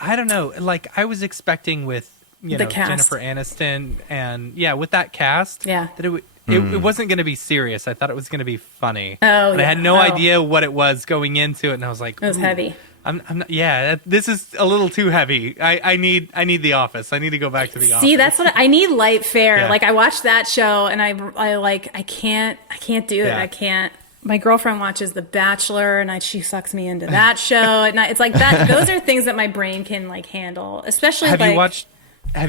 I don't know. Like, I was expecting with The cast. Jennifer Aniston and with that cast, Yeah. that it wasn't going to be serious. I thought it was going to be funny. Oh, and I had no idea what it was going into it, and I was like, it was heavy. I'm not, yeah, this is a little too heavy. I need The Office. I need to go back to The Office. See, that's what I need. Light fare. Yeah. Like I watched that show, and I can't do it. Yeah. I can't. My girlfriend watches The Bachelor, and she sucks me into that show at night. It's like that. Those are things that my brain can like handle. Especially Have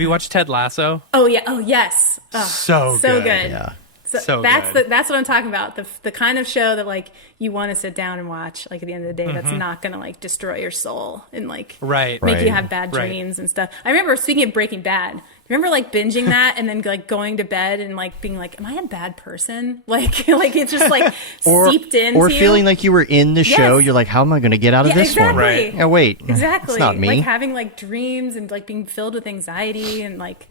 you watched Ted Lasso? Oh yeah. Oh yes. Oh, so good. Yeah. So that's what I'm talking about. The kind of show that like you want to sit down and watch. Like at the end of the day, that's not going to like destroy your soul and like make you have bad dreams and stuff. I remember, speaking of Breaking Bad, remember like binging that and then like going to bed and like being like, am I a bad person? Like it's just like seeped into or feeling like you were in the show. Yes. You're like, how am I going to get out of this exactly. one? Right. Yeah, wait, Exactly. It's not me. Like having like dreams and like being filled with anxiety and like.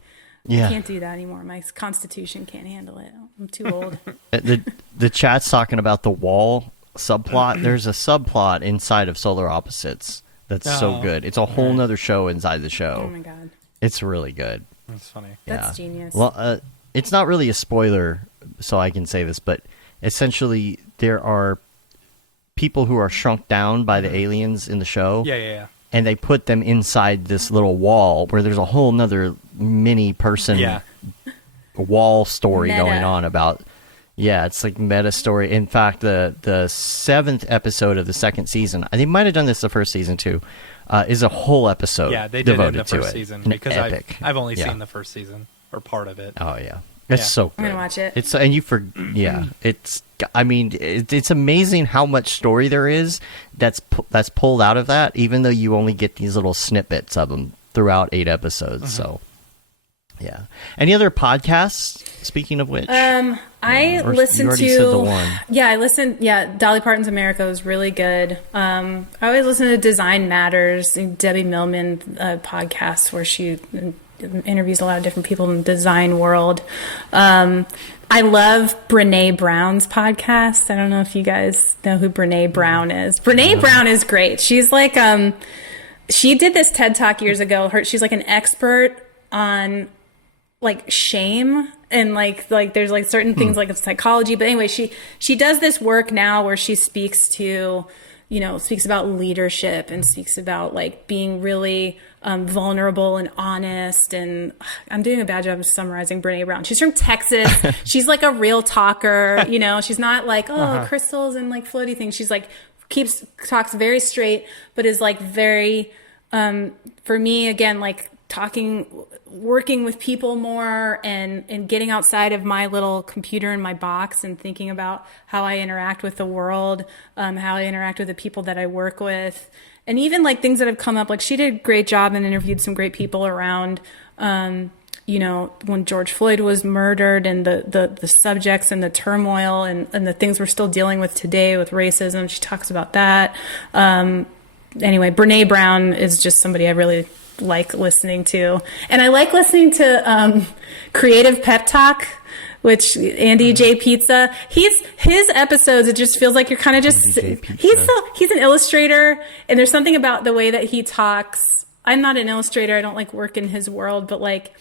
Yeah. I can't do that anymore. My constitution can't handle it. I'm too old. The chat's talking about the wall subplot. There's a subplot inside of Solar Opposites that's so good. It's a whole nother show inside the show. Oh my god. It's really good. That's funny. That's genius. Well, it's not really a spoiler, so I can say this, but essentially there are people who are shrunk down by the aliens in the show. Yeah. And they put them inside this little wall where there's a whole nother mini person wall story Meta. going on about. Yeah, it's like meta story. In fact, the 7th episode of the 2nd season, they might have done this the first season too, is a whole episode. Yeah, they did it in devoted the to first it. season An because epic. I've only seen the first season or part of it. Oh yeah, it's so good. I'm gonna watch it. It's and you for it's. I mean, it's amazing how much story there is that's pulled out of that, even though you only get these little snippets of them throughout 8 episodes. So, yeah. Any other podcasts? Speaking of which, I or listened you already to. said the one. Yeah, I listened. Yeah, Dolly Parton's America was really good. I always listen to Design Matters, Debbie Millman podcast where she interviews a lot of different people in the design world. I love Brene Brown's podcast. I don't know if you guys know who Brene Brown is. Brene Brown is great. She's like, she did this TED Talk years ago. She's like an expert on like shame and like there's like certain things like psychology. But anyway, she does this work now where she speaks about leadership and speaks about like being really vulnerable and honest. And I'm doing a bad job of summarizing Brene Brown. She's from Texas. She's like a real talker. She's not like, crystals and like floaty things. She's like talks very straight, but is like very, for me, again, like working with people more and getting outside of my little computer in my box and thinking about how I interact with the world, how I interact with the people that I work with. And even like things that have come up, like she did a great job and interviewed some great people around, when George Floyd was murdered and the subjects and the turmoil and the things we're still dealing with today with racism. She talks about that. Anyway, Brene Brown is just somebody I really like listening to. And I like listening to Creative Pep Talk, which Andy J. Pizza, his episodes, it just feels like you're kind of just, he's an illustrator, and there's something about the way that he talks. I'm not an illustrator. I don't like work in his world, but like,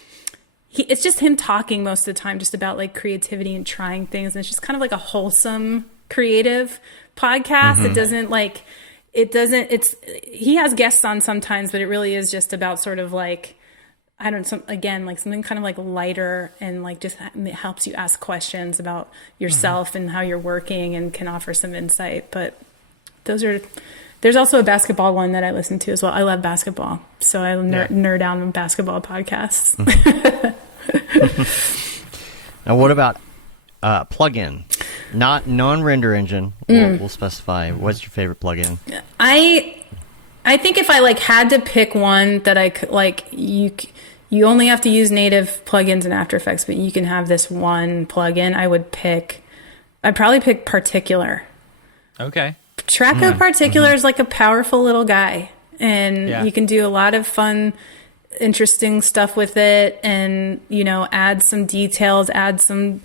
it's just him talking most of the time just about like creativity and trying things. And it's just kind of like a wholesome creative podcast. He has guests on sometimes, but it really is just about sort of like, something kind of like lighter and like just it helps you ask questions about yourself and how you're working and can offer some insight. But there's also a basketball one that I listen to as well. I love basketball, so I nerd out on basketball podcasts. Now, what about plugin? Not non-render engine. We'll specify. What's your favorite plugin? I think if I like had to pick one that I could, like, you only have to use native plugins in After Effects, but you can have this one plugin. I'd probably pick Particular. Okay. Traco Particular is like a powerful little guy, and you can do a lot of fun, interesting stuff with it, and add some details, add some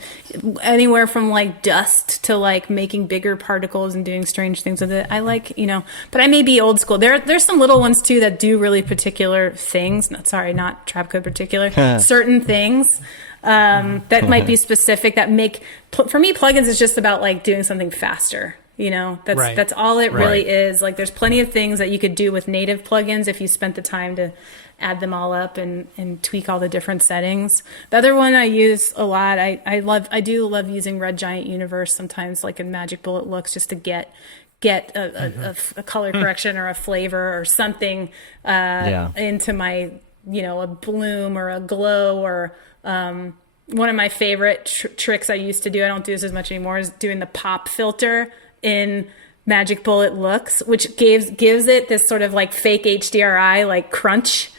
anywhere from like dust to like making bigger particles and doing strange things with it. I like, but I may be old school. There's some little ones too that do really particular things. Not Trapcode Particular, certain things. that might be specific for me, plugins is just about like doing something faster. That's all it really is. Like there's plenty of things that you could do with native plugins if you spent the time to add them all up and tweak all the different settings. The other one I use a lot, I do love using Red Giant Universe sometimes, like in Magic Bullet Looks, just to get a color correction or a flavor or something into my, a bloom or a glow or one of my favorite tricks I used to do, I don't do this as much anymore, is doing the pop filter in Magic Bullet Looks, which gives it this sort of like fake HDRI, like crunch.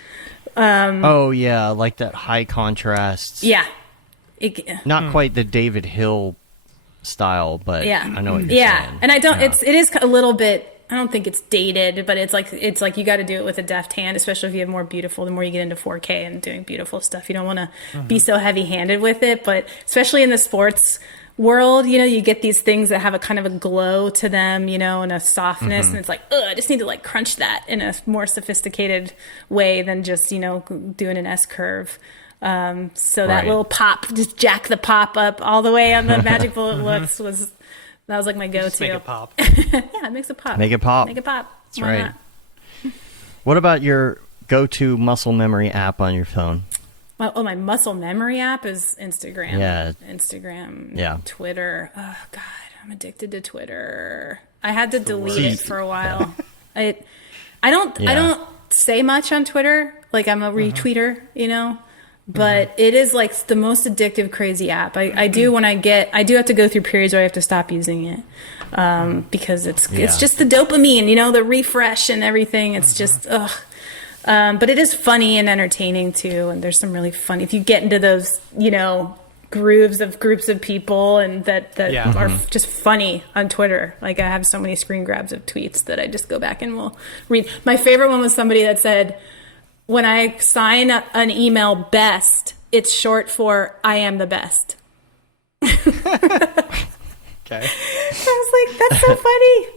Like that high contrast. Yeah. Not quite the David Hill style, but I know what you're saying. And it is a little bit, I don't think it's dated, but it's like you got to do it with a deft hand, especially if you have the more you get into 4K and doing beautiful stuff. You don't want to be so heavy-handed with it, but especially in the sports world, you get these things that have a kind of a glow to them, and a softness, and it's like, I just need to like crunch that in a more sophisticated way than just, doing an S curve. So that little pop, just jack the pop up all the way on the Magic Bullet Looks that was like my go-to. Just make it pop. Yeah, it makes it pop. Make it pop. Make it pop. That's right. What about your go-to muscle memory app on your phone? My muscle memory app is Instagram. Yeah. Instagram. Yeah. Twitter. Oh God, I'm addicted to Twitter. I had to delete it for a while. I don't say much on Twitter. Like I'm a retweeter, but it is like the most addictive, crazy app. I do have to go through periods where I have to stop using it. Because it's just the dopamine, the refresh and everything. It's just, but it is funny and entertaining too. And there's some really funny, if you get into those, grooves of groups of people and that are just funny on Twitter. Like I have so many screen grabs of tweets that I just go back and will read. My favorite one was somebody that said, when I sign an email best, it's short for I am the best. Okay. I was like, that's so funny.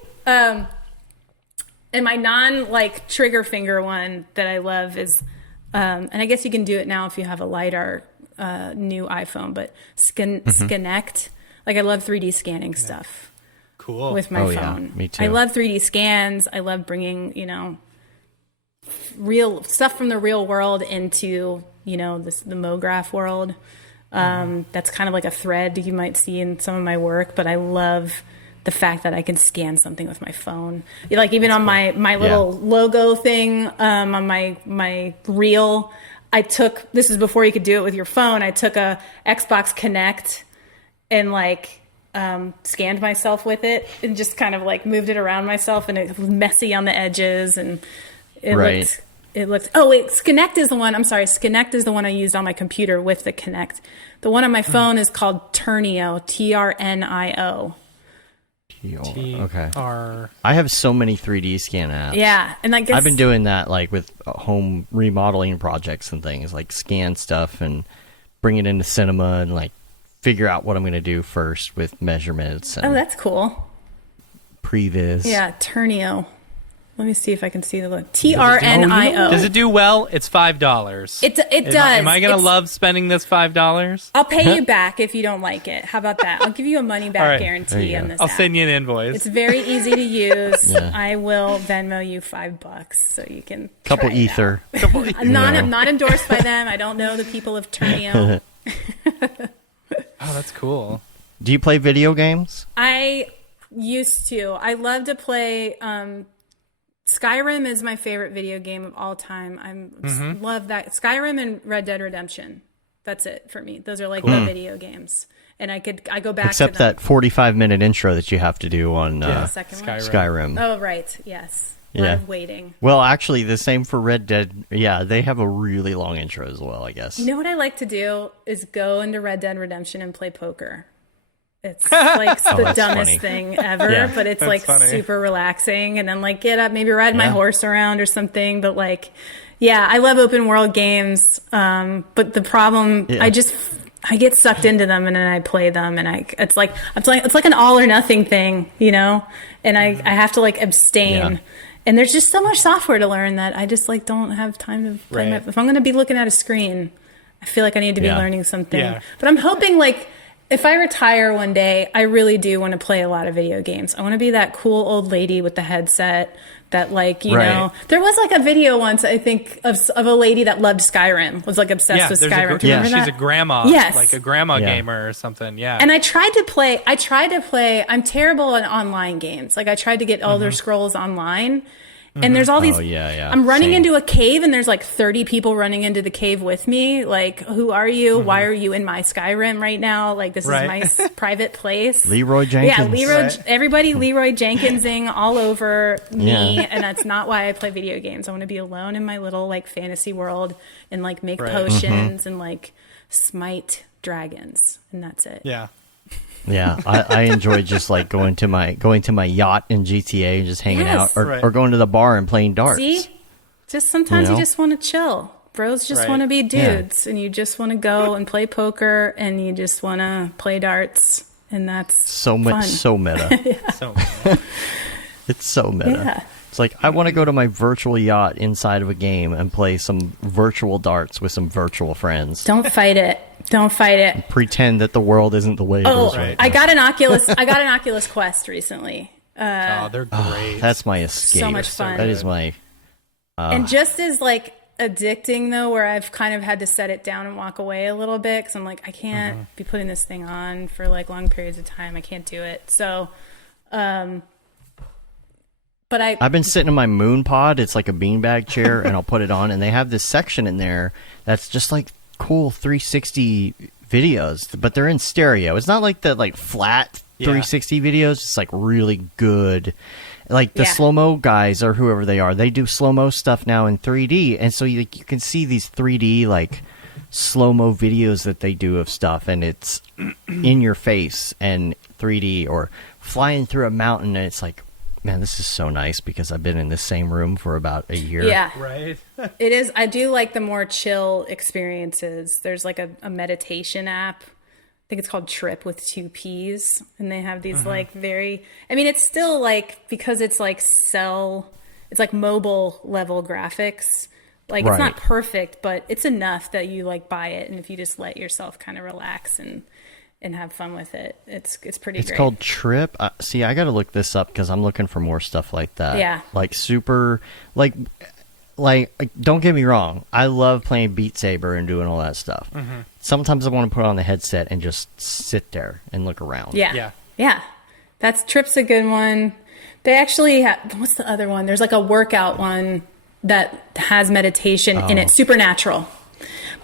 And my trigger finger one that I love is, and I guess you can do it now if you have a LiDAR new iPhone, but Scannect. Like I love 3D scanning stuff. Cool. With my phone. Yeah, me too. I love 3D scans. I love bringing, real stuff from the real world into, the Mograph world. That's kind of like a thread you might see in some of my work, but I love the fact that I can scan something with my phone. Like even on my little logo thing, on my reel, this is before you could do it with your phone. I took a Xbox Kinect and scanned myself with it and just kind of moved it around myself, and it was messy on the edges, and it looked, oh wait, Scannect is the one, I'm sorry, Scannect is the one I used on my computer with the Kinect. The one on my phone is called Turnio, Turnio. Okay. I have so many 3D scan apps. Yeah, and I guess I've been doing that with home remodeling projects and things, like scan stuff and bring it into Cinema and figure out what I'm going to do first with measurements. And that's cool. Previs. Yeah, Turnio. Let me see if I can see the look. Turnio. Does it do well? It's $5. It does. Am I going to love spending this $5? I'll pay you back if you don't like it. How about that? I'll give you a money back guarantee on this. I'll send you an invoice. It's very easy to use. Yeah. I will Venmo you $5 so you can. Couple ether. I'm not endorsed by them. I don't know the people of Turnio. Oh, that's cool. Do you play video games? I used to. I love to play. Skyrim is my favorite video game of all time. I love that. Skyrim and Red Dead Redemption. That's it for me. Those are the video games. And I go back Except to them. that 45-minute intro that you have to do on Skyrim. Oh, right. Yes. A lot of waiting. Well, actually, the same for Red Dead. Yeah, they have a really long intro as well, I guess. You know what I like to do is go into Red Dead Redemption and play poker. It's the dumbest thing ever, but it's funny. Super relaxing. And then get up, maybe ride my horse around or something. But I love open world games. But the problem, I get sucked into them and then I play them, and it's like an all or nothing thing, and I have to abstain. Yeah. And there's just so much software to learn that I just don't have time to play. If I'm going to be looking at a screen, I feel like I need to be Yeah. learning something. Yeah. But I'm hoping, like, if I retire one day, I really do want to play a lot of video games. I want to be that cool old lady with the headset that, like, you Right. know, there was like a video once, I think, of a lady that loved Skyrim, was like obsessed with there's Skyrim. Do you remember she's that? a grandma, Yes. like a grandma Yeah. gamer or something. Yeah. And I tried to play, I'm terrible in online games. Like, I tried to get Elder Scrolls online. And there's all these. Oh, yeah. I'm running Same. into a cave, and there's like 30 people running into the cave with me. Like, who are you? Why are you in my Skyrim right now? Like, this Right. is my private place. Leroy Jenkins. Yeah, Leroy. Right. Everybody, Leroy Jenkinsing all over me, Yeah. and that's not why I play video games. I want to be alone in my little like fantasy world and like make Right. potions and like smite dragons, and that's it. yeah. Yeah, I enjoy just like going to my yacht in GTA and just hanging Yes. out, or, Right. or going to the bar and playing darts. See, just sometimes You you know? just want to chill. Bros just Right. want to be dudes, and you just want to go and play poker, and you just want to play darts, and that's So fun. much, so meta. So It's so meta. Yeah. It's like I want to go to my virtual yacht inside of a game and play some virtual darts with some virtual friends. Don't fight it. Don't fight it. Pretend that the world isn't the way it Oh, is right I now. got an Oculus Quest recently. oh, they're great. That's my escape. So much fun. That is my. And just as like addicting though, where I've kind of had to set it down and walk away a little bit because I'm like, I can't be putting this thing on for like long periods of time. I can't do it. So, but I've been sitting in my moon pod. It's like a beanbag chair, and I'll put it on, and they have this section in there that's just like cool 360 videos, but they're in stereo. It's not like the like flat Yeah. 360 videos. It's like really good. Like the Yeah. slow-mo guys or whoever they are, they do slow-mo stuff now in 3D, and so you can see these 3D like slow-mo videos that they do of stuff, and it's in your face and 3D, or flying through a mountain, and it's like, man, this is so nice because I've been in the same room for about a year. yeah, right. it is. I do like the more chill experiences. There's like a meditation app. I think it's called Trip with 2 P's. And they have these like very, I mean, it's still like, because it's like it's like mobile level graphics. Like it's not Right. perfect, but it's enough that you like buy it. And if you just let yourself kind of relax and have fun with it, it's pretty It's great. called Trip. See, I got to look this up because I'm looking for more stuff like that. Yeah. Like super, like, don't get me wrong. I love playing Beat Saber and doing all that stuff. Sometimes I want to put on the headset and just sit there and look around. Yeah. Yeah. That's Trip's a good one. They actually have, what's the other one? There's like a workout one that has meditation in it. Supernatural.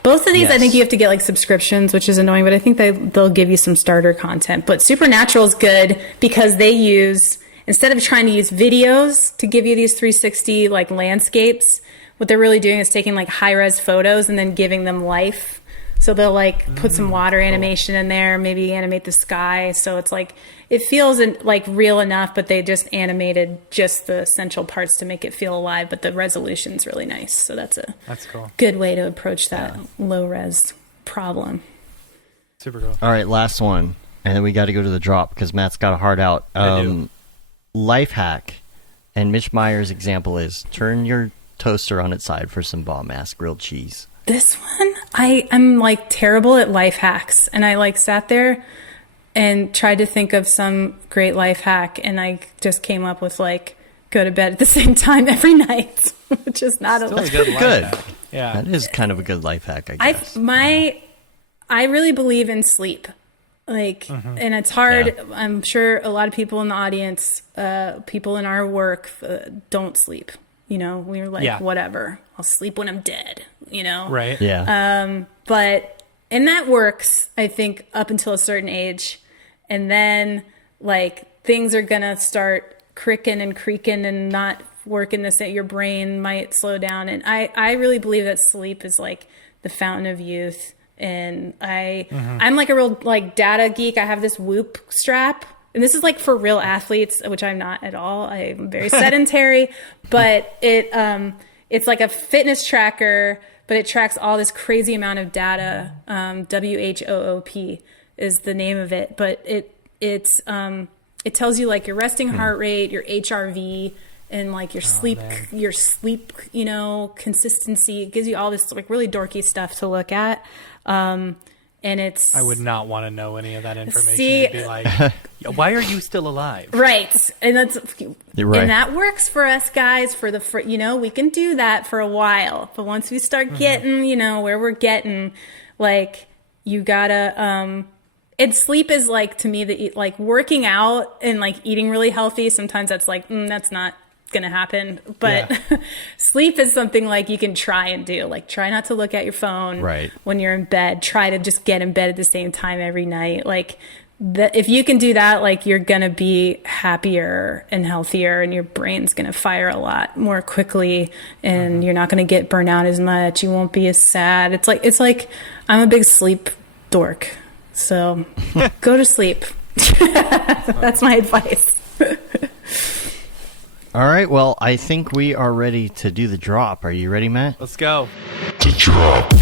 Both of these, I Yes. think you have to get like subscriptions, which is annoying, but I think they'll give you some starter content. But Supernatural is good because they use, instead of trying to use videos to give you these 360 like landscapes, what they're really doing is taking like high res photos and then giving them life. So they'll like put some water animation in there, maybe animate the sky. So it's like, it feels like real enough, but they just animated just the essential parts to make it feel alive. But the resolution's really nice. So that's Cool. good way to approach that low res problem. Super cool. All right, last one. And then we got to go to the drop because Matt's got a heart out. I do. Life hack. And Mitch Meyer's example is turn your toaster on its side for some bomb ass grilled cheese. This one, I'm like terrible at life hacks. And I like sat there and tried to think of some great life hack. And I just came up with like, go to bed at the same time every night, which is not Still a a good life good. hack. Yeah. That is kind of a good life hack, I guess. I really believe in sleep. Like, and it's hard. Yeah. I'm sure a lot of people in the audience, people in our work, don't sleep. You know, we're like, Yeah. whatever, I'll sleep when I'm dead, you know? Right. Yeah. And that works, I think, up until a certain age. And then, like, things are going to start cricking and creaking and not working the same. Your brain might slow down. And I really believe that sleep is, like, the fountain of youth. And I'm, like, a real, like, data geek. I have this Whoop strap. And this is, like, for real athletes, which I'm not at all. I'm very sedentary. But it's like a fitness tracker, but it tracks all this crazy amount of data. WHOOP is the name of it, but it tells you like your resting heart rate, your HRV, and like your sleep, consistency. It gives you all this like really dorky stuff to look at. And it's I would not want to know any of that information. See, It'd be like, why are you still alive? right, and that's You're right. and that works for us guys for we can do that for a while, but once we start getting where we're getting, like, you gotta and sleep is like, to me, like working out and like eating really healthy, sometimes that's like that's not gonna happen, but sleep is something like you can try and do. Like, try not to look at your phone when you're in bed. Try to just get in bed at the same time every night. Like, if you can do that, like, you're gonna be happier and healthier, and your brain's gonna fire a lot more quickly, and you're not gonna get burnt out as much. You won't be as sad. It's like I'm a big sleep dork, so go to sleep. That's my advice. All right, well, I think we are ready to do the drop. Are you ready, Matt? Let's go. Drop.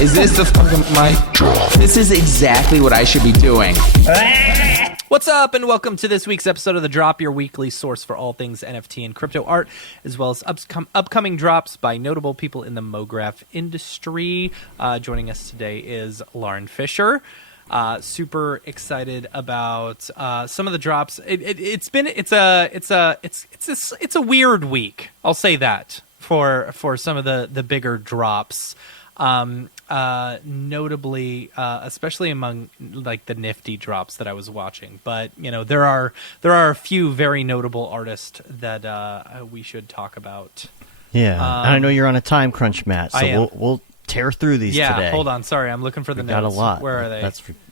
Is this the fucking mic? Drop. This is exactly what I should be doing. What's up, and welcome to this week's episode of The Drop, your weekly source for all things NFT and crypto art, as well as upcoming drops by notable people in the Mograph industry. Joining us today is Lauren Fisher. Super excited about some of the drops. It's a weird week. I'll say that for some of the bigger drops. Notably, especially among like the nifty drops that I was watching. But there are a few very notable artists that we should talk about. Yeah, and I know you're on a time crunch, Matt. So we'll tear through these today. Yeah, hold on. Sorry, I'm looking for the notes. Got a lot. Where are they?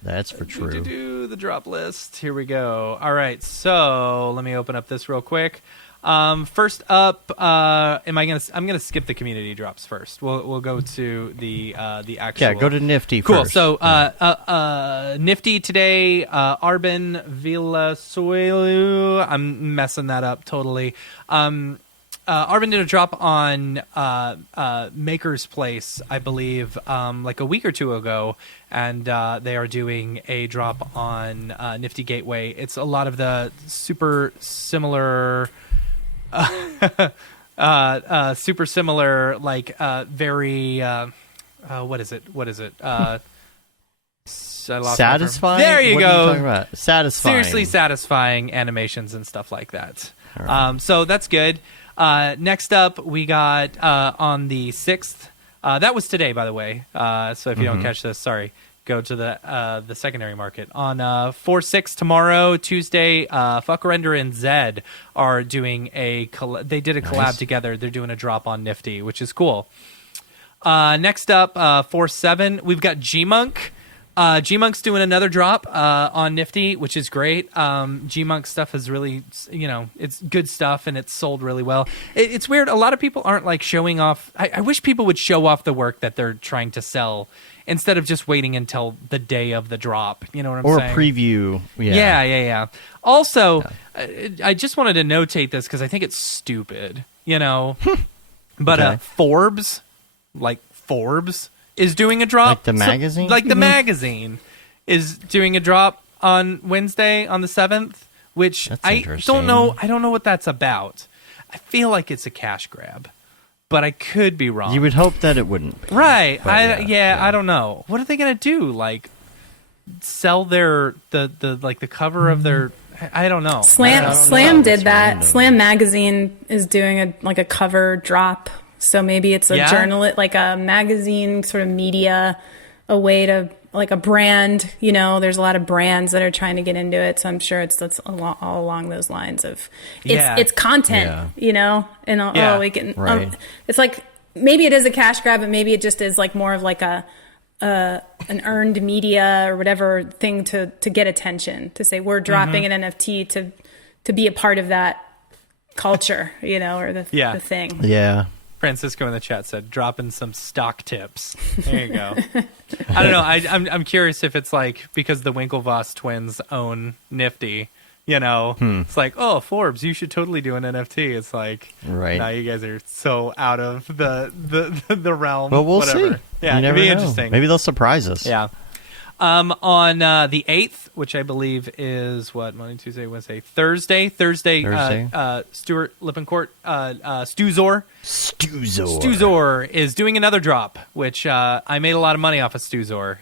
That's for true. The drop list. Here we go. All right, so let me open up this real quick. First up, I'm gonna skip the community drops first. We'll go to the actual. Yeah, go to Nifty cool. first. So Nifty today, Arben Villasuelu. I'm messing that up totally. Arben did a drop on Maker's Place, I believe, like a week or two ago, and they are doing a drop on Nifty Gateway. It's a lot of the super similar, like very what is it? Satisfying. There you what go. Are you talking about? Satisfying. Seriously satisfying animations and stuff like that. Right. So that's good. Next up, we got on the 6th. That was today, by the way. So if you don't catch this, sorry. Go to the secondary market. On 4/6 tomorrow, Tuesday, Fuck Render and Zed are doing they did a collab together. They're doing a drop on Nifty, which is cool. Next up, 4/7, we've got G-Monk. G-Monk's doing another drop on Nifty, which is great. G-Monk stuff is really, it's good stuff, and it's sold really well. It's weird. A lot of people aren't like showing off. I wish people would show off the work that they're trying to sell instead of just waiting until the day of the drop. You know what I'm saying? Or a preview. Yeah. Also, I just wanted to notate this because I think it's stupid, But Forbes is doing a drop. Like the magazine? The magazine is doing a drop on Wednesday on the 7th, which I don't know. I don't know what that's about. I feel like it's a cash grab, but I could be wrong. You would hope that it wouldn't be. Right. But I don't know. What are they going to do? Like sell the cover of their, I don't know. Slam did That's that. random. Slam magazine is doing a cover drop. So maybe it's a journalist, like a magazine sort of media, a way to, like a brand, there's a lot of brands that are trying to get into it. So I'm sure that's all along those lines of it's content, and we can, it's like, maybe it is a cash grab, but maybe it just is like more of like an earned media or whatever thing to get attention, to say we're dropping an NFT to be a part of that culture, or the thing. Yeah. Francisco in the chat said, dropping some stock tips. There you go. I don't know. I'm curious if it's like because the Winklevoss twins own Nifty, it's like, oh, Forbes, you should totally do an NFT. It's like, now you guys are so out of the realm. Well, we'll whatever. see. Yeah, it'd be interesting. Maybe they'll surprise us. Yeah. On the 8th, which I believe is what, Monday, Tuesday, Wednesday, Thursday. Stuart Lippencourt, Stuzor is doing another drop, which I made a lot of money off of Stuzor.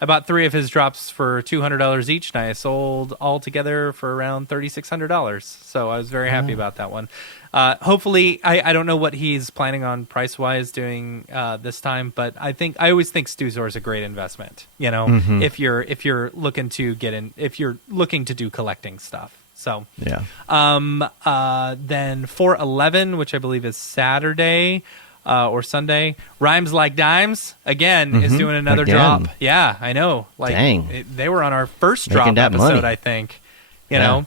I bought 3 of his drops for $200 each, and I sold all together for around $3,600. So I was very happy about that one. Hopefully, I don't know what he's planning on price-wise doing this time, but I always think Stuzor is a great investment. If you're looking to if you're looking to do collecting stuff. So yeah. Then 4/11, which I believe is Saturday or Sunday, Rhymes Like Dimes again is doing another drop. Yeah, I know. Dang. They were on our first drop episode, money. I think. You know.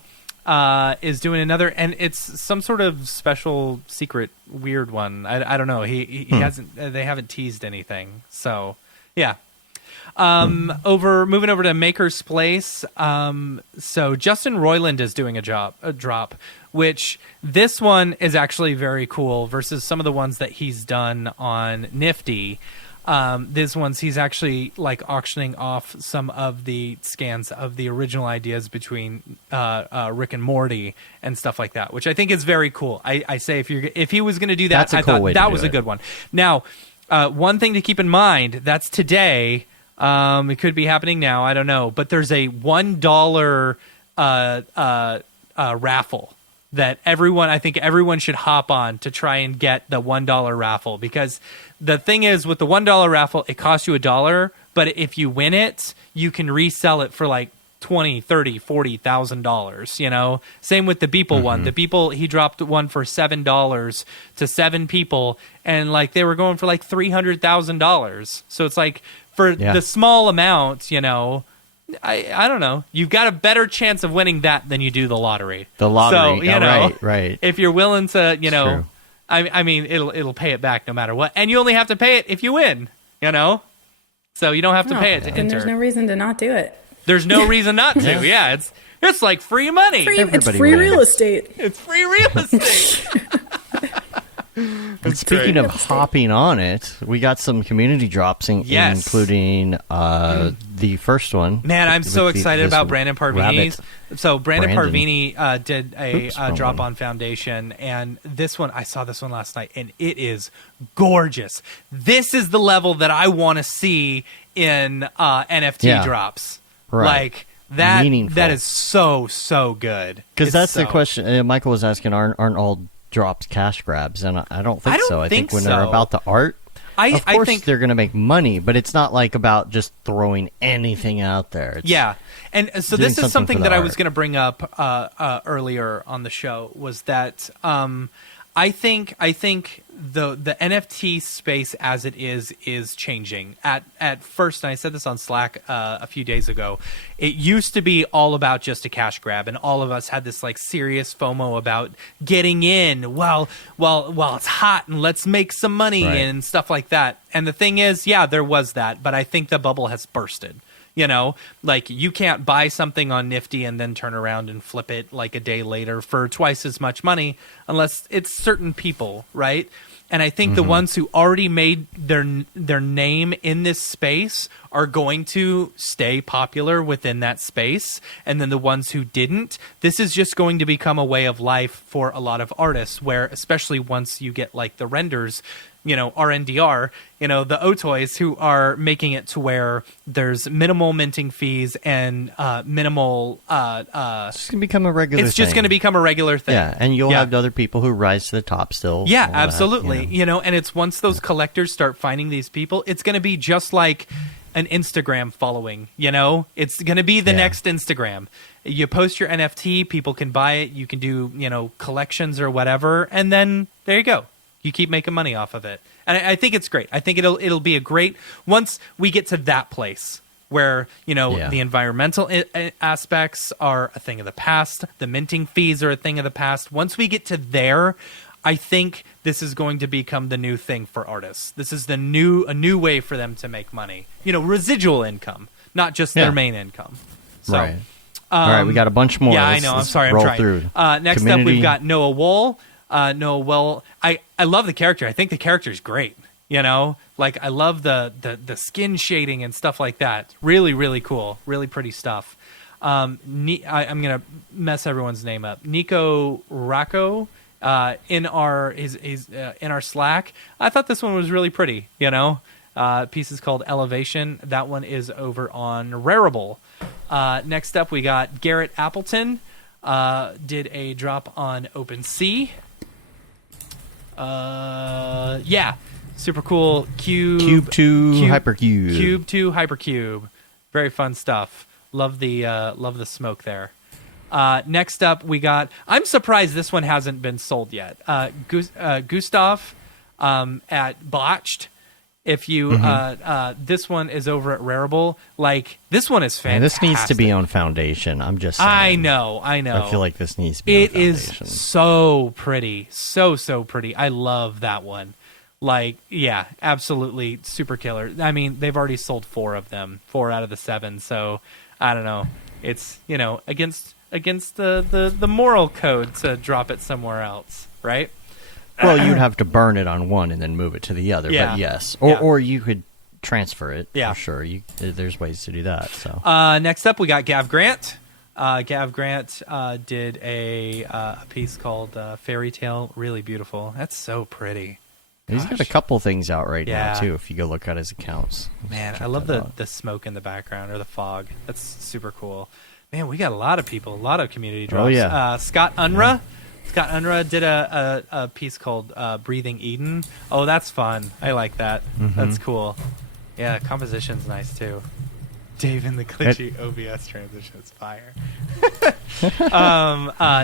Is doing another, and it's some sort of special secret weird one. I don't know. He hasn't. They haven't teased anything. So yeah. Moving over to Maker's Place. So Justin Roiland is doing a drop, which this one is actually very cool versus some of the ones that he's done on Nifty. These ones he's actually auctioning off some of the scans of the original ideas between Rick and Morty and stuff like that, which I think is very cool. I say if he was going to do that, I thought that was a good one. Now, one thing to keep in mind, that's today. It could be happening now. I don't know, but there's a $1 raffle that I think everyone should hop on to try and get the $1 raffle, because the thing is with the $1 raffle, it costs you $1, but if you win it, you can resell it for like $20,000, $30,000, $40,000. Same with the Beeple one. The Beeple, he dropped one for $7 to 7 people, and they were going for $300,000. So it's for the small amount, I don't know. You've got a better chance of winning that than you do the lottery. The lottery, so, right. If you're willing to, I mean, it'll pay it back no matter what, and you only have to pay it if you win. So you don't have to pay it to enter. And there's no reason to not do it. There's no reason not to. Yeah, it's like free money. It's free real estate. It's free real estate. Speaking of hopping on it, we got some community drops, including the first one. Man, I'm so excited about Brandon Parvini's. So Brandon Parvini did a drop on Foundation, and this one, I saw this one last night, and it is gorgeous. This is the level that I want to see in NFT drops. Right. That. Meaningful. That is so good. Because that's the question. Michael was asking, aren't all drops cash grabs? And I don't think so. I think when they're about the art, of course they're going to make money, but it's not about just throwing anything out there. It's and so this is something that I was going to bring up earlier on the show, was that I think the NFT space as it is changing. At first, and I said this on Slack a few days ago, it used to be all about just a cash grab, and all of us had this serious FOMO about getting in while it's hot and let's make some money and stuff like that. And the thing is, there was that, but I think the bubble has bursted. You can't buy something on Nifty and then turn around and flip it a day later for twice as much money unless it's certain people, right? And I think the ones who already made their name in this space are going to stay popular within that space. And then the ones who didn't, this is just going to become a way of life for a lot of artists, where especially once you get the renders, RNDR, the Otoys, who are making it to where there's minimal minting fees and minimal. It's going to become a regular thing. It's just going to become a regular thing. Yeah, and you'll have other people who rise to the top still. Yeah, absolutely. That, and it's once those collectors start finding these people, it's going to be just like an Instagram following. It's going to be the next Instagram. You post your NFT, people can buy it. You can do, collections or whatever, and then there you go. You keep making money off of it. And I think it's great. I think it'll be a great, once we get to that place where, the environmental aspects are a thing of the past, the minting fees are a thing of the past. Once we get to there, I think this is going to become the new thing for artists. This is a new way for them to make money. Residual income, not just their main income. So, right. All right, we got a bunch more. Yeah, I know. I'm sorry. I'm trying. Next up, we've got Noah Wool. I love the character. I think the character is great. You know, like I love the skin shading and stuff like that. Really, really cool. Really pretty stuff. I'm gonna mess everyone's name up. Nico Rocco in our in our Slack. I thought this one was really pretty. You know, piece is called Elevation. That one is over on Rarible. Next up, we got Garrett Appleton. Did a drop on OpenSea. Yeah. Super cool. Cube 2 Hypercube. Cube 2 Hypercube. Very fun stuff. Love the smoke there. Next up, we got... I'm surprised this one hasn't been sold yet. Gustav at Botched. If you... this one is over at Rarible. Like, this one is fantastic. And this needs to be on Foundation. I'm just saying. I know. I feel like this needs to be on Foundation. It is so pretty. So pretty. I love that one. Like, yeah, absolutely super killer. I mean, they've already sold 4 of them, 4 out of the 7. So, I don't know. It's, you know, against the moral code to drop it somewhere else, right? Well, you'd have to burn it on one and then move it to the other. Yeah. But yes, Yeah. or you could transfer it. Yeah. For sure. There's ways to do that. So. Next up, we got Gav Grant. Gav Grant did a piece called Fairy Tale. Really beautiful. That's so pretty. He's got a couple things out right Yeah. now, too, if you go look at his accounts. Man, I love the smoke in the background, or the fog. That's super cool. Man, we got a lot of people, a lot of community drops. Oh, yeah. Scott Unruh. Yeah. Scott Unruh did a piece called Breathing Eden. Oh, that's fun. I like that. Mm-hmm. That's cool. Yeah, composition's nice, too. Dave in the glitchy OBS transition is fire.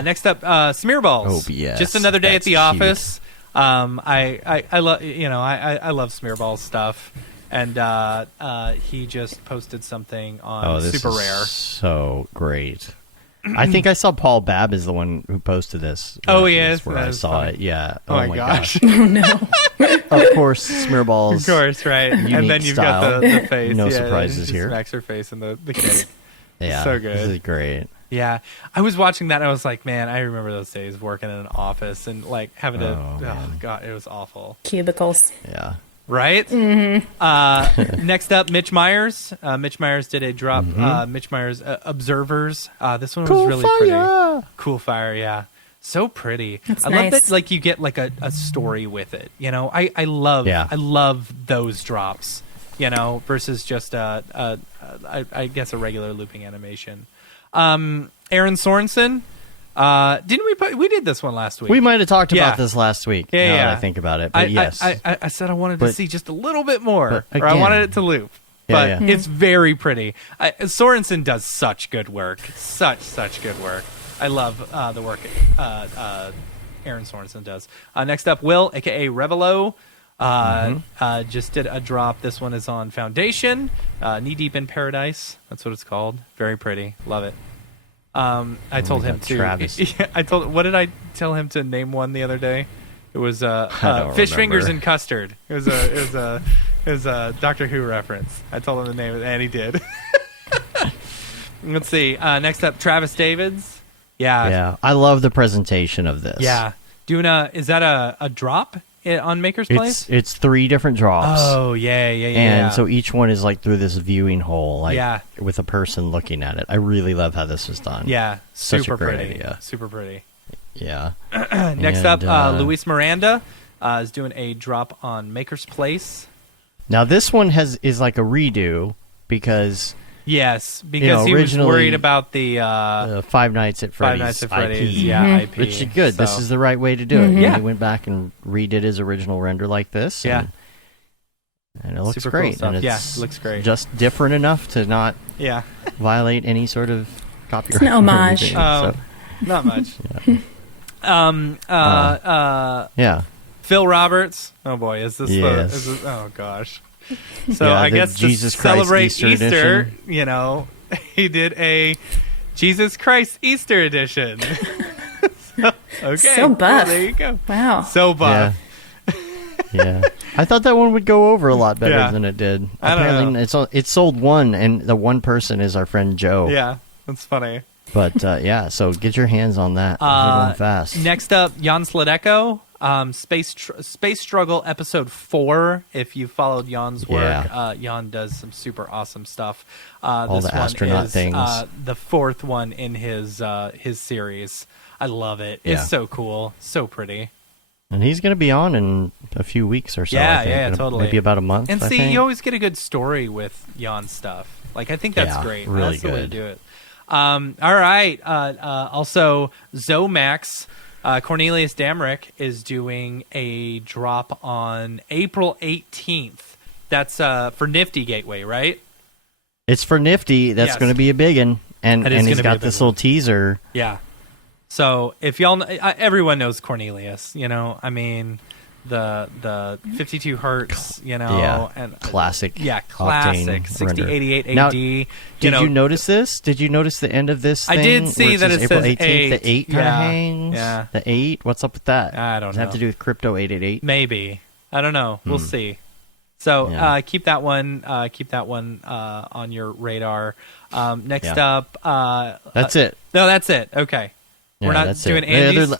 Next up, Smearballs. OBS. Just another day at That's the cute. office. I love I love Smearballs stuff, and he just posted something on this Super is Rare. So great. I think I saw Paul Babb is the one who posted this. Oh, he is? Where That I is saw funny. it. Yeah. Oh, my gosh. Oh no. Of course, Smearballs. Of course, right. And Unique then you've style. got the face. No yeah, surprises she here. Smacks her face in the cake. Yeah. So good. This is great. Yeah, I was watching that and I was like, man, I remember those days working in an office and like having to. Oh, Oh, man. God, it was awful. Cubicles. Yeah. Right? Mm-hmm. Next up, Mitch Myers. Mitch Myers did a drop. Mitch Myers Observers. This one was really pretty. Cool Fire, yeah. So pretty. That's I love nice. that like you get like a story with it. You know, I love those drops. You know, versus just I guess a regular looping animation. Aaron Sorensen. Didn't we did this one last week? We might have talked Yeah. about this last week. Yeah, now yeah. that I think about it. But yes. I said I wanted to But- see just a little bit more, but or I again- wanted it to loop. Yeah, But yeah. it's very pretty. Sorensen does such good work. Such good work. I love the work Aaron Sorensen does. Next up, Will, a.k.a. Revelo. Just did a drop. This one is on Foundation. Knee Deep in Paradise. That's what it's called. Very pretty. Love it. I told him to. Travis. What did I tell him to name one the other day? It was I don't Fish remember. Fingers and Custard. It was a Doctor Who reference. I told him to name it, and he did. Let's see. Next up, Travis Davids. Yeah. Yeah. I love the presentation of this. Yeah. Is that a drop on Maker's Place? It's 3 different drops. Oh, yeah. And so each one is like through this viewing hole, like Yeah. with a person looking at it. I really love how this was done. yeah, Such a super great pretty. idea. Super pretty. Yeah. Next And, up, Luis Miranda is doing a drop on Maker's Place. Now this one is like a redo because Yes, because he was originally, worried about the Five Nights at Five Freddy's Nights at IP. Freddy's. Yeah, IP. Which is good. This So- is the right way to do it. Yeah. He went back and redid his original render like this. Yeah. And it looks Super cool great. stuff. And it's Yeah, it looks great. Just different enough to not Yeah. violate any sort of copyright. It's an or homage. anything. Oh, So, not much. yeah. Phil Roberts. Oh boy, is this Yes. is this, oh gosh. So Yeah, I the guess Jesus to Christ celebrate Easter Easter, edition. you know, he did a Jesus Christ Easter edition. Okay. So buff. Well, there you go. Wow. So buff. Yeah. I thought that one would go over a lot better Yeah. than it did. I don't Apparently, it sold 1, and the one person is our friend Joe. Yeah, that's funny. But yeah, so get your hands on that. We're going fast. Next up, Jan Sladeko. Space Struggle episode 4. If you followed Jan's work, Yeah. Jan does some super awesome stuff. All this the astronaut one is things. the 4th one in his series. I love it. Yeah. It's so cool, so pretty. And he's going to be on in a few weeks or so. Yeah, I think. yeah, totally. Maybe about a month. And I see, think. you always get a good story with Jan stuff. Like, I think that's Yeah, great. really That's the way to good. do it. All right. Also, Zomax, Cornelius Damrick is doing a drop on April 18th. That's for Nifty Gateway, right? It's for Nifty. That's Yes. going to be a big one. And That is he's gonna be a got big this one. little teaser. Yeah. So if y'all, everyone knows Cornelius. You know, I mean, the 52 hertz. You know, Yeah. and Classic. Yeah, classic Octane 6088 render. Now, AD. Did you notice this? Did you notice the end of this I thing? did see where that says it April says 18th, the 8 kind of Yeah, hangs. yeah. The 8? What's up with that? I don't Does it have know. to do with Crypto 888? Maybe. I don't know. We'll see. So Yeah. keep that one. On your radar. Next Yeah. up. That's it. No, that's it. Okay. Yeah, We're not that's doing it. The other Andy's. le-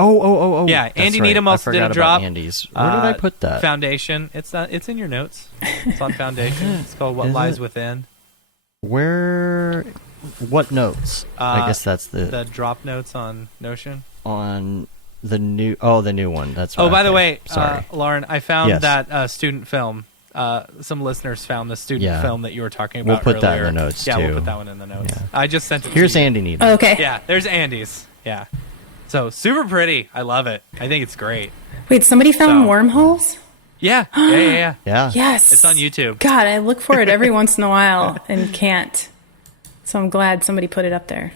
Oh. Yeah, That's Andy right. Needham also I did a forgot about drop. Andy's. Where did I put that? Foundation. It's in your notes. It's on Foundation. It's called What Is Lies it? Within. Where? What notes? I guess that's The drop notes on Notion. on the new. Oh, the new one. That's. Oh, right. by the Okay. way, sorry. Lauren, I found Yes. that student film. Some listeners found the student Yeah. film that you were talking We'll about put that in earlier. the notes, Yeah, too. we'll put that one in the notes. Yeah. I just sent it Here's to you. Andy Needham. Oh, okay. Yeah, there's Andy's. Yeah. So, super pretty. I love it. I think it's great. Wait, somebody found So- wormholes? Yeah. Yeah. Yeah. Yes. It's on YouTube. God, I look for it every once in a while and can't. So I'm glad somebody put it up there.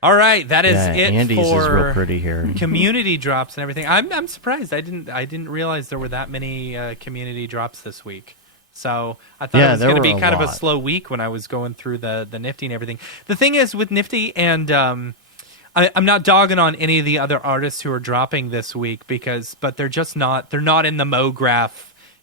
All right, that is Yeah, it Andy's for is real pretty here. community drops and everything. I'm surprised. I didn't realize there were that many community drops this week. So I thought Yeah, it was there going to were be a kind of a lot. slow week when I was going through the Nifty and everything. The thing is with Nifty, and I'm not dogging on any of the other artists who are dropping this week but they're just not. They're not in the Mograph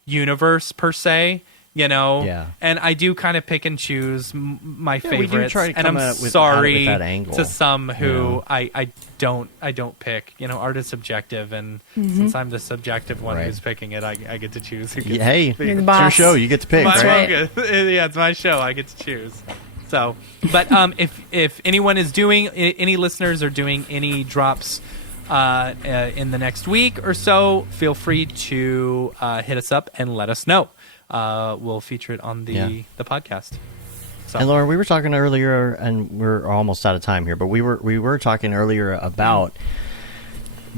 universe per se. You know, Yeah. and I do kind of pick and choose my we do favorites, try to and come I'm at it with sorry that angle. to some who Yeah. I don't pick. You know, art is subjective, and since I'm the subjective one Right. who's picking it, I get to choose. Who gets Hey, to pick. You're the it's boss. your show. You get to pick. My Right? right. focus. Yeah, it's my show. I get to choose. So, but if anyone is doing, any listeners are doing any drops in the next week or so, feel free to hit us up and let us know. We'll feature it on the podcast. So. And Lauren, we were talking earlier, and we're almost out of time here, but we were talking earlier about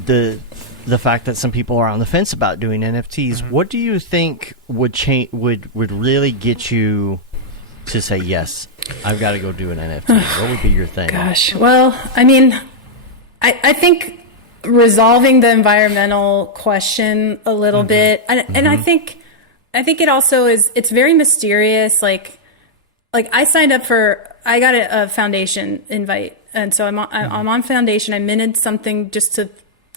the fact that some people are on the fence about doing NFTs. Mm-hmm. What do you think would change? Would really get you to say yes? I've got to go do an NFT. What would be your thing? Gosh. Well, I mean, I think resolving the environmental question a little bit, and I think it also is. It's very mysterious. Like I signed up I got a foundation invite, and so I'm on foundation. I minted something just to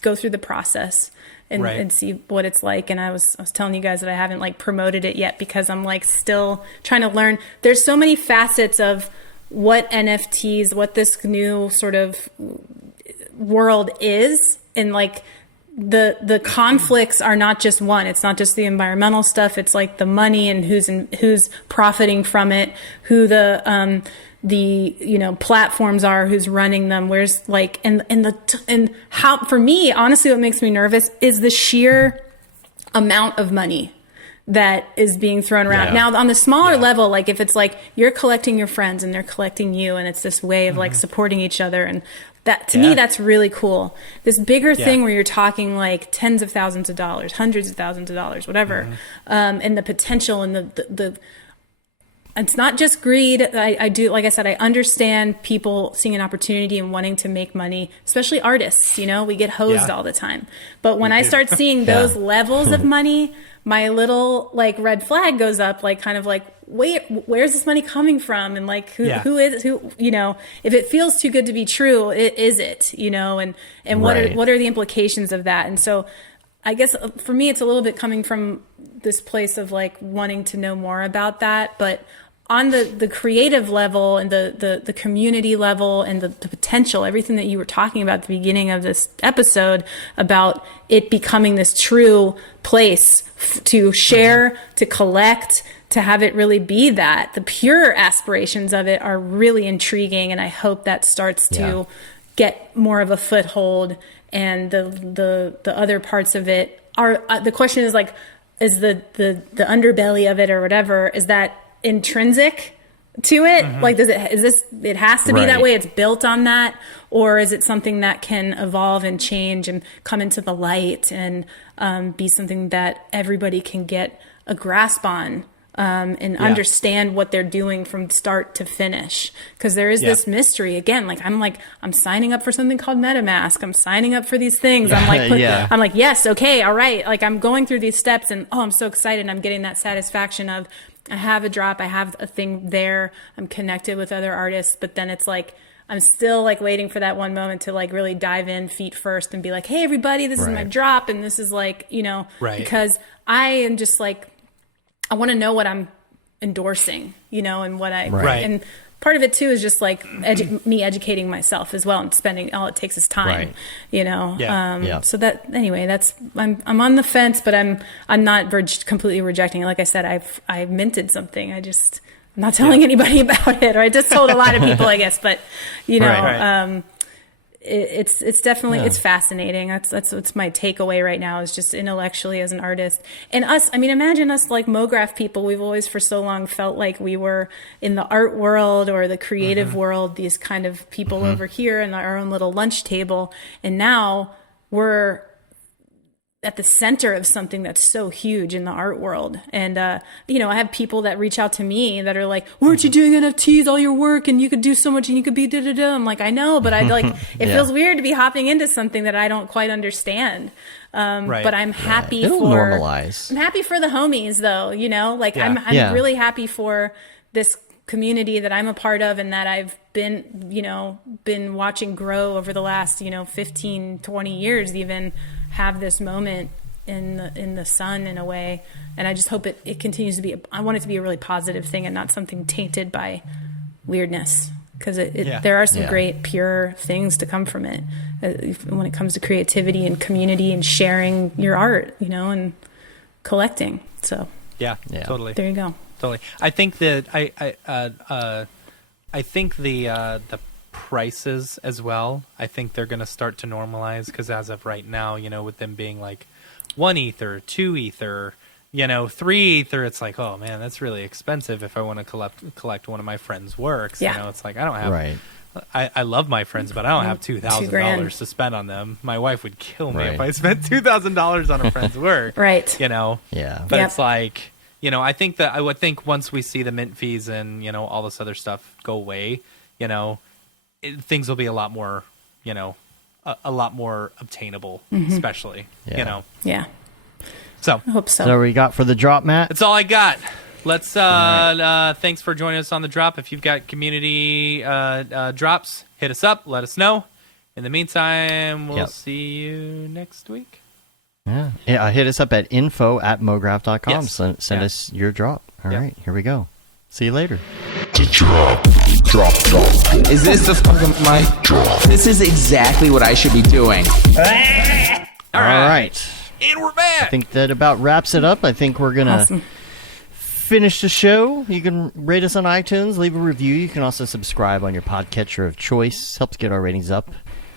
go through the process and, Right. and see what it's like. And I was telling you guys that I haven't promoted it yet because I'm still trying to learn. There's so many facets of what NFTs, what this new sort of world is, and the conflicts are not just one. It's not just the environmental stuff. It's the money and who's profiting from it, who the platforms are, who's running them, where's and how, for me, honestly, what makes me nervous is the sheer amount of money that is being thrown around. Yeah. Now, on the smaller level, if it's you're collecting your friends and they're collecting you, and it's this way of supporting each other, and that, to me, that's really cool. This bigger thing where you're talking tens of thousands of dollars, hundreds of thousands of dollars, whatever, and the potential and the it's not just greed. I do, like I said, I understand people seeing an opportunity and wanting to make money, especially artists. We get hosed all the time. But when I start seeing those levels of money, my little red flag goes up, wait, where's this money coming from? And who if it feels too good to be true, is it, and Right. what are the implications of that? And so I guess for me, it's a little bit coming from this place of wanting to know more about that, but on the creative level and the community level and the potential, everything that you were talking about at the beginning of this episode about it becoming this true place to share, to collect, to have it really be that. The pure aspirations of it are really intriguing, and I hope that starts to get more of a foothold. And the other parts of it are the question is like, is the underbelly of it or whatever, is that intrinsic to it? Like, it has to be that way, it's built on that, or is it something that can evolve and change and come into the light and be something that everybody can get a grasp on and understand what they're doing from start to finish? Because there is this mystery again. Like I'm signing up for something called MetaMask. I'm signing up for these things. I'm like, I'm like, yes, okay, all right. Like I'm going through these steps, and I'm so excited. I'm getting that satisfaction of I have a drop, I have a thing there. I'm connected with other artists, but then it's like I'm still like waiting for that one moment to like really dive in feet first and be like, hey, everybody, this is my drop, and this is like, because I am just like, I want to know what I'm endorsing, and what and part of it too is just like me educating myself as well, and spending all it takes is time, So that anyway, that's I'm on the fence, but I'm not completely rejecting it. Like I said, I've minted something. I'm not telling anybody about it, or I just told a lot of people, I guess, but it's definitely it's fascinating. That's what's my takeaway right now, is just intellectually as an artist. And us, I mean, imagine us like Mograph people. We've always for so long felt like we were in the art world or the creative world, these kind of people over here in our own little lunch table, and now we're at the center of something that's so huge in the art world. And, I have people that reach out to me that are like, weren't you doing NFTs, all your work, and you could do so much and you could be da-da-da. I'm like, I know, but I like, it feels weird to be hopping into something that I don't quite understand. But I'm happy It'll for, normalize. I'm happy for the homies though, I'm really happy for this community that I'm a part of and that I've been watching grow over the last, 15, 20 years, even have this moment in the sun in a way. And I just hope it continues to be, I want it to be a really positive thing and not something tainted by weirdness. Because there are some great pure things to come from it when it comes to creativity and community and sharing your art, and collecting. So totally. There you go. Totally. I think that I think the prices as well, I think they're going to start to normalize, because as of right now, with them being like 1 Ether, 2 Ether, 3 Ether, it's like, oh man, that's really expensive if I want to collect one of my friends' works. It's like I don't have I love my friends, but I don't have $2,000 to spend on them. My wife would kill me if I spent $2,000 on a friend's work. But it's like, I think that I would think once we see the mint fees and all this other stuff go away, things will be a lot more, a lot more obtainable, especially, So I hope so. So we got for the drop, Matt? That's all I got. Let's thanks for joining us on the drop. If you've got community drops, hit us up, let us know. In the meantime, we'll see you next week. Hit us up at info@mograph.com. Yes. Send us your drop. All right, here we go. See you later. Drop. Is this the fucking mic drop? This is exactly what I should be doing. All right. And we're back. I think that about wraps it up. I think we're going to finish the show. You can rate us on iTunes, leave a review. You can also subscribe on your podcatcher of choice. Helps get our ratings up.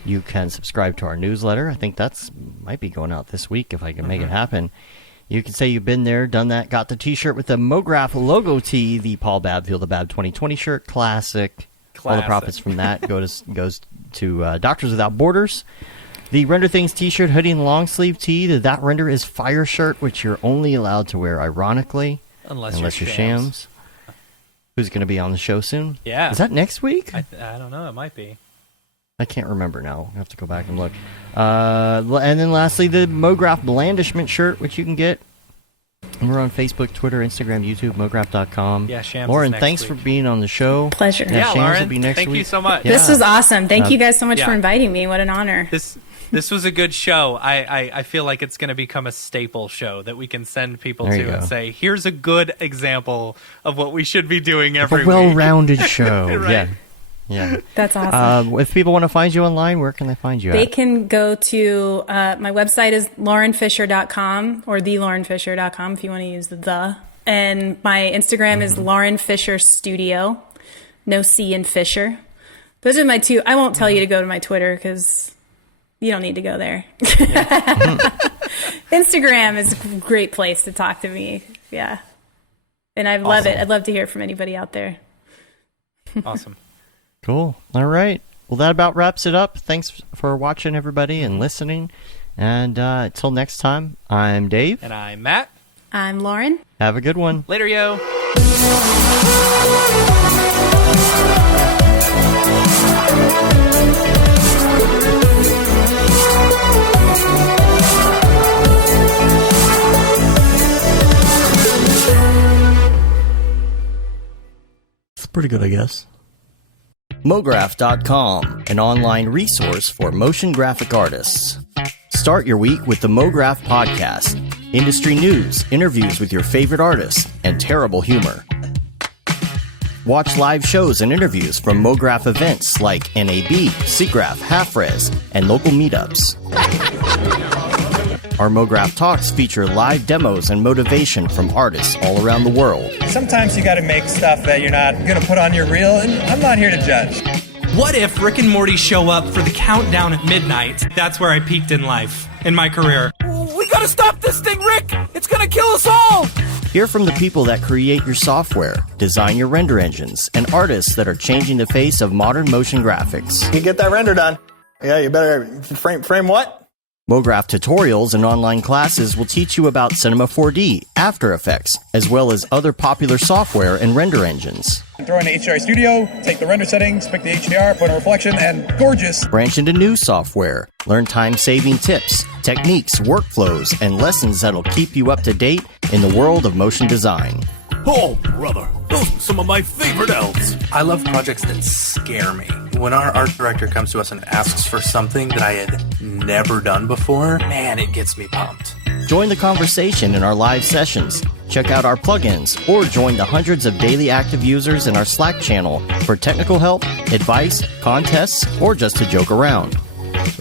You can subscribe to our newsletter. I think that's might be going out this week if I can make it happen. You can say you've been there, done that, got the T-shirt with the Mograph logo tee, the Paul Babb Feel the Bab 2020 shirt, classic. All the profits from that goes to Doctors Without Borders. The Render Things T-shirt, hoodie, and long sleeve tee, the That Render is Fire shirt, which you're only allowed to wear ironically, unless you're Shams. Who's going to be on the show soon? Yeah. Is that next week? I don't know. It might be. I can't remember now. I have to go back and look. And then lastly, the Mograph Blandishment shirt, which you can get. And we're on Facebook, Twitter, Instagram, YouTube, Mograph.com. Yeah, Shams Lauren, is thanks next for week. being on the show. Pleasure. Yeah, Shams Lauren, will be next thank week. you so much. This was awesome. Thank you guys so much for inviting me. What an honor. This This was a good show. I feel like it's going to become a staple show that we can send people There to you go. and say, here's a good example of what we should be doing every A week. well-rounded show. Right. Yeah. That's awesome. If people want to find you online, where can they find you They at? can go to my website is laurenfisher.com or thelaurenfisher.com if you want to use the. And my Instagram is Lauren Fisher Studio. No C in Fisher. Those are my two. I won't tell you to go to my Twitter because you don't need to go there. Instagram is a great place to talk to me. Yeah. And I love it. I'd love to hear from anybody out there. Awesome. Cool. All right. Well, that about wraps it up. Thanks for watching, everybody, and listening. And until next time, I'm Dave. And I'm Matt. I'm Lauren. Have a good one. Later, yo. It's pretty good, I guess. Mograph.com, an online resource for motion graphic artists. Start your week with the Mograph podcast. Industry news, interviews with your favorite artists, and terrible humor. Watch live shows and interviews from Mograph events like NAB, SIGGRAPH, Half-Res, and local meetups. Our Mograph Talks feature live demos and motivation from artists all around the world. Sometimes you got to make stuff that you're not going to put on your reel, and I'm not here to judge. What if Rick and Morty show up for the countdown at midnight? That's where I peaked in life, in my career. We gotta stop this thing, Rick! It's gonna kill us all! Hear from the people that create your software, design your render engines, and artists that are changing the face of modern motion graphics. You get that render done. Yeah, you better frame what? Mograph tutorials and online classes will teach you about Cinema 4D, After Effects, as well as other popular software and render engines. Throw in the HDR Studio, take the render settings, pick the HDR, put in a reflection, and gorgeous. Branch into new software. Learn time-saving tips, techniques, workflows, and lessons that'll keep you up to date in the world of motion design. Oh, brother, those are some of my favorite elves. I love projects that scare me. When our art director comes to us and asks for something that I had never done before, man, it gets me pumped. Join the conversation in our live sessions. Check out our plugins or join the hundreds of daily active users in our Slack channel for technical help, advice, contests, or just to joke around.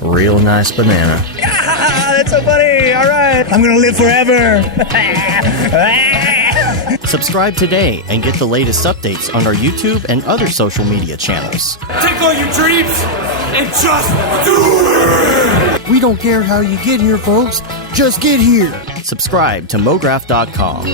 Real nice banana. Ah, that's so funny. All right. I'm going to live forever. Subscribe today and get the latest updates on our YouTube and other social media channels. Take all your dreams and just do it! We don't care how you get here, folks. Just get here. Subscribe to Mograph.com.